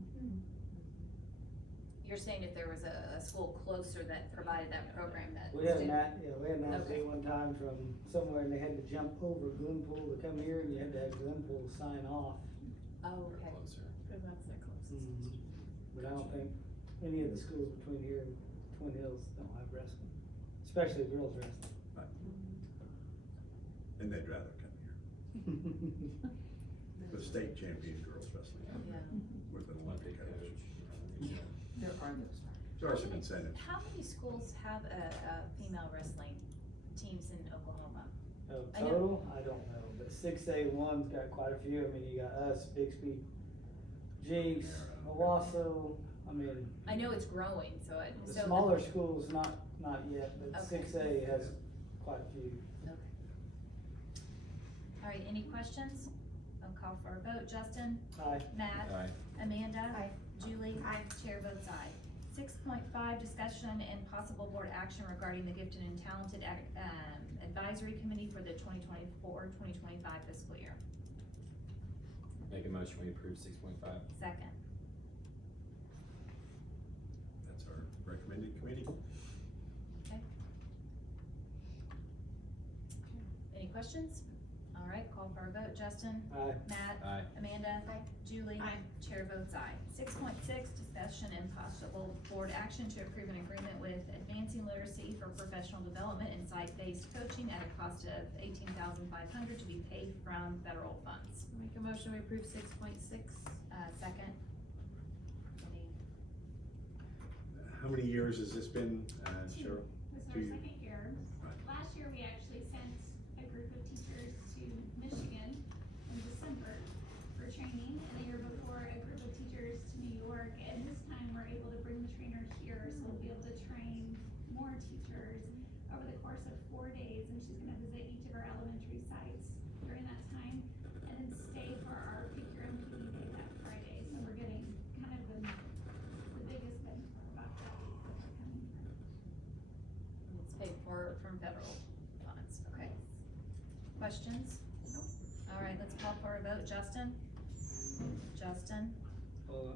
You're saying if there was a school closer that provided that program that. We had an, student- we had an Okay. athlete one time from somewhere and they had to jump over Glenpool to come here and you had to have Glenpool sign off. Oh, Or okay. closer. Cause that's the closest. But I don't think any of the schools between here and Twin Hills don't have wrestling, especially girls wrestling. Right. And they'd rather come here. The state champion girls wrestling. Yeah. With an Olympic coach. There are those. There are some incentives. How many schools have a female wrestling teams in Oklahoma? Oh, I know- total, I don't know, but 6A1's got quite a few, I mean, you got us, Bixby, Jinx, Owasso, I mean. I know it's growing, so it, The so. smaller schools, not yet, but Okay. 6A has quite a few. Okay. All right, any questions? I'll call for a vote. Justin? Aye. Matt? Aye. Amanda? Aye. Julie? Aye. Chair votes aye. 6.5, discussion and possible board action regarding the gifted and talented advisory committee for the 2024-2025 fiscal year. Make a motion, we approve 6.5. Second. That's our recommended committee. Okay. Any questions? All right, call for a vote. Justin? Aye. Matt? Aye. Amanda? Aye. Julie? Chair votes aye. 6.6, discussion and possible board action to approve an agreement with Advancing Literacy for Professional Development and Site-Based Coaching at a cost of $18,500 to be paid from federal funds. Make a motion, we approve 6.6. Second. Any, How many years has this been, Cheryl? This is 2 our years? second year. Right. Last year, we actually sent a group of teachers to Michigan in December for training, and the year before, a group of teachers to New York, and this time, we're able to bring the trainers here, so we'll be able to train more teachers over the course of 4 days, and she's gonna visit each of our elementary sites during that time, and then stay for our Pick Your MPD Day that Friday, so we're getting kind of the biggest bang for our buck that week that we're coming from. it's paid for from federal funds, okay. Questions? All right, let's call for a vote. Justin? Justin? Oh,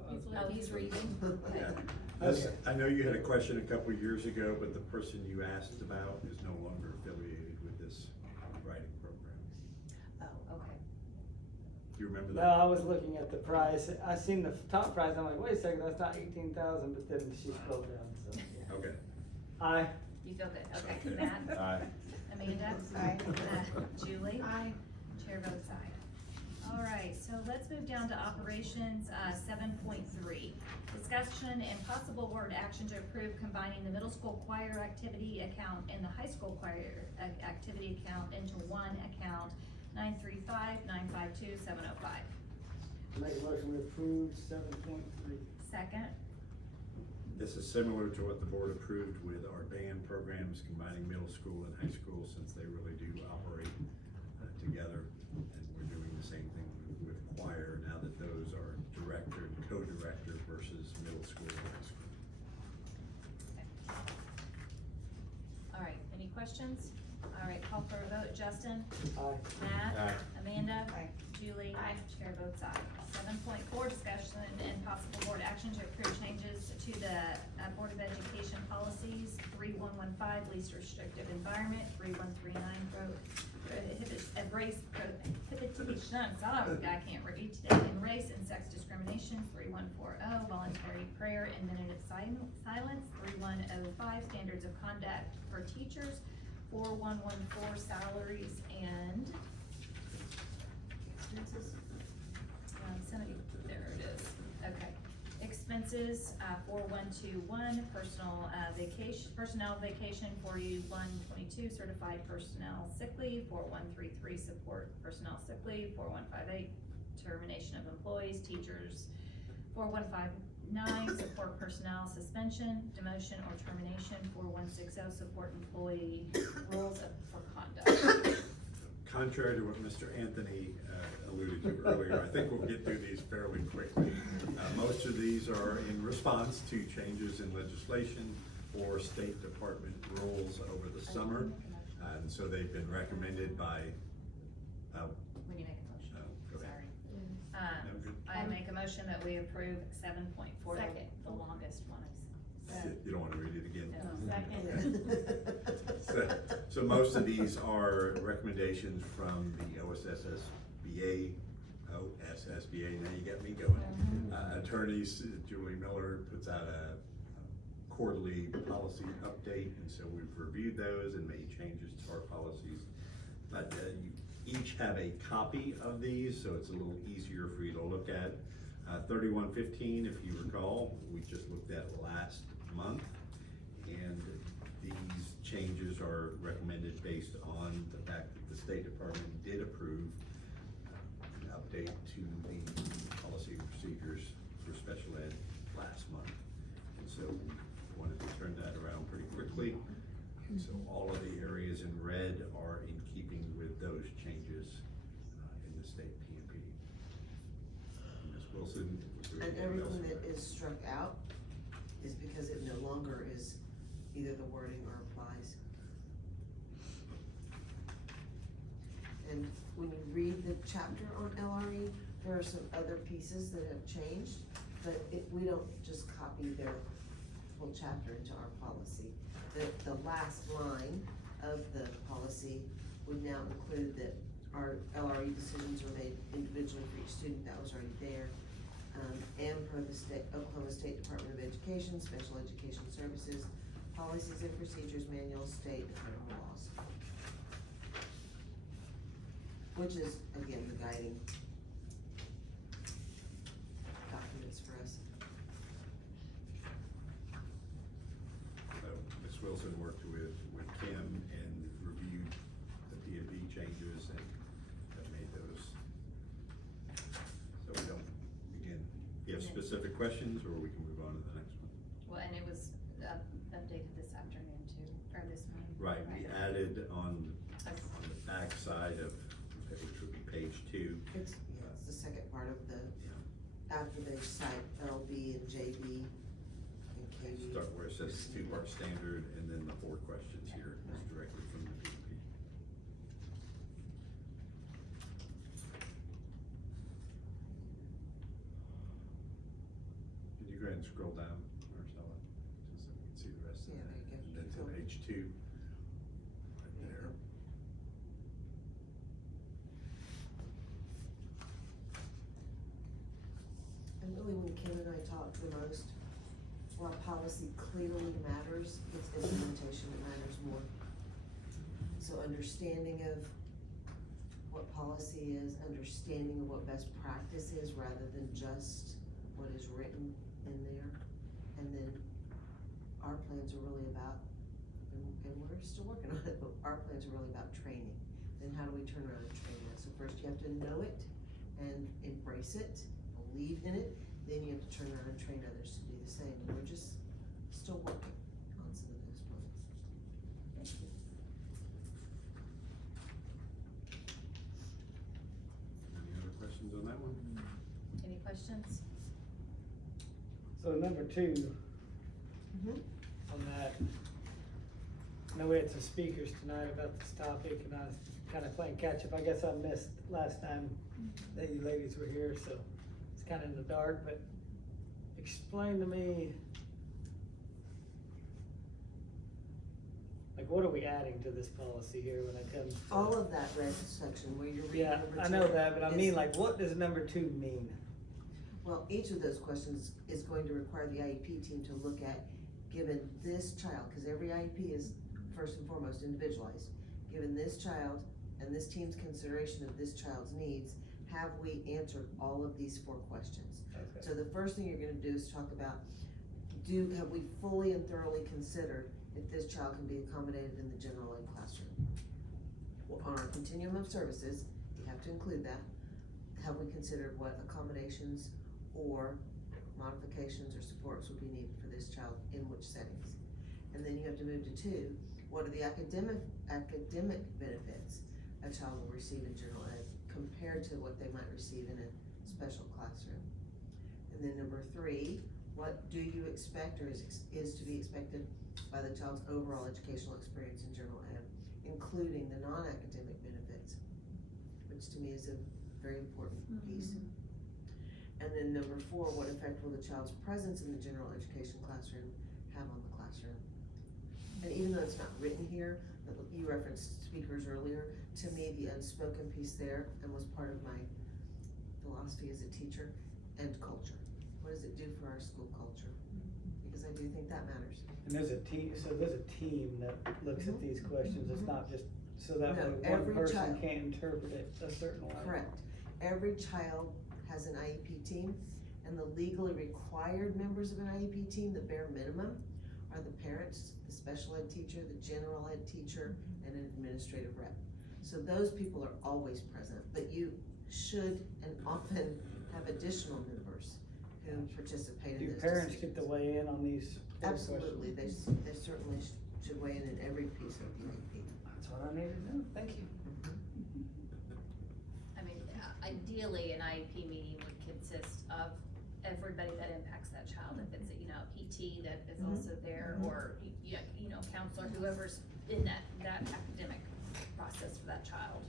he's reading. Okay. Yeah. This- I know you had a question a couple of years ago, but the person you asked about is no longer affiliated with this writing program. Oh, okay. Do you remember No, that? I was looking at the price, I seen the top price, I'm like, wait a second, that's not 18,000, but then she scrolled down, so. Yeah. Okay. Aye. You feel good, okay. Matt? Aye. Amanda? Aye. Julie? Aye. Chair votes aye. All right, so let's move down to operations, 7.3. Discussion and possible board action to approve combining the middle school choir activity account and the high school choir activity account into one account, 935-952-705. Make a motion, we approve 7.3. Second. This is similar to what the board approved with our band programs, combining middle school and high school, since they really do operate together. And we're doing the same thing with choir, now that those are director and co-director versus middle school and high school. All right, any questions? All right, call for a vote. Justin? Aye. Matt? Aye. Amanda? Aye. Julie? Chair votes aye. 7.4, discussion and possible board action to approve changes to the Board of Education policies 3-1 3115, least restrictive environment, 3139, prohibition, I can't read today, in race and sex discrimination, 3140, voluntary prayer and minute of silence, 3105, standards of conduct for teachers, 4114, salaries and expenses. There it is, okay. Expenses, 4121, personnel vacation, 4122, certified personnel sick leave, 4133, support personnel sick leave, 4158, termination of employees, teachers, 4159, support personnel suspension, demotion or termination, 4160, support employee rules for conduct. Contrary to what Mr. Anthony alluded to earlier, I think we'll get through these fairly quickly. Most of these are in response to changes in legislation or State Department rules over the summer. And so they've been recommended by, When you make a motion, go ahead. sorry. No, good. I make a motion that we approve 7.4, Second. the longest one I've seen. You don't want to read it again? Second. So most of these are recommendations from the OSSBA, now you got me going. Attorneys, Julie Miller puts out a quarterly policy update, and so we've reviewed those and made changes to our policies. But you each have a copy of these, so it's a little easier for you to look at. 3115, if you recall, we just looked at last month, and these changes are recommended based on the fact that the State Department did approve an update to the policy and procedures for special ed last month. And so we wanted to turn that around pretty quickly. And so all of the areas in red are in keeping with those changes in the state PMP. Ms. Wilson? was there And anything else? everything that is struck out is because it no longer is either the wording or applies. And when you read the chapter on LRE, there are some other pieces that have changed, but we don't just copy their whole chapter into our policy. The last line of the policy would now include that our LRE decisions are made individually for each student. That was already there. And per the Oklahoma State Department of Education, Special Education Services, Policies and Procedures Manual, state and federal laws. Which is, again, the guiding documents for us. So Ms. Wilson worked with Kim and reviewed the PMP changes and have made those. So we don't, again, you have specific questions, or we can move on to the next one? Well, and it was updated this afternoon too, or this morning. Right, we added on the back side of, which would be page 2. It's the second part of the, after they cite LB and JB and KB. Start where it says 2-part standard, and then the 4 questions here is directly from the PMP. Can you go ahead and scroll down, Marcella, just so we can see the rest of Yeah, that? there you go. And then to page 2, right there. And really, when Kim and I talk the most, while policy clearly matters, it's implementation that matters more. So understanding of what policy is, understanding of what best practice is, rather than just what is written in there. And then our plans are really about, and we're still working on it, but our plans are really about training. Then how do we turn around and train that? So first you have to know it and embrace it, believe in it, then you have to turn around and train others to do the same. And we're just still working on some of those plans. Thank you. Any other questions on that one? Any questions? So number 2, on that, I know we had some speakers tonight about this topic, and I was kind of playing catch up. I guess I missed last time that you ladies were here, so it's kind of in the dark, but explain to me what are we adding to this policy here when it comes to? All of that red section where you're reading Yeah, number I two know that, but I mean, is- like, what does number 2 mean? Well, each of those questions is going to require the IEP team to look at, given this child, cause every IEP is first and foremost individualized. Given this child and this team's consideration of this child's needs, have we answered all of these 4 questions? Okay. So the first thing you're gonna do is talk about, have we fully and thoroughly considered if this child can be accommodated in the general ed classroom? Well, on our continuum of services, you have to include that. Have we considered what accommodations or modifications or supports would be needed for this child in which settings? And then you have to move to 2, what are the academic benefits a child will receive in general ed compared to what they might receive in a special classroom? And then number 3, what do you expect or is to be expected by the child's overall educational experience in general ed, including the non-academic benefits, which to me is a very important piece. And then number 4, what effect will the child's presence in the general education classroom have on the classroom? And even though it's not written here, but you referenced speakers earlier, to me the unspoken piece there, and was part of my philosophy as a teacher, and culture. What does it do for our school culture? Because I do think that matters. And there's a team, so there's a team that looks at these questions, it's not just, so that No, way one every person child. can't interpret it a certain way. Correct. Every child has an IEP team, and the legally required members of an IEP team, the bare minimum, are the parents, the special ed teacher, the general ed teacher, and an administrative rep. So those people are always present, but you should and often have additional members who participate in Do those parents decisions. get to weigh in on these? Absolutely, they certainly should weigh in every piece of the IEP. That's what I needed to know, thank you. I mean, ideally, an IEP meeting would consist of everybody that impacts that child, if it's, you know, a PT that is also there, or, you know, counselor, whoever's in that academic process for that child.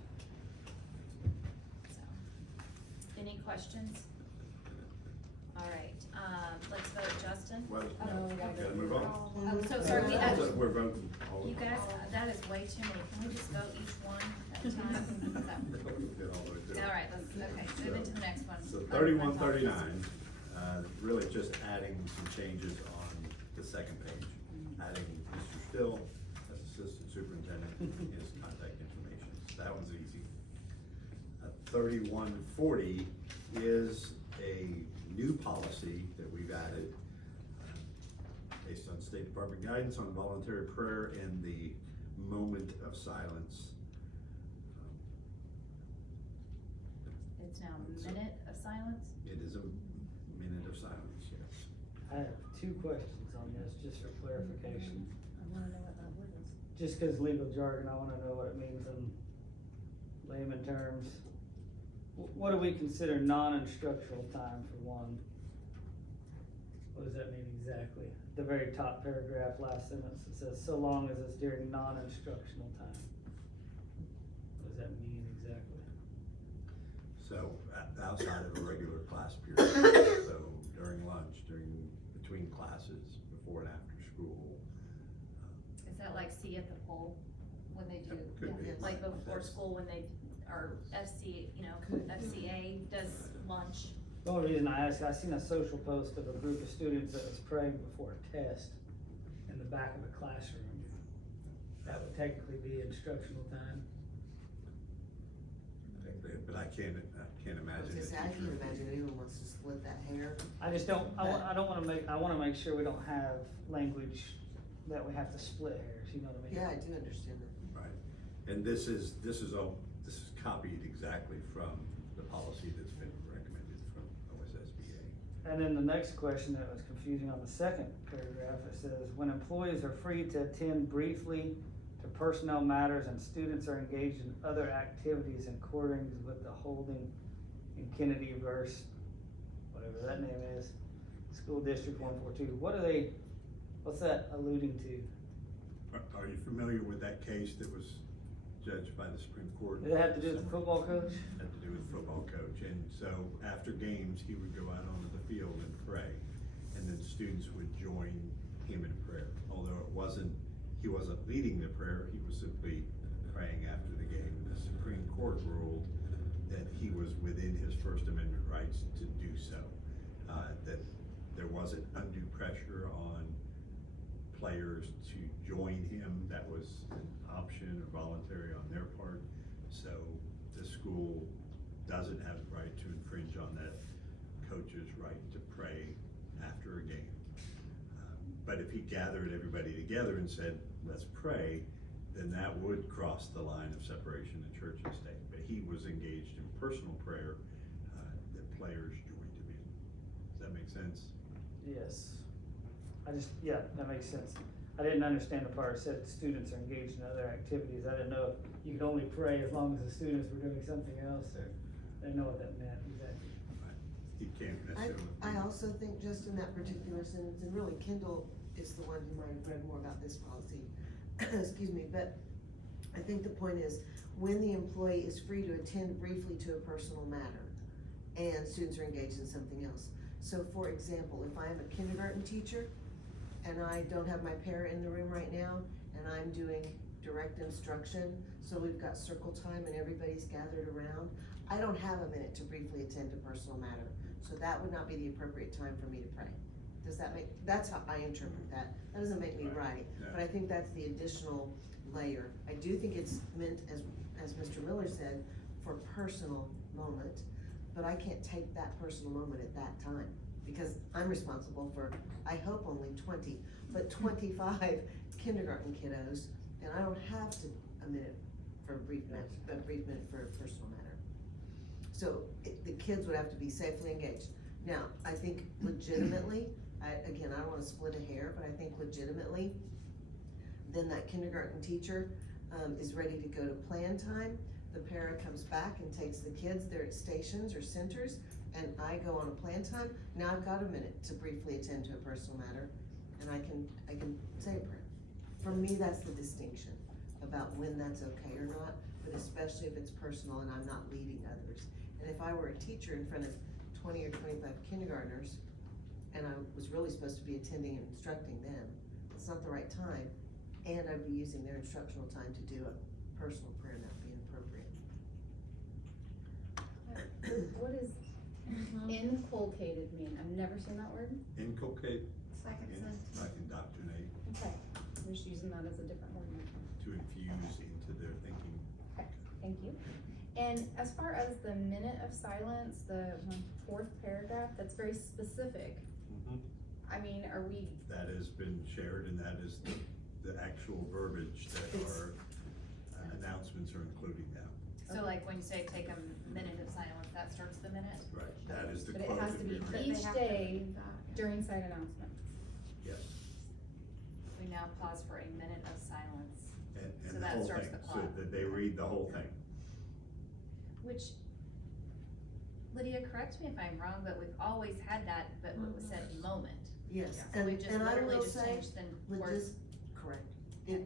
So, any questions? All right, let's vote. Justin? Well, Oh, gotta move on. I'm so sorry, We're voting all of you them. guys, that is way too many, can we just vote each one at a time? Get all the way through. All right, let's, move into the next one. So 3139, really just adding some changes on the second page. Adding Mr. Still as assistant superintendent, his contact information. So that one's easy. 3140 is a new policy that we've added based on State Department guidance on voluntary prayer and the moment of silence. It's now a minute of silence? It is a minute of silence, yes. I have 2 questions on this, just for clarification. I wanna know what that word is. Just cause legal jargon, I wanna know what it means in layman terms. What do we consider non-instructional time for one? What does that mean exactly? The very top paragraph, last sentence, it says, so long as it's during non-instructional time. What does that mean exactly? So outside of a regular class period, so during lunch, between classes, before and after school. Is that like see at the pole, when they do, Could be. like before That's- school, when they, or FC, you know, FCA does lunch? The only reason I ask, I seen a social post of a group of students that was praying before a test in the back of a classroom. That would technically be instructional time. But I can't imagine. Because I can imagine anyone wants to split that hair. I just don't, I don't wanna make sure we don't have language that we have to split hairs, you know what I mean? Yeah, I do understand that. Right, and this is copied exactly from the policy that's been recommended from OSSBA. And then the next question that was confusing on the second paragraph, it says, when employees are free to attend briefly to personnel matters and students are engaged in other activities in accordance with the holding in Kennedy verse, whatever that name is, School District 142, what's that alluding to? Are you familiar with that case that was judged by the Supreme Court? Did it have to do with the football coach? Had to do with the football coach, and so after games, he would go out onto the field and pray, and then students would join him in prayer. Although he wasn't leading the prayer, he was simply praying after the game. The Supreme Court ruled that he was within his First Amendment rights to do so. That there wasn't undue pressure on players to join him. That was an option or voluntary on their part. So the school doesn't have the right to infringe on that coach's right to pray after a game. But if he gathered everybody together and said, let's pray, then that would cross the line of separation of church and state. But he was engaged in personal prayer that players joined him in. Does that make sense? Yes. Yeah, that makes sense. I didn't understand the part that said students are engaged in other activities. I didn't know if you could only pray as long as the students were doing something else, or I didn't know what that meant exactly. He can't necessarily. I also think just in that particular sentence, and really Kendall is the one who might have read more about this policy, excuse me, but I think the point is, when the employee is free to attend briefly to a personal matter, and students are engaged in something else. So for example, if I am a kindergarten teacher, and I don't have my para in the room right now, and I'm doing direct instruction, so we've got circle time and everybody's gathered around, I don't have a minute to briefly attend a personal matter. So that would not be the appropriate time for me to pray. Does that make, that's how I interpret that. That doesn't make me right, but I think that's the additional layer. I do think it's meant, as Mr. Miller said, for personal moment, but I can't take that personal moment at that time, because I'm responsible for, I hope only 20, but 25 kindergarten kiddos, and I don't have a minute for a brief minute for a personal matter. So the kids would have to be safely engaged. Now, I think legitimately, again, I don't wanna split a hair, but I think legitimately, then that kindergarten teacher is ready to go to plan time. The para comes back and takes the kids, they're at stations or centers, and I go on a plan time. Now I've got a minute to briefly attend to a personal matter, and I can say a prayer. For me, that's the distinction about when that's okay or not, but especially if it's personal and I'm not leading others. And if I were a teacher in front of 20 or 25 kindergartners, and I was really supposed to be attending and instructing them, it's not the right time, and I'd be using their instructional time to do a personal prayer, not be inappropriate. What does inculcated mean? I've never seen that word. Inculcate, Second sentence. like indoctrinate, Okay, I'm just using that as a different word. to infuse into their thinking. Okay, thank you. And as far as the minute of silence, the fourth paragraph, that's very specific. I mean, are we? That has been shared, and that is the actual verbiage that our announcements are including now. So like when you say take a minute of silence, that starts the minute? Right, that is the But quote. it has to be that we read. each day during site announcements. Yes, We now pause for a minute of silence. and So the that whole starts thing, the so clock. that they read the whole thing. Which, Lydia, correct me if I'm wrong, but we've always had that, but it was said moment. Yes, So we and, just and I literally will just say, changed the words. correct,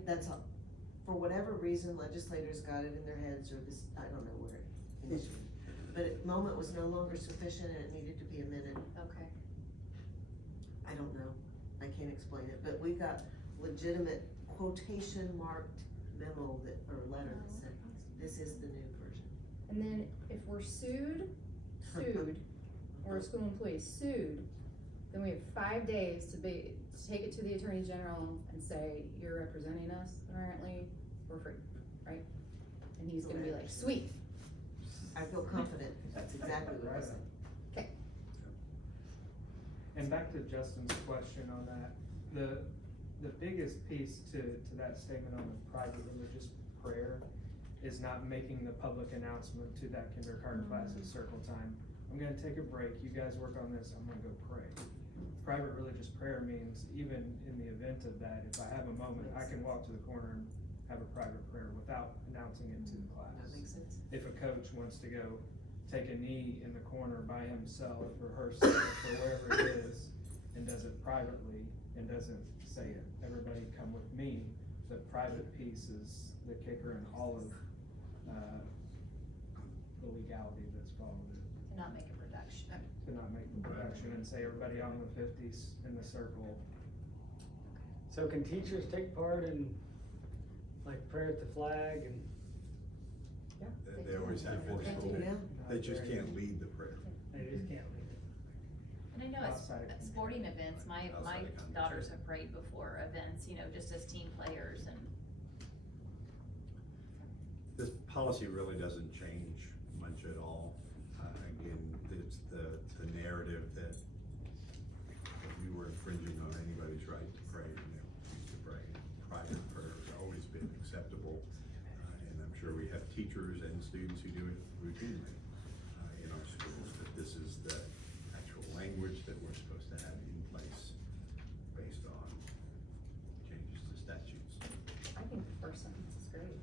that's all. For whatever reason, legislators got it in their heads, or this, I don't know where it initiated. But moment was no longer sufficient and it needed to be a minute. Okay. I don't know, I can't explain it, but we got legitimate quotation marked memo that, or letter that said, this is the new version. And then if we're sued, or a school employee sued, then we have 5 days to take it to the Attorney General and say, you're representing us currently, we're free, right? And he's gonna be like, sweet. I feel confident, that's exactly what I said. Okay. And back to Justin's question on that, the biggest piece to that statement on the private religious prayer is not making the public announcement to that kindergarten class at circle time. I'm gonna take a break, you guys work on this, I'm gonna go pray. Private religious prayer means even in the event of that, if I have a moment, I can walk to the corner and have a private prayer without announcing it to the class. That makes sense. If a coach wants to go take a knee in the corner by himself, rehearsing or wherever it is, and does it privately, and doesn't say it, everybody come with me, the private piece is the kicker in all of, the legality that's followed it. To not make a reduction. To not make the production and say everybody on the 50s in the circle. So can teachers take part in like prayer at the flag and. They always have for They school. do. Yeah. They just can't lead the prayer. They just can't leave it. And I know Outside of at sporting events, my Outside of context, daughters yeah. have prayed before events, you know, just as team players and. This policy really doesn't change much at all. Again, it's the narrative that we were infringing on anybody's right to pray, to pray. Private prayer has always been acceptable. And I'm sure we have teachers and students who do it routinely in our schools, but this is the actual language that we're supposed to have in place based on changes to statutes. I think the first sentence is great.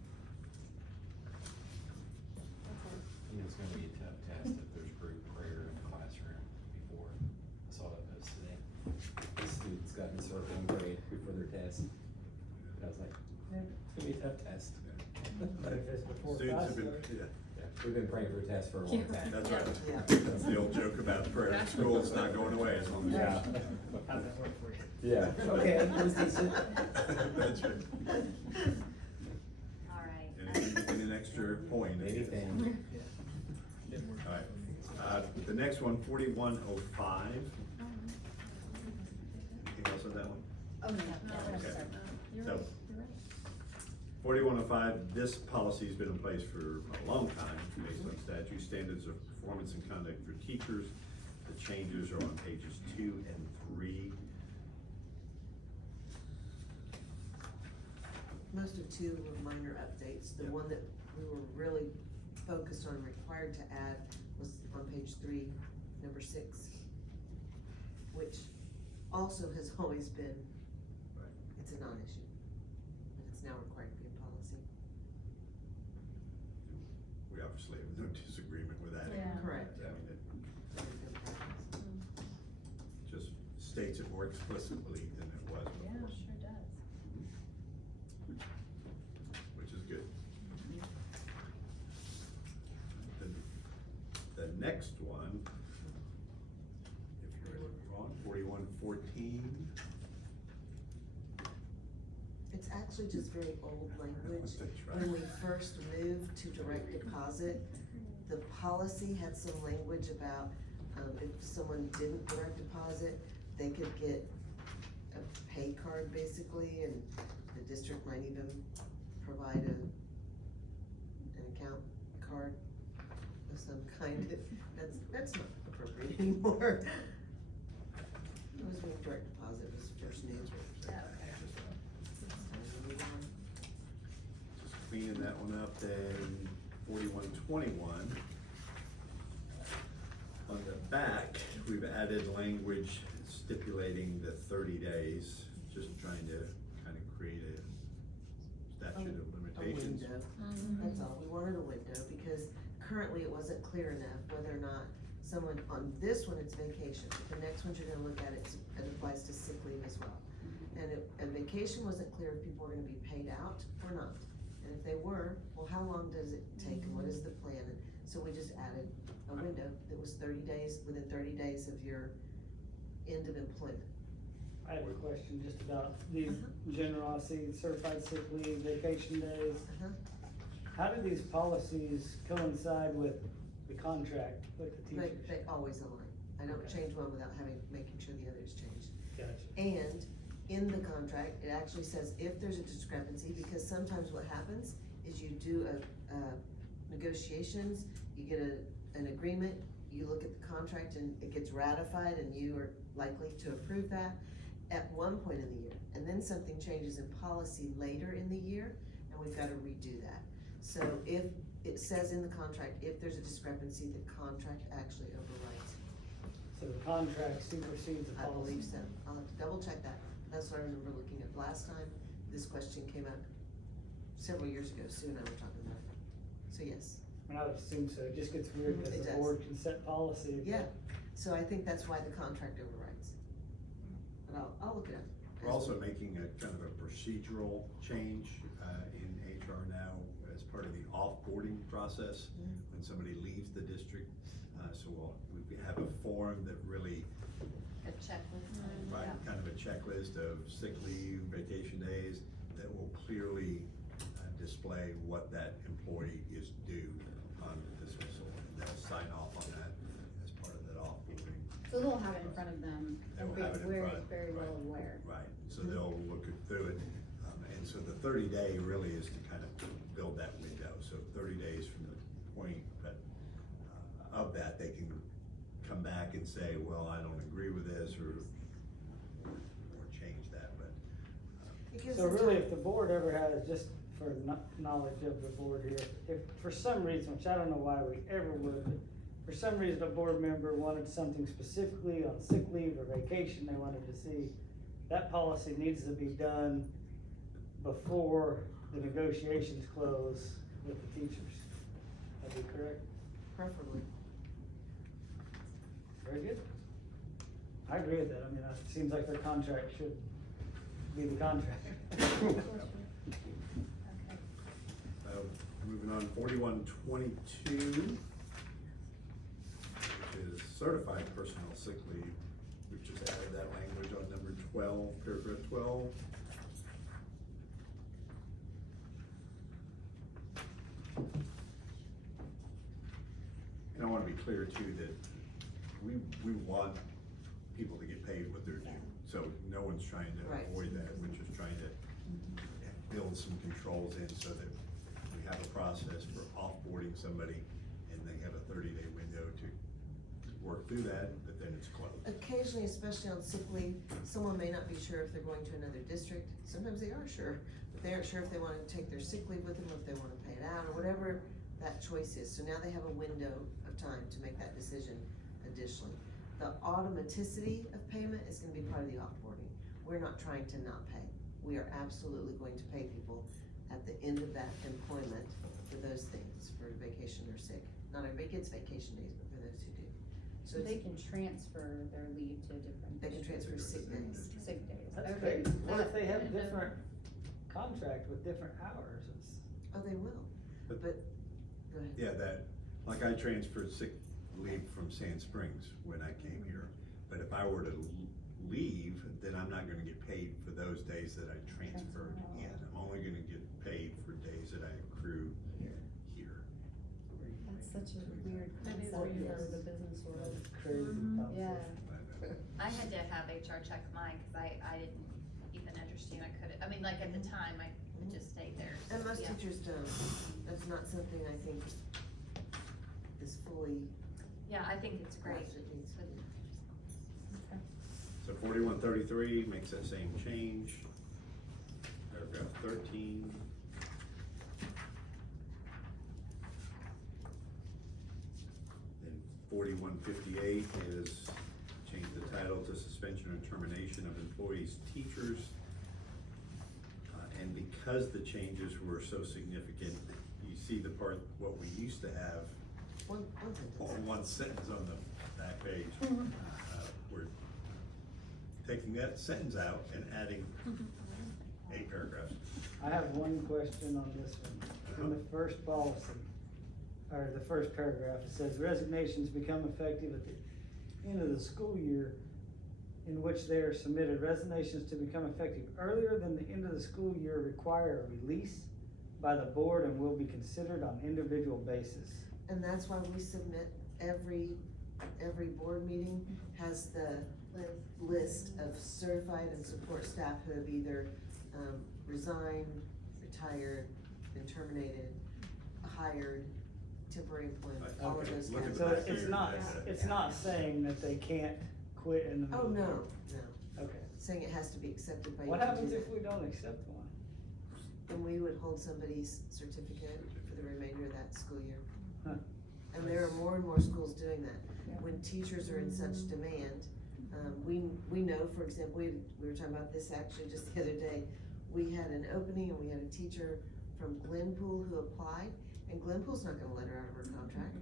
You know, it's gonna be a tough test if there's group prayer in the classroom before. I saw that post today. The students got in a circle and prayed before their test. And I was like, yeah, it's gonna be a tough test. But if it's before Students class have been, starts. yeah. We've been praying for a test for a long time. That's right. Yeah. That's the old joke about prayer at school, it's not going away as long as. Yeah. How's that work for you? Yeah. Okay, let's decent. That's right. All right. And an extra point. Anything. All right, the next one, 4105. Anything else on that one? Oh, no, Okay. sorry. So, 4105, this policy's been in place for a long time, based on statute standards of performance and conduct for teachers. The changes are on pages 2 and 3. Most of 2 were minor updates. The Yep. one that we were really focused on, required to add, was on page 3, number 6, which also has always been, Right. it's a non-issue. And it's now required to be in policy. We obviously have no disagreement with that. Yeah. Correct. I mean, it Very good practice. just states it more explicitly than it was Yeah, before, sure does. which is good. The next one, if you're on 4114. It's actually just very old language. That's right. When we first moved to direct deposit, the policy had some language about, if someone didn't direct deposit, they could get a pay card basically, and the district might even provide an account card of some kind. That's not appropriate anymore. It was when direct deposit was first new. Just cleaning that one up, then 4121. On the back, we've added language stipulating the 30 days, just trying to kind of create a statute of A limitations. window, that's all, we wanted a window, because currently it wasn't clear enough whether or not someone, on this one it's vacation, the next one you're gonna look at, it applies to sick leave as well. And vacation wasn't clear if people were gonna be paid out or not, and if they were, well, how long does it take, and what is the plan? And so we just added a window that was 30 days, within 30 days of your end of employment. I have a question just about these generosity, certified sick leave, vacation days. Uh-huh. How do these policies coincide with the contract with the They, teachers? they always align, I don't Okay. change one without making sure the others change. Gotcha. And in the contract, it actually says if there's a discrepancy, because sometimes what happens is you do negotiations, you get an agreement, you look at the contract and it gets ratified and you are likely to approve that at one point in the year. And then something changes in policy later in the year and we've gotta redo that. So if it says in the contract, if there's a discrepancy, the contract actually overrides. So the contract supersedes the I policy? believe so. I'll have to double check that. That's what I remember looking at last time. This question came up several years ago. Sue and I were talking about it. So yes. And I would assume so, it just gets weird because It the does. board can set policy. Yeah. So I think that's why the contract overrides. But I'll look it up. We're also making a kind of a procedural change in HR now as part of the off-boarding process when somebody leaves the district. So we have a form that really, A checklist. kind of a checklist of sick leave, vacation days that will clearly display what that employee is due on dismissal, and they'll sign off on that as part of that offboarding. So they'll have it in front of them They'll and be have it in very, front, very well right. aware. Right, so they'll look through it, and so the 30-day really is to kind of build that window, so 30 days from the point that, of that, they can come back and say, well, I don't agree with this, or change that, but. So really, if the board ever has, just for knowledge of the board here, if for some reason, which I don't know why we ever would, but for some reason a board member wanted something specifically on sick leave or vacation they wanted to see, that policy needs to be done before the negotiations close with the teachers. That'd be correct? Preferably. Very good. I agree with that. I mean, it seems like their contract should be the contract. Moving on, 4122, which is certified personnel sick leave. We've just added that language on number 12, paragraph 12. And I want to be clear too that we want people to get paid what they're due. So no one's trying to avoid that. We're just trying to build some controls in so that we have a process for offboarding somebody and they have a 30-day window to work through that, but then it's closed. Occasionally, especially on sick leave, someone may not be sure if they're going to another district. Sometimes they are sure, but they aren't sure if they want to take their sick leave with them, if they want to pay it out, or whatever that choice is. So now they have a window of time to make that decision additionally. The automaticity of payment is gonna be part of the offboarding. We're not trying to not pay. We are absolutely going to pay people at the end of that employment for those things, for vacation or sick. Not everybody gets vacation days, but for those who do. So they can transfer their leave to different. They can transfer sick days. Sick days. That's Okay. crazy. What if they have different contract with different hours? Oh, they will, but, go ahead. Yeah, that, like I transferred sick leave from Sand Springs when I came here, but if I were to leave, then I'm not gonna get paid for those days that I transferred in. I'm only gonna get paid for days that I accrue here. That's such a weird That is concept weird. for the business world. Crazy. Yeah. I had to have HR check mine, cause I didn't even understand, I couldn't, I mean, like at the time, I just stayed there. And most Yeah. teachers don't. That's not something I think is fully. Yeah, I think it's great. as it needs to be. So 4133 makes that same change. Paragraph 13. Then 4158 is change the title to suspension and termination of employees, teachers. And because the changes were so significant, you see the part, what we used to have One sentence. on one sentence on the back page. We're taking that sentence out and adding 8 paragraphs. I have one question on this one. In the first policy, or the first paragraph, it says resignations become effective at the end of the school year in which they are submitted. Resignations to become effective earlier than the end of the school year require a release by the board and will be considered on individual basis. And that's why we submit every board meeting has the list of certified and support staff who have either resigned, retired, been terminated, hired, temporary employment, all of those kinds So of. it's not saying that they can't quit in the middle. Oh, of the no, year. no. Okay. Saying it has to be accepted by. What you to happens do if that. we don't accept one? Then we would hold somebody's certificate for the remainder of that school year. Huh. And there are more and more schools doing that. When teachers are in such demand, we know, for example, we were talking about this actually just the other day. We had an opening and we had a teacher from Glenpool who applied, and Glenpool's not gonna let her out of her contract.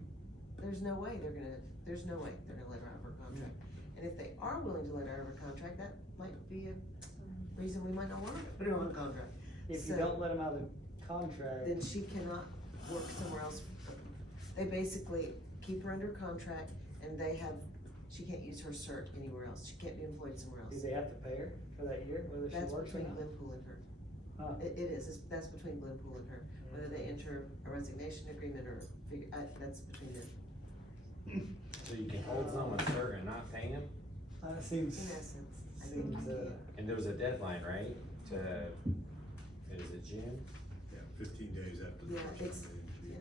There's no way they're gonna let her out of her contract. And if they are willing to let her out of her contract, that might be a reason we might not want to put her on the contract. If you So- don't let them out of the contract. Then she cannot work somewhere else. They basically keep her under contract and she can't use her cert anywhere else. She can't be employed somewhere Do else. they have to pay her for that year, whether she That's works or between not? Glenpool and her. It is, that's between Glenpool and her, whether they enter a resignation agreement or that's between them. So you can hold someone certain and not pay them? Seems. In essence, I think Seems, you can. And there was a deadline, right, to, is it June? Yeah, 15 days after the Yeah, first it's, day. yeah.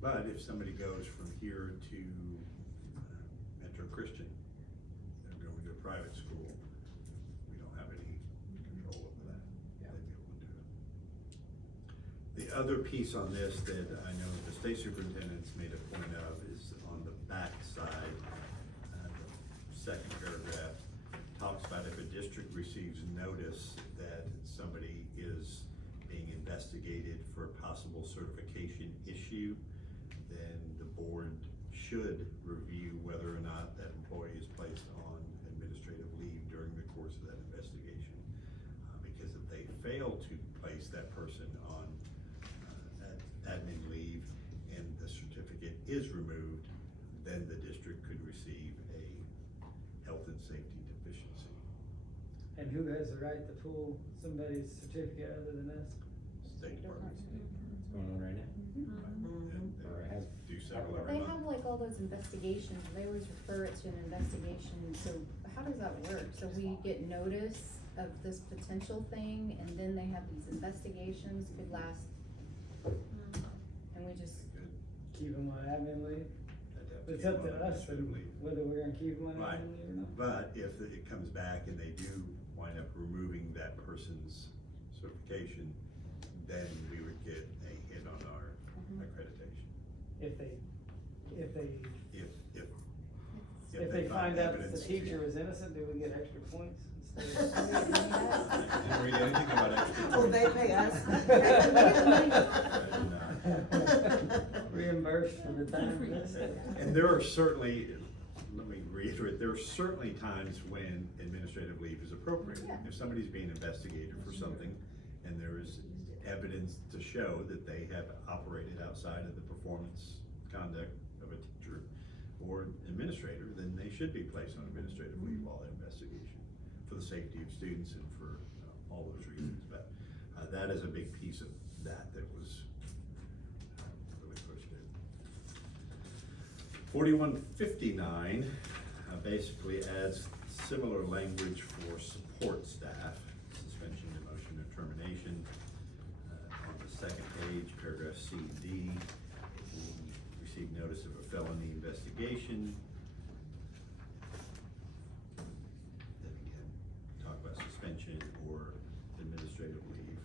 But if somebody goes from here to Metro Christian, they're going to a private school, we don't have any control over that. Yeah. They'd be able to do it. The other piece on this that I know the state superintendent's made a point of is on the back side, the second paragraph talks about if a district receives notice that somebody is being investigated for a possible certification issue, then the board should review whether or not that employee is placed on administrative leave during the course of that investigation. Because if they fail to place that person on admin leave and the certificate is removed, then the district could receive a health and safety deficiency. And who has the right to pull somebody's certificate other than us? State Department. It's going on right now? And Or it has? do several every They month. have like all those investigations, they always refer it to an investigation, so how does that work? So we get notice of this potential thing, and then they have these investigations, could last, and we just, Keep them on admin leave? They'd have It's keep up to them on us administrative leave. whether we're gonna keep them on Right. admin leave or not. But if it comes back and they do wind up removing that person's certification, then we would get a hit on our accreditation. If they If If they find out that the evidence- teacher is innocent, do we get extra points instead I didn't read anything about extra Oh, they points. pay us. Reimbursed for the time missed? And there are certainly, let me reiterate, there are certainly times when administrative leave is appropriate. Yeah. If somebody's being investigated for something and there is evidence to show that they have operated outside of the performance conduct of a teacher or administrator, then they should be placed on administrative leave while that investigation, for the safety of students and for all those reasons. But that is a big piece of that was really pushed in. 4159 basically adds similar language for support staff, suspension, demotion, or termination. On the second page, paragraph C and D, we received notice of a felony investigation. Then again, talk about suspension or administrative leave.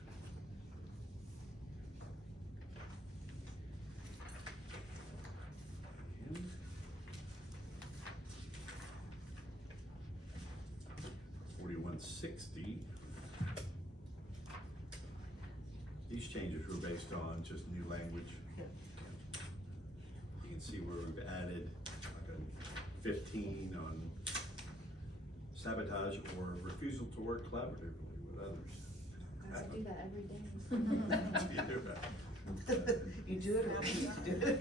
And 4160. These changes were based on just new language. You can see where we've added like a 15 on sabotage or refusal to work collaboratively with others. I do that every day. You do it or you do it?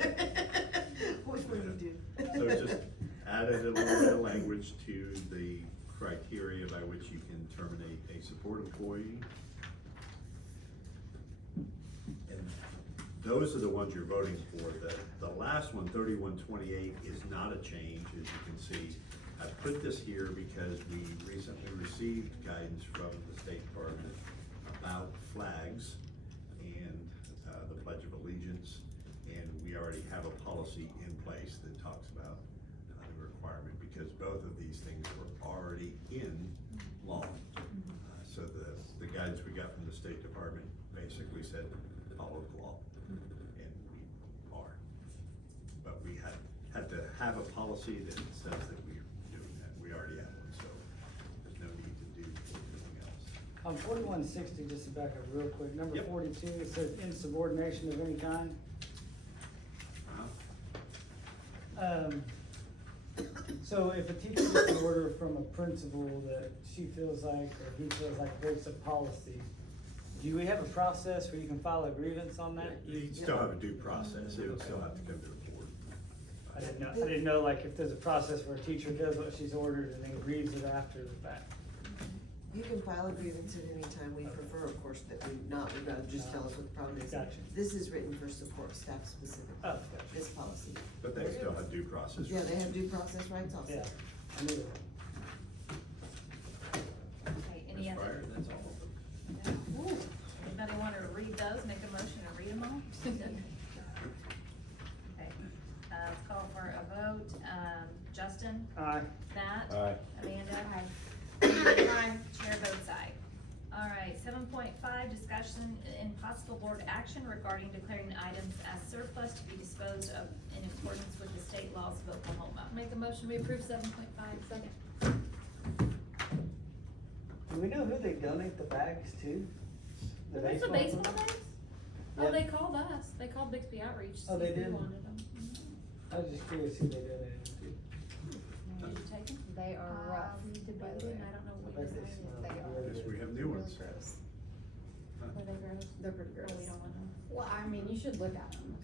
Which one you do? So it just added a little bit of language to the criteria by which you can terminate a support employee. And those are the ones you're voting for. The last one, 3128, is not a change, as you can see. I put this here because we recently received guidance from the State Department about flags and the Pledge of Allegiance, and we already have a policy in place that talks about the requirement, because both of these things were already in law. So the guidance we got from the State Department basically said, follow the law, and we are. But we had to have a policy that says that we're doing that. We already have one, so there's no need to do anything else. On 4160, just to back up real quick, number Yep. 42, it says insubordination of any kind. So if a teacher gets an order from a principal that she feels like, or he feels like breaks a policy, do we have a process where you can file a grievance on that? You still have a due process. It would still have to come to the board. I didn't know like if there's a process where a teacher does what she's ordered and then grieves it after the fact. You can file a grievance at any time. We prefer, of course, that we'd rather just tell us what the problem is. Gotcha. This is written for support staff specific, Oh, gotcha. this policy. But they still have due process. Yeah, they have due process rights also. Yeah, I knew it. Okay, any Ms. other? Fryer, that's all of them. Ooh, anybody want to read those, make a motion to read them all? Okay, let's call for a vote, Justin? Aye. Matt? Aye. Amanda? Aye. Chair votes aye. All right, 7.5, discussion and possible board action regarding declaring items as surplus to be disposed of in accordance with the state laws of Oklahoma. Make a motion, we approve 7.5. Second. Do we know who they donate the bags to? The That's the baseball baseball team? bags? Yeah. Oh, they called us, they called Bixby Outreach. to Oh, see they if we did? wanted them. I was just curious who they donated to. Did you take them? They are rough, We by the debated, way. I don't know I what bet you they decided. smell They are. really Yes, good. we have new Really ones. gross. Were they gross? They're pretty gross. Oh, we don't want them. Well, I mean, you should look at them,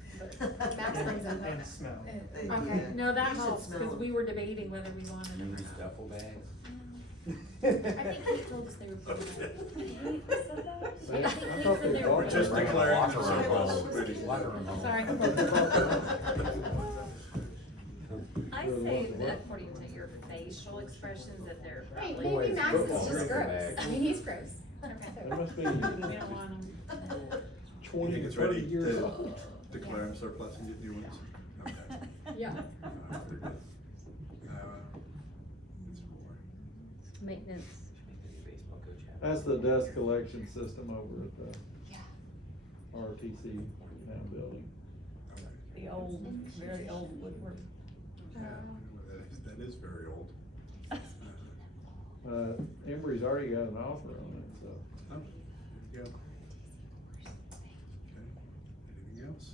but Max brings them. And smell. They do Okay, that. no, that You should helps, smell cause them. we were debating whether we wanted them or Use not. duffel bags. I think he told us they were pretty good. He said that? I think he thought said they they were were. We're just pretty good. declaring Locker them room surplus. bowls. Locker room bowls. Sorry. I say that according to your facial expressions that they're Hey, probably. maybe Max is football just drinking gross. bag. I mean, he's gross. There must be We don't want them. You 20 think it's 30 ready years to old. declare them surplus and get new ones? Okay. Yeah. Very good. It's four. Maintenance. Make the new baseball coach happy. That's the dust collection system over at the RTC now building. The old, very old woodwork. Yeah, that is very old. Embry's already got an offer on it, so. Oh, there you go. Okay, anything else?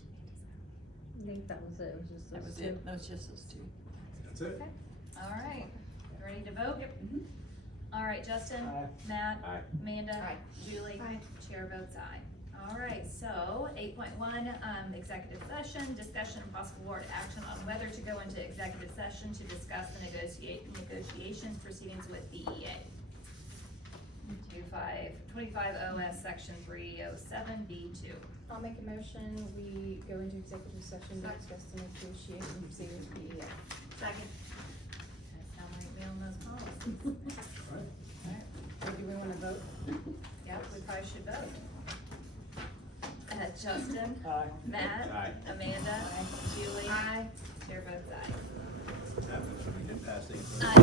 I think that was it, it was just That those was two. it, that was just those two. That's it? Okay. All right, ready to vote? Yep. All right, Justin? Aye. Matt? Aye. Amanda? Aye. Julie? Aye. Chair votes aye. All right, so 8.1, executive session, discussion and possible board action on whether to go into executive session to discuss the negotiations proceedings with DEA. 25 OS section 307B2. I'll make a motion, we go into executive session to discuss the negotiation proceedings with DEA. Second. That's how might be on those policies. Right. Or do we wanna vote? Yep, we probably should vote. Justin? Aye. Matt? Aye. Amanda? Julie? Aye.